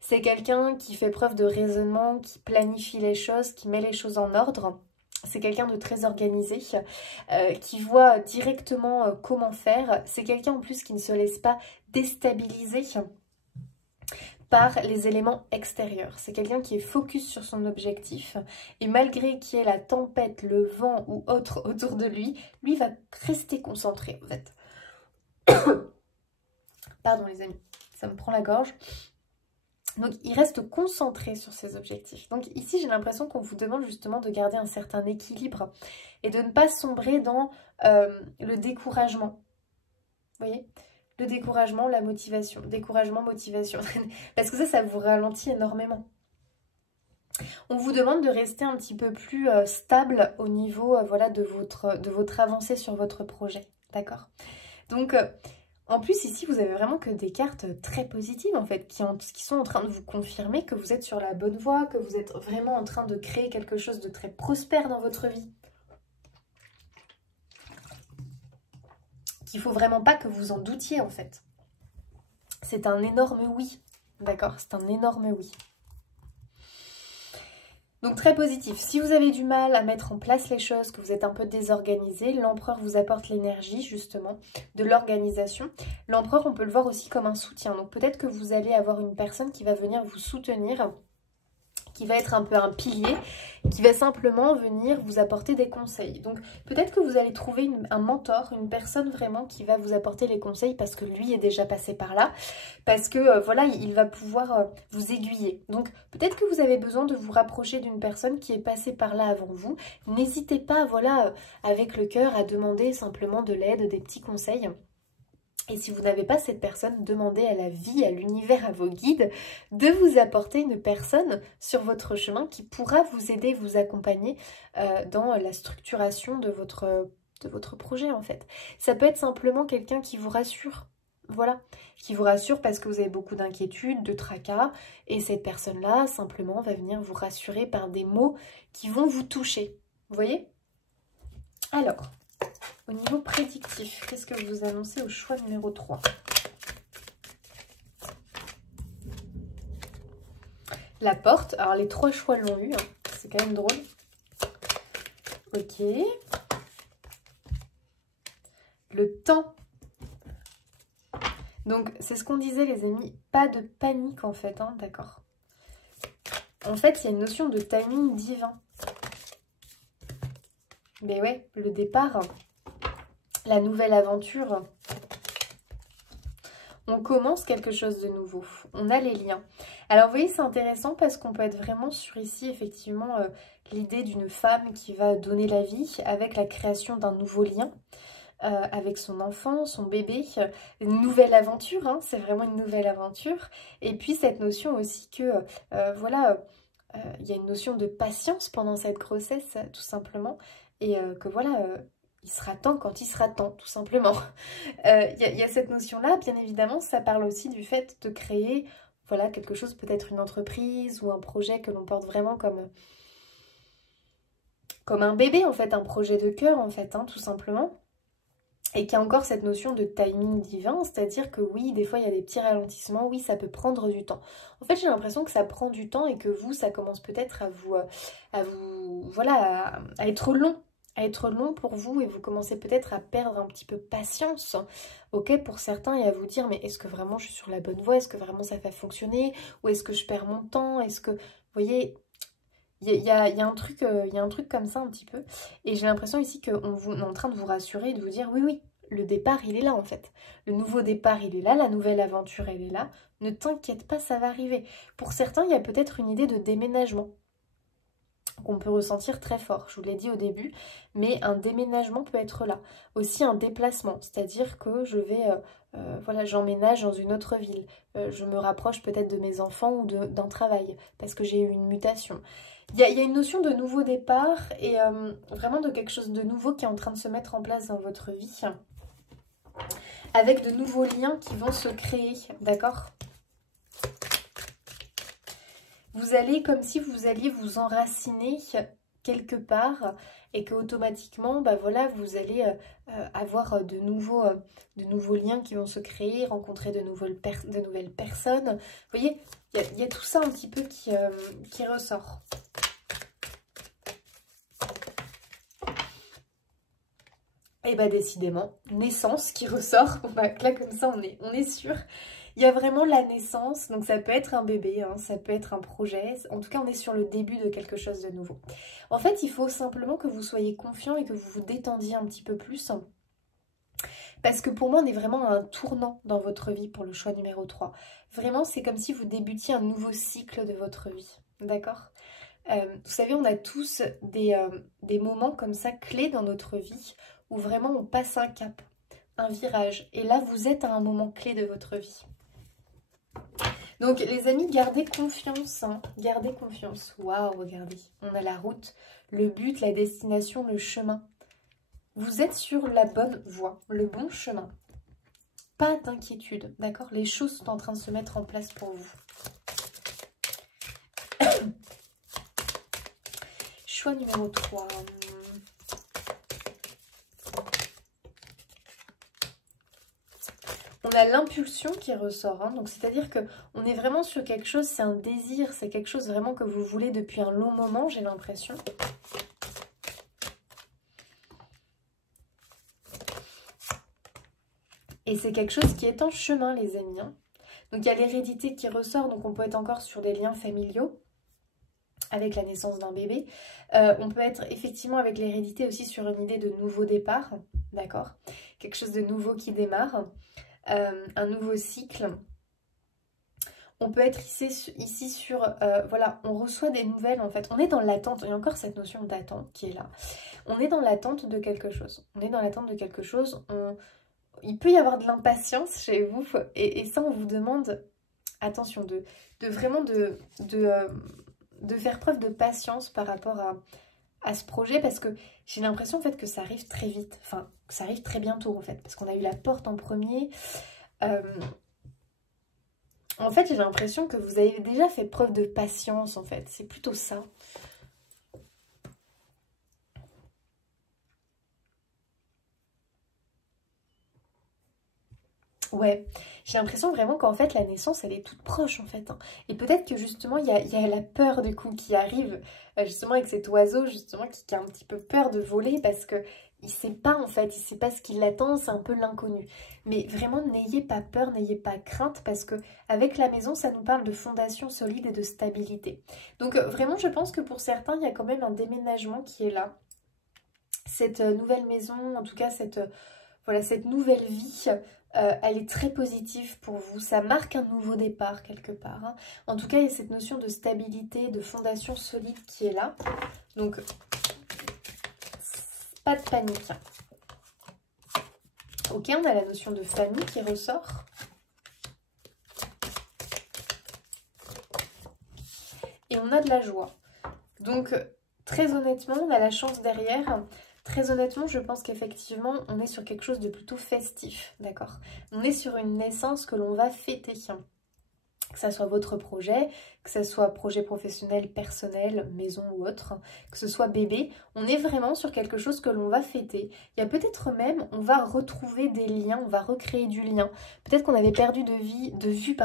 C'est quelqu'un qui fait preuve de raisonnement, qui planifie les choses, qui met les choses en ordre. C'est quelqu'un de très organisé, qui voit directement comment faire. C'est quelqu'un en plus qui ne se laisse pas déstabiliser par les éléments extérieurs. C'est quelqu'un qui est focus sur son objectif et malgré qu'il y ait la tempête, le vent ou autre autour de lui, lui va rester concentré en fait. Pardon les amis, ça me prend la gorge. Donc, il reste concentré sur ses objectifs. Donc, ici, j'ai l'impression qu'on vous demande justement de garder un certain équilibre et de ne pas sombrer dans le découragement. Vous voyez? Le découragement, la motivation. Découragement, motivation. Parce que ça vous ralentit énormément. On vous demande de rester un petit peu plus stable au niveau voilà, de votre avancée sur votre projet. D'accord? Donc... en plus, ici, vous avez vraiment que des cartes très positives, en fait, qui sont en train de vous confirmer que vous êtes sur la bonne voie, que vous êtes vraiment en train de créer quelque chose de très prospère dans votre vie. Qu'il ne faut vraiment pas que vous en doutiez, en fait. C'est un énorme oui, d'accord? C'est un énorme oui. Donc très positif. Si vous avez du mal à mettre en place les choses, que vous êtes un peu désorganisé, l'empereur vous apporte l'énergie justement de l'organisation. L'empereur, on peut le voir aussi comme un soutien. Donc peut-être que vous allez avoir une personne qui va venir vous soutenir, qui va être un peu un pilier, qui va simplement venir vous apporter des conseils. Donc peut-être que vous allez trouver un mentor, une personne vraiment qui va vous apporter les conseils parce que lui est déjà passé par là, parce que voilà, il va pouvoir vous aiguiller. Donc peut-être que vous avez besoin de vous rapprocher d'une personne qui est passée par là avant vous. N'hésitez pas, voilà, avec le cœur à demander simplement de l'aide, des petits conseils. Et si vous n'avez pas cette personne, demandez à la vie, à l'univers, à vos guides de vous apporter une personne sur votre chemin qui pourra vous aider, vous accompagner dans la structuration de votre projet en fait. Ça peut être simplement quelqu'un qui vous rassure, voilà, qui vous rassure parce que vous avez beaucoup d'inquiétudes, de tracas et cette personne-là simplement va venir vous rassurer par des mots qui vont vous toucher, vous voyez? Alors... au niveau prédictif, qu'est-ce que vous annoncez au choix numéro 3? La porte. Alors, les 3 choix l'ont eu. Hein. C'est quand même drôle. Ok. Le temps. Donc, c'est ce qu'on disait, les amis. Pas de panique, en fait. Hein, d'accord. En fait, il y a une notion de timing divin. Mais ouais, le départ... la nouvelle aventure, on commence quelque chose de nouveau, on a les liens. Alors vous voyez, c'est intéressant parce qu'on peut être vraiment sur ici effectivement l'idée d'une femme qui va donner la vie avec la création d'un nouveau lien, avec son enfant, son bébé, une nouvelle aventure, hein, c'est vraiment une nouvelle aventure. Et puis cette notion aussi que voilà, il y a une notion de patience pendant cette grossesse tout simplement et que voilà... il sera temps quand il sera temps, tout simplement. Y a cette notion-là, bien évidemment, ça parle aussi du fait de créer, voilà, quelque chose, peut-être une entreprise ou un projet que l'on porte vraiment comme un bébé, en fait, un projet de cœur, en fait, hein, tout simplement. Et qu'il y a encore cette notion de timing divin, c'est-à-dire que oui, des fois, il y a des petits ralentissements, oui, ça peut prendre du temps. En fait, j'ai l'impression que ça prend du temps et que vous, ça commence peut-être à vous voilà, à être long. à être long pour vous et vous commencez peut-être à perdre un petit peu patience, ok, pour certains, et à vous dire, mais est-ce que vraiment je suis sur la bonne voie? Est-ce que vraiment ça va fonctionner? Ou est-ce que je perds mon temps? Est-ce que, vous voyez, il y a un truc comme ça un petit peu. Et j'ai l'impression ici qu'on est en train de vous rassurer et de vous dire, oui, oui, le départ, il est là en fait. Le nouveau départ, il est là, la nouvelle aventure, elle est là. Ne t'inquiète pas, ça va arriver. Pour certains, il y a peut-être une idée de déménagement qu'on peut ressentir très fort, je vous l'ai dit au début, mais un déménagement peut être là. Aussi un déplacement, c'est-à-dire que je vais, voilà, j'emménage dans une autre ville, je me rapproche peut-être de mes enfants ou d'un travail, parce que j'ai eu une mutation. Il y a une notion de nouveau départ et vraiment de quelque chose de nouveau qui est en train de se mettre en place dans votre vie, avec de nouveaux liens qui vont se créer, d'accord ? Vous allez, comme si vous alliez vous enraciner quelque part et que automatiquement, bah voilà, vous allez avoir de nouveaux liens qui vont se créer, rencontrer de nouvelles personnes. Vous voyez, il y a tout ça un petit peu qui ressort. Et bah décidément, naissance qui ressort. Bah, là comme ça on est sûr. Il y a vraiment la naissance, donc ça peut être un bébé, hein, ça peut être un projet. En tout cas, on est sur le début de quelque chose de nouveau. En fait, il faut simplement que vous soyez confiant et que vous vous détendiez un petit peu plus. Parce que pour moi, on est vraiment à un tournant dans votre vie pour le choix numéro 3. Vraiment, c'est comme si vous débutiez un nouveau cycle de votre vie. D'accord ? Vous savez, on a tous des moments comme ça clés dans notre vie où vraiment on passe un cap, un virage. Et là, vous êtes à un moment clé de votre vie. Donc, les amis, gardez confiance. Hein, gardez confiance. Waouh, regardez. On a la route, le but, la destination, le chemin. Vous êtes sur la bonne voie, le bon chemin. Pas d'inquiétude, d'accord? Les choses sont en train de se mettre en place pour vous. Choix numéro 3. On a l'impulsion qui ressort, hein, donc c'est-à-dire qu'on est vraiment sur quelque chose, c'est un désir, c'est quelque chose vraiment que vous voulez depuis un long moment, j'ai l'impression. Et c'est quelque chose qui est en chemin, les amis. Hein. Donc il y a l'hérédité qui ressort, donc on peut être encore sur des liens familiaux, avec la naissance d'un bébé. On peut être effectivement avec l'hérédité aussi sur une idée de nouveau départ, d'accord? Quelque chose de nouveau qui démarre. Un nouveau cycle. On peut être ici sur, voilà, on reçoit des nouvelles en fait. On est dans l'attente, il y a encore cette notion d'attente qui est là. On est dans l'attente de quelque chose. On est dans l'attente de quelque chose. Il peut y avoir de l'impatience chez vous et ça on vous demande, attention, de vraiment de faire preuve de patience par rapport à ce projet parce que j'ai l'impression en fait que ça arrive très vite, enfin que ça arrive très bientôt en fait parce qu'on a eu la porte en premier. En fait j'ai l'impression que vous avez déjà fait preuve de patience en fait, c'est plutôt ça. Ouais, j'ai l'impression vraiment qu'en fait la naissance elle est toute proche en fait. Hein. Et peut-être que justement il y a la peur du coup qui arrive justement avec cet oiseau justement qui a un petit peu peur de voler parce que il sait pas en fait, il sait pas ce qui l'attend, c'est un peu l'inconnu. Mais vraiment n'ayez pas peur, n'ayez pas crainte parce que avec la maison ça nous parle de fondation solide et de stabilité. Donc vraiment je pense que pour certains il y a quand même un déménagement qui est là. Cette nouvelle maison, en tout cas voilà, cette nouvelle vie, elle est très positive pour vous. Ça marque un nouveau départ quelque part. Hein. En tout cas, il y a cette notion de stabilité, de fondation solide qui est là. Donc, pas de panique. Ok, on a la notion de famille qui ressort. Et on a de la joie. Donc, très honnêtement, on a la chance derrière. Très honnêtement, je pense qu'effectivement, on est sur quelque chose de plutôt festif, d'accord? On est sur une naissance que l'on va fêter. Que ça soit votre projet, que ça soit projet professionnel, personnel, maison ou autre, que ce soit bébé, on est vraiment sur quelque chose que l'on va fêter. Il y a peut-être même, on va retrouver des liens, on va recréer du lien. Peut-être qu'on avait perdu de vue,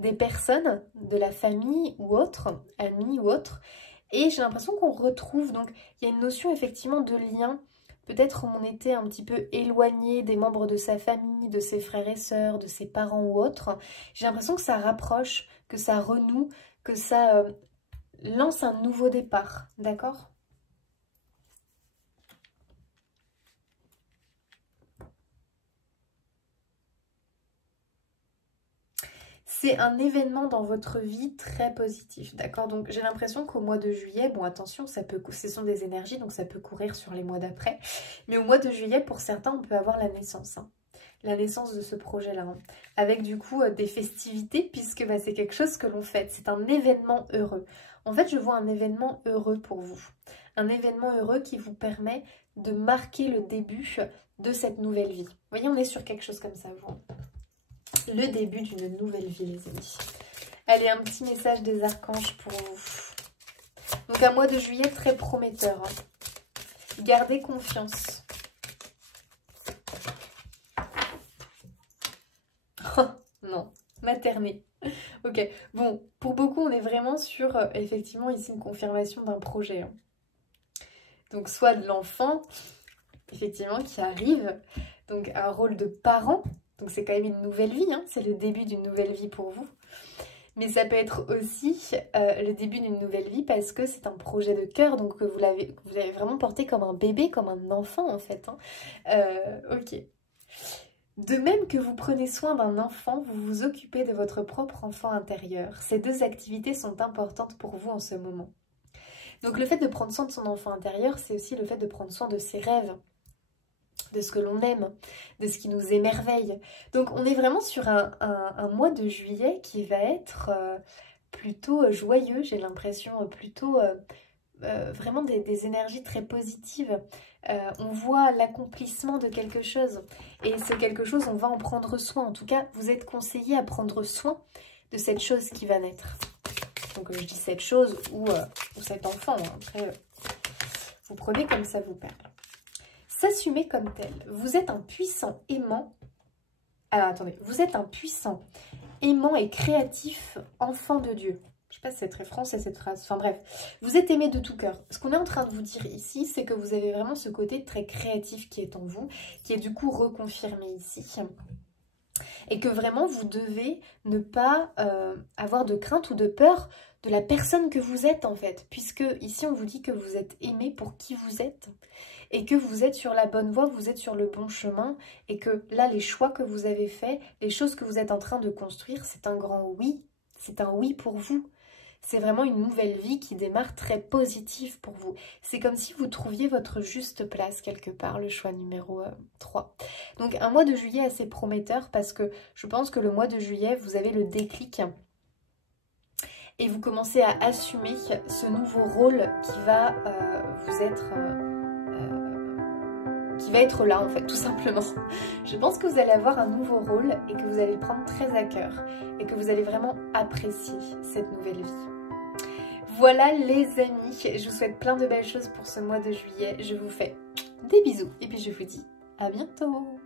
des personnes, de la famille ou autre, amis ou autre, Et j'ai l'impression qu'on retrouve, donc il y a une notion effectivement de lien. Peut-être on était un petit peu éloigné des membres de sa famille, de ses frères et sœurs, de ses parents ou autres. J'ai l'impression que ça rapproche, que ça renoue, que ça lance un nouveau départ, d'accord ? C'est un événement dans votre vie très positif, d'accord? Donc j'ai l'impression qu'au mois de juillet, bon attention, ce sont des énergies, donc ça peut courir sur les mois d'après. Mais au mois de juillet, pour certains, on peut avoir la naissance. La naissance de ce projet-là. Avec du coup des festivités, puisque c'est quelque chose que l'on fête. C'est un événement heureux. En fait, je vois un événement heureux pour vous. Un événement heureux qui vous permet de marquer le début de cette nouvelle vie. Vous voyez, on est sur quelque chose comme ça, vous. Le début d'une nouvelle vie, les amis. Allez, un petit message des archanges pour vous. Donc un mois de juillet très prometteur. Gardez confiance. Oh, non, materner. Ok, bon, pour beaucoup, on est vraiment sur, effectivement, ici, une confirmation d'un projet. Donc soit de l'enfant, effectivement, qui arrive, donc un rôle de parent. Donc c'est quand même une nouvelle vie, c'est le début d'une nouvelle vie pour vous. Mais ça peut être aussi le début d'une nouvelle vie parce que c'est un projet de cœur, donc vous l'avez vraiment porté comme un bébé, comme un enfant en fait. Ok. De même que vous prenez soin d'un enfant, vous vous occupez de votre propre enfant intérieur. Ces deux activités sont importantes pour vous en ce moment. Donc le fait de prendre soin de son enfant intérieur, c'est aussi le fait de prendre soin de ses rêves, de ce que l'on aime, de ce qui nous émerveille. Donc on est vraiment sur un mois de juillet qui va être plutôt joyeux, j'ai l'impression, plutôt vraiment des énergies très positives. On voit l'accomplissement de quelque chose et ce quelque chose, on va en prendre soin. En tout cas, vous êtes conseillé à prendre soin de cette chose qui va naître. Donc je dis cette chose ou cet enfant, après vous prenez comme ça vous parle. S'assumer comme tel. Vous êtes un puissant aimant. Alors attendez, vous êtes un puissant aimant et créatif enfant de Dieu. Je ne sais pas si c'est très français cette phrase. Enfin bref, vous êtes aimé de tout cœur. Ce qu'on est en train de vous dire ici, c'est que vous avez vraiment ce côté très créatif qui est en vous, qui est du coup reconfirmé ici. Et que vraiment vous devez ne pas avoir de crainte ou de peur de la personne que vous êtes en fait. Puisque ici on vous dit que vous êtes aimé pour qui vous êtes. Et que vous êtes sur la bonne voie, vous êtes sur le bon chemin. Et que là les choix que vous avez faits, les choses que vous êtes en train de construire, c'est un grand oui. C'est un oui pour vous. C'est vraiment une nouvelle vie qui démarre très positive pour vous. C'est comme si vous trouviez votre juste place quelque part, le choix numéro 3. Donc un mois de juillet assez prometteur parce que je pense que le mois de juillet, vous avez le déclic et vous commencez à assumer ce nouveau rôle qui va vous être... qui va être là en fait, tout simplement. Je pense que vous allez avoir un nouveau rôle et que vous allez le prendre très à cœur et que vous allez vraiment apprécier cette nouvelle vie. Voilà les amis, je vous souhaite plein de belles choses pour ce mois de juillet. Je vous fais des bisous et puis je vous dis à bientôt.